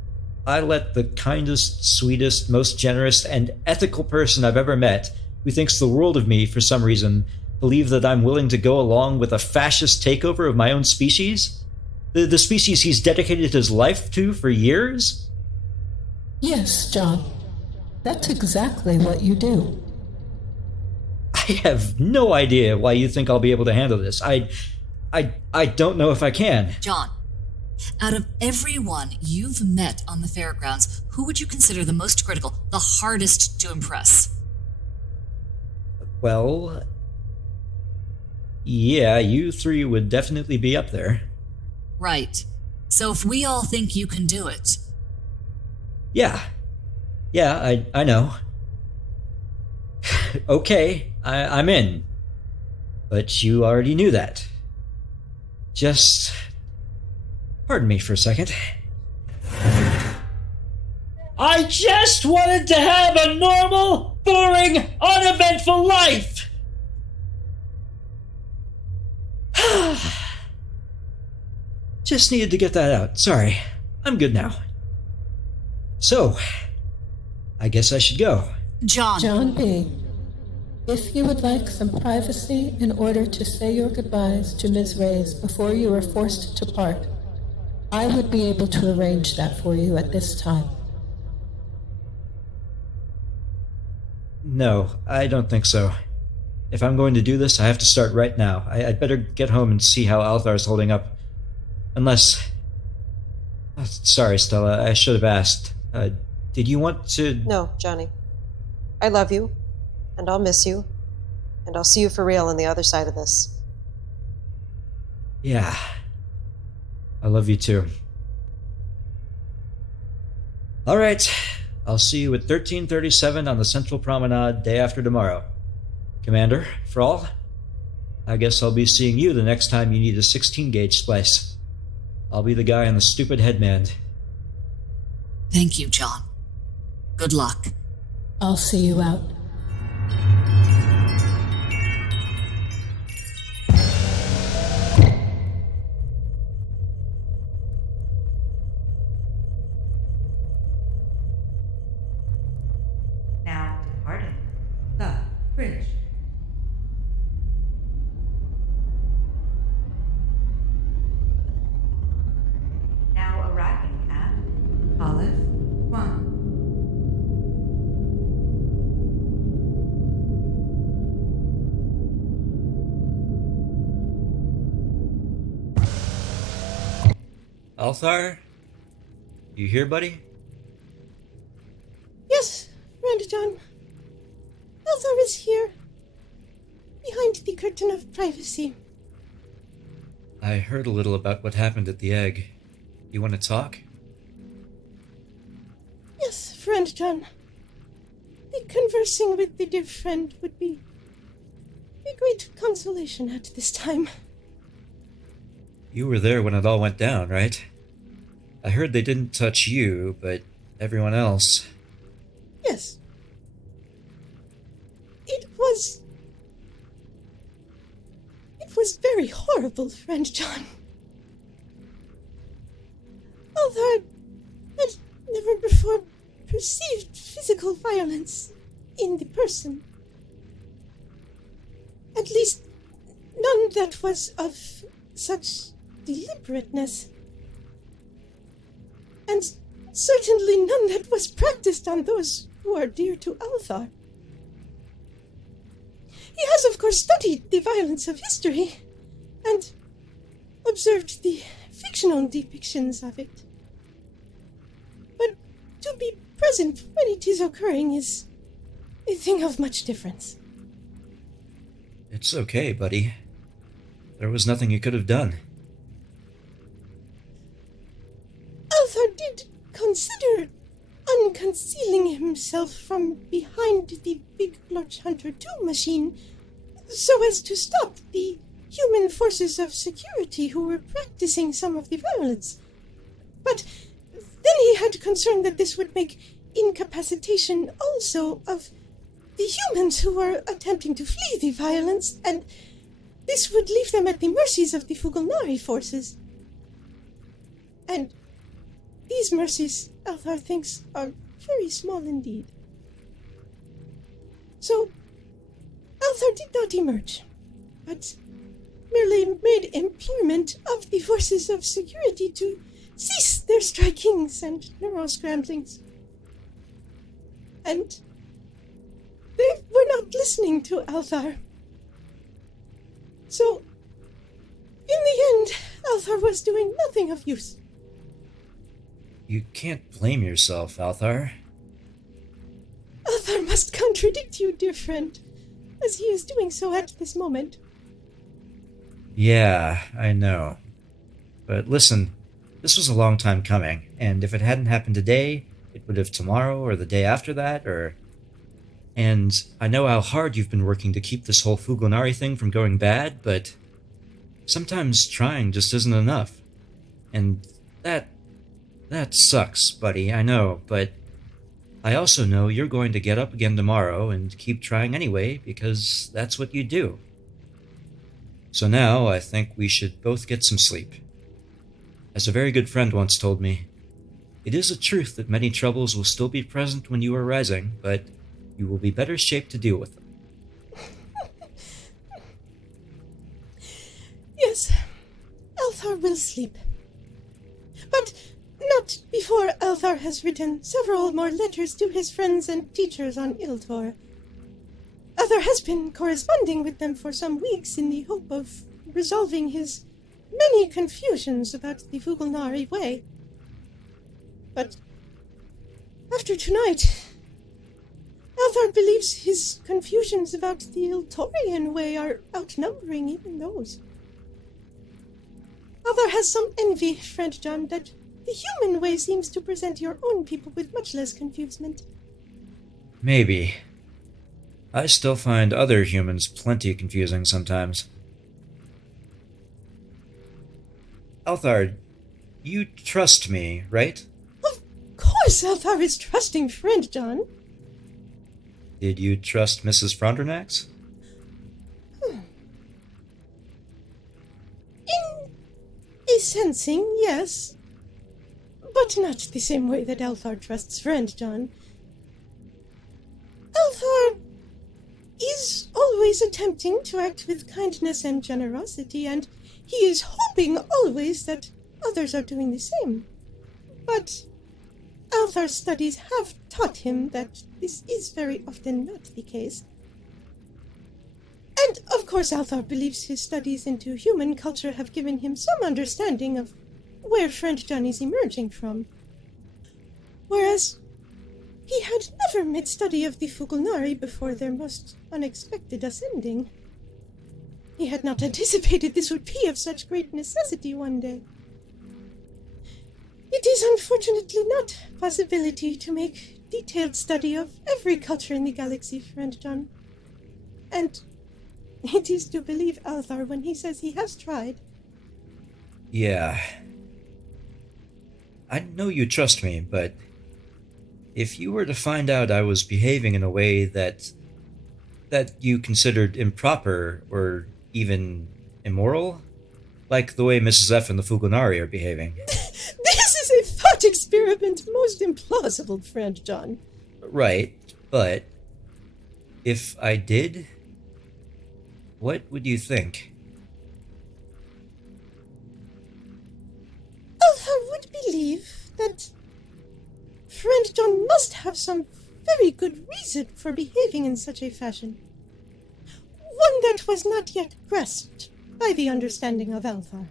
I let the kindest, sweetest, most generous, and ethical person I've ever met, who thinks the world of me for some reason, believe that I'm willing to go along with a fascist takeover of my own species? The species he's dedicated his life to for years? Yes, John. That's exactly what you do. I have no idea why you think I'll be able to handle this. I don't know if I can. John, out of everyone you've met on the fairgrounds, who would you consider the most critical, the hardest to impress? Well... yeah, you three would definitely be up there. Right. So if we all think you can do it... Yeah, I know. Okay, I'm in. But you already knew that. Just... pardon me for a second. I just wanted to have a normal, boring, uneventful life! Just needed to get that out. Sorry. I'm good now. So, I guess I should go. John B., if you would like some privacy in order to say your goodbyes to Ms. Reyes before you are forced to part, I would be able to arrange that for you at this time. No, I don't think so. If I'm going to do this, I have to start right now. I'd better get home and see how Althaar's holding up. Unless... oh, sorry, Stella, I should have asked. Did you want to... No, Johnny. I love you, and I'll miss you, and I'll see you for real on the other side of this. Yeah. I love you too. Alright, I'll see you at 1337 on the Central Promenade day after tomorrow. Commander, Frall, I guess I'll be seeing you the next time you need a 16-gauge splice. I'll be the guy on the stupid headband. Thank you, John. Good luck. I'll see you out. Now departing the bridge. Now arriving at Olive 1. Althaar? You here, buddy? Yes, Friend John. Althaar is here. Behind the curtain of privacy. I heard a little about what happened at the egg. You want to talk? Yes, Friend John. The conversing with the dear friend would be a great consolation at this time. You were there when it all went down, right? I heard they didn't touch you, but everyone else. Yes. It was very horrible, friend John. Althaar had never before perceived physical violence in the person. At least, none that was of such deliberateness. And certainly none that was practiced on those who are dear to Althaar. He has, of course, studied the violence of history, and observed the fictional depictions of it. But to be present when it is occurring is a thing of much difference. It's okay, buddy. There was nothing you could have done. Althaar did consider unconcealing himself from behind the Big Blotch Hunter 2 machine so as to stop the human forces of security who were practicing some of the violence. But then he had concern that this would make incapacitation also of the humans who were attempting to flee the violence, and this would leave them at the mercies of the Fugalnari forces. And these mercies, Althaar thinks, are very small indeed. So, Althaar did not emerge, but merely made employment of the forces of security to cease their strikings and neuro-scramblings. And they were not listening to Althaar. So, in the end, Althaar was doing nothing of use. You can't blame yourself, Althaar. Althaar must contradict you, dear friend, as he is doing so at this moment. Yeah, I know. But listen, this was a long time coming, and if it hadn't happened today, it would have tomorrow or the day after that, or... And I know how hard you've been working to keep this whole Fugalnari thing from going bad, but sometimes trying just isn't enough. And that sucks, buddy, I know, but I also know you're going to get up again tomorrow and keep trying anyway, because that's what you do. So now I think we should both get some sleep. As a very good friend once told me, it is a truth that many troubles will still be present when you are rising, but you will be better shaped to deal with them. Yes, Althaar will sleep. But not before Althaar has written several more letters to his friends and teachers on Iltor. Althaar has been corresponding with them for some weeks in the hope of resolving his many confusions about the Fugalnari way. But after tonight, Althaar believes his confusions about the Iltorian way are outnumbering even those. Althaar has some envy, friend John, that the human way seems to present your own people with much less confusement. Maybe. I still find other humans plenty confusing sometimes. Althaar, you trust me, right? Of course Althaar is trusting friend John. Did you trust Mrs. Frondrinax? In a sensing, yes. But not the same way that Althaar trusts friend John. Althaar is always attempting to act with kindness and generosity, and he is hoping always that others are doing the same. But Althaar's studies have taught him that this is very often not the case. And, of course, Althaar believes his studies into human culture have given him some understanding of where friend John is emerging from. Whereas he had never made study of the Fugalnari before their most unexpected ascending. He had not anticipated this would be of such great necessity one day. It is unfortunately not a possibility to make detailed study of every culture in the galaxy, friend John. And it is to believe Althaar when he says he has tried. Yeah. I know you trust me, but if you were to find out I was behaving in a way that you considered improper or even immoral, like the way Mrs. F and the Fulgunari are behaving. This is a thought experiment most implausible, friend John. Right, but if I did, what would you think? Althaar would believe that friend John must have some very good reason for behaving in such a fashion. One that was not yet grasped by the understanding of Althaar.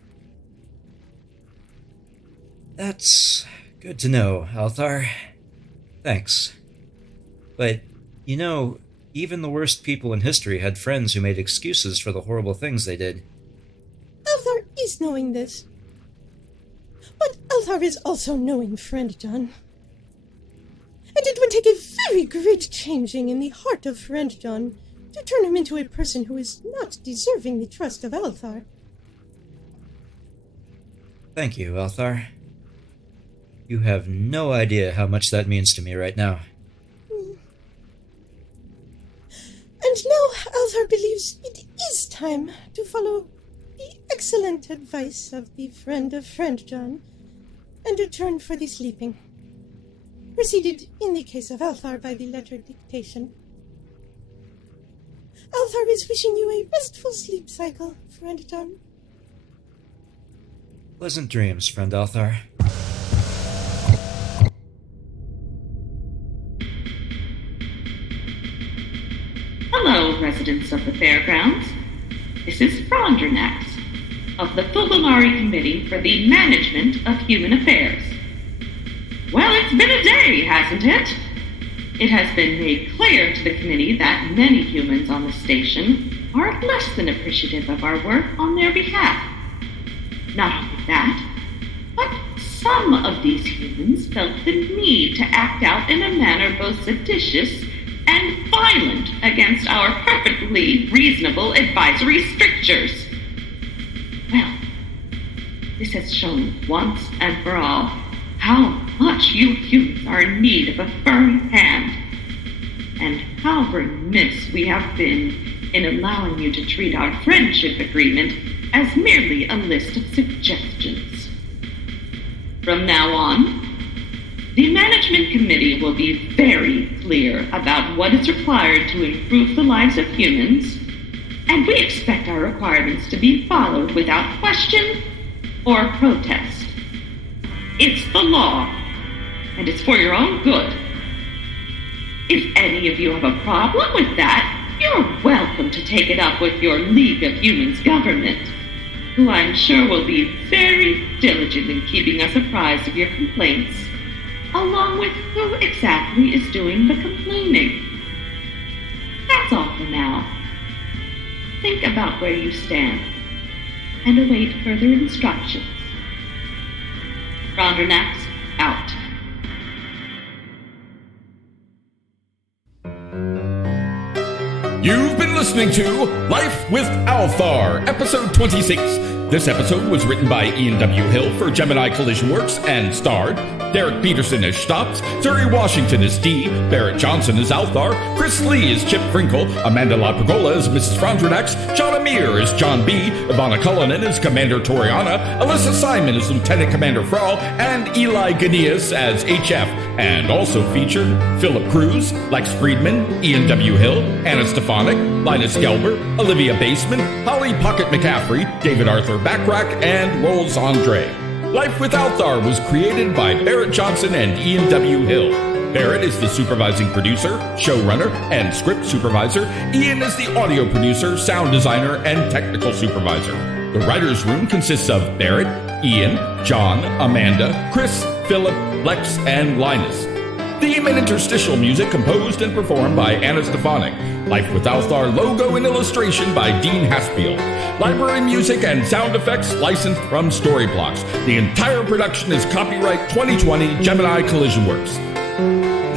That's good to know, Althaar. Thanks. But, you know, even the worst people in history had friends who made excuses for the horrible things they did. Althaar is knowing this. But Althaar is also knowing friend John. And it would take a very great changing in the heart of friend John to turn him into a person who is not deserving the trust of Althaar. Thank you, Althaar. You have no idea how much that means to me right now. And now Althaar believes it is time to follow the excellent advice of the friend of friend John and return for the sleeping. Preceded in the case of Althaar by the letter dictation. Althaar is wishing you a restful sleep cycle, friend John. Pleasant dreams, friend Althaar. Hello, residents of the fairgrounds. This is Frondrinax of the Fulgunari Committee for the Management of Human Affairs. Well, it's been a day, hasn't it? It has been made clear to the committee that many humans on the station are less than appreciative of our work on their behalf. Not only that, but some of these humans felt the need to act out in a manner both seditious and violent against our perfectly reasonable advisory strictures. Well, this has shown once and for all how much you humans are in need of a firm hand, and how remiss we have been in allowing you to treat our friendship agreement as merely a list of suggestions. From now on, the Management Committee will be very clear about what is required to improve the lives of humans, and we expect our requirements to be followed without question or protest. It's the law, and it's for your own good. If any of you have a problem with that, you're welcome to take it up with your League of Humans government, who I'm sure will be very diligent in keeping us apprised of your complaints, along with who exactly is doing the complaining. That's all for now. Think about where you stand, and await further instructions. Frondrinax, out. You've been listening to Life with Althaar, episode 26. This episode was written by Ian W. Hill for Gemini Collision Works and starred Derrick Peterson as Xtopps, Zuri Washington as Dee, Berit Johnson as Althaar, Chris Lee as Chip Frinkel, Amanda LaPergola as Mrs. Frondrinax, John Amir as John B., Ivanna Cullinan as Commander Torianna, Alyssa Simon as Lieutenant Commander Frall, and Eli Ganias as HF, and also featured Philip Cruz, Lex Friedman, Ian W. Hill, Anna Stefanic, Linus Gelber, Olivia Baseman, Holly Pocket McCaffrey, David Arthur Backrack, and Rolls Andre. Life with Althaar was created by Berit Johnson and Ian W. Hill. Berit is the supervising producer, showrunner, and script supervisor. Ian is the audio producer, sound designer, and technical supervisor. The writer's room consists of Berit, Ian, John, Amanda, Chris, Philip, Lex, and Linus. Theme and interstitial music composed and performed by Anna Stefanic. Life with Althaar logo and illustration by Dean Haspiel. Library music and sound effects licensed from Storyblocks. The entire production is copyright 2020 Gemini Collision Works.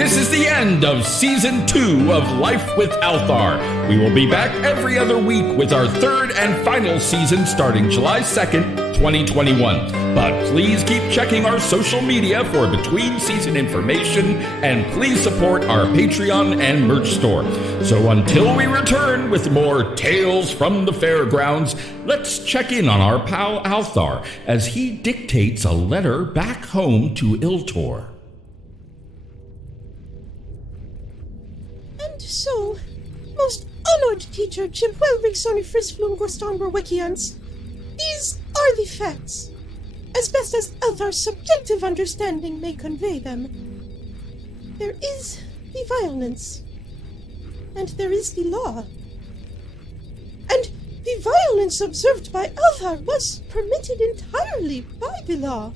this is the end of Season 2 of Life with Althaar. We will be back every other week with our third and final season starting July 2nd, 2021. But please keep checking our social media for between-season information, and please support our Patreon and merch store. So until we return with more Tales from the Fairgrounds, let's check in on our pal Althaar as he dictates a letter back home to Iltor. And so, most honored teacher Chimwelrig Sonifrisflum Gorstanber Wikians, these are the facts, as best as Althaar's subjective understanding may convey them. There is the violence, and there is the law. And the violence observed by Althaar was permitted entirely by the law,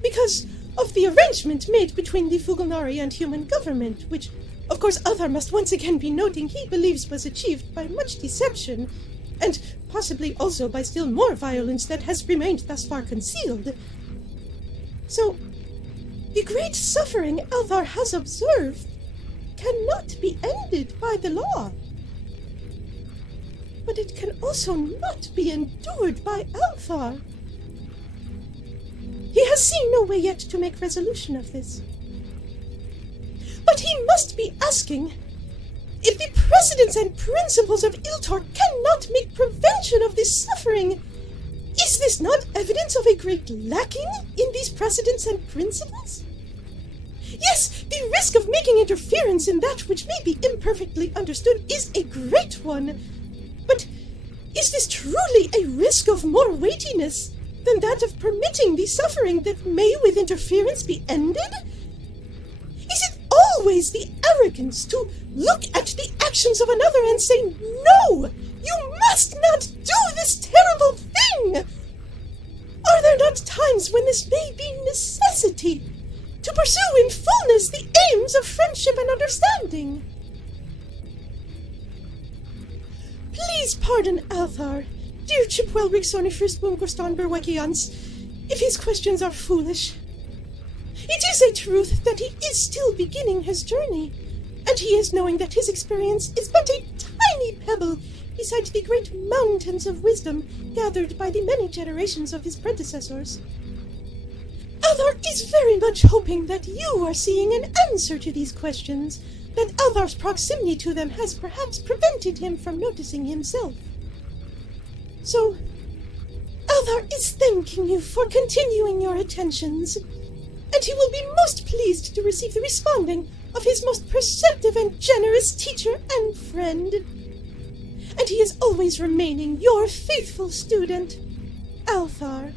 because of the arrangement made between the Fugalnari and human government, which, of course, Althaar must once again be noting he believes was achieved by much deception, and possibly also by still more violence that has remained thus far concealed. So, the great suffering Althaar has observed cannot be ended by the law. But it can also not be endured by Althaar. He has seen no way yet to make resolution of this. But he must be asking, if the precedents and principles of Iltor cannot make prevention of this suffering, is this not evidence of a great lacking in these precedents and principles? Yes, the risk of making interference in that which may be imperfectly understood is a great one, but is this truly a risk of more weightiness than that of permitting the suffering that may with interference be ended? Is it always the arrogance to look at the actions of another and say, "No, you must not do this terrible thing"? Are there not times when this may be necessity to pursue in fullness the aims of friendship and understanding? Please pardon Althaar, dear Chipwelrig Sonifrisbum Gorstanber Wekians, if his questions are foolish. It is a truth that he is still beginning his journey, and he is knowing that his experience is but a tiny pebble beside the great mountains of wisdom gathered by the many generations of his predecessors. Althaar is very much hoping that you are seeing an answer to these questions, that Althaar's proximity to them has perhaps prevented him from noticing himself. So, Althaar is thanking you for continuing your attentions, and he will be most pleased to receive the responding of his most perceptive and generous teacher and friend. And he is always remaining your faithful student, Althaar.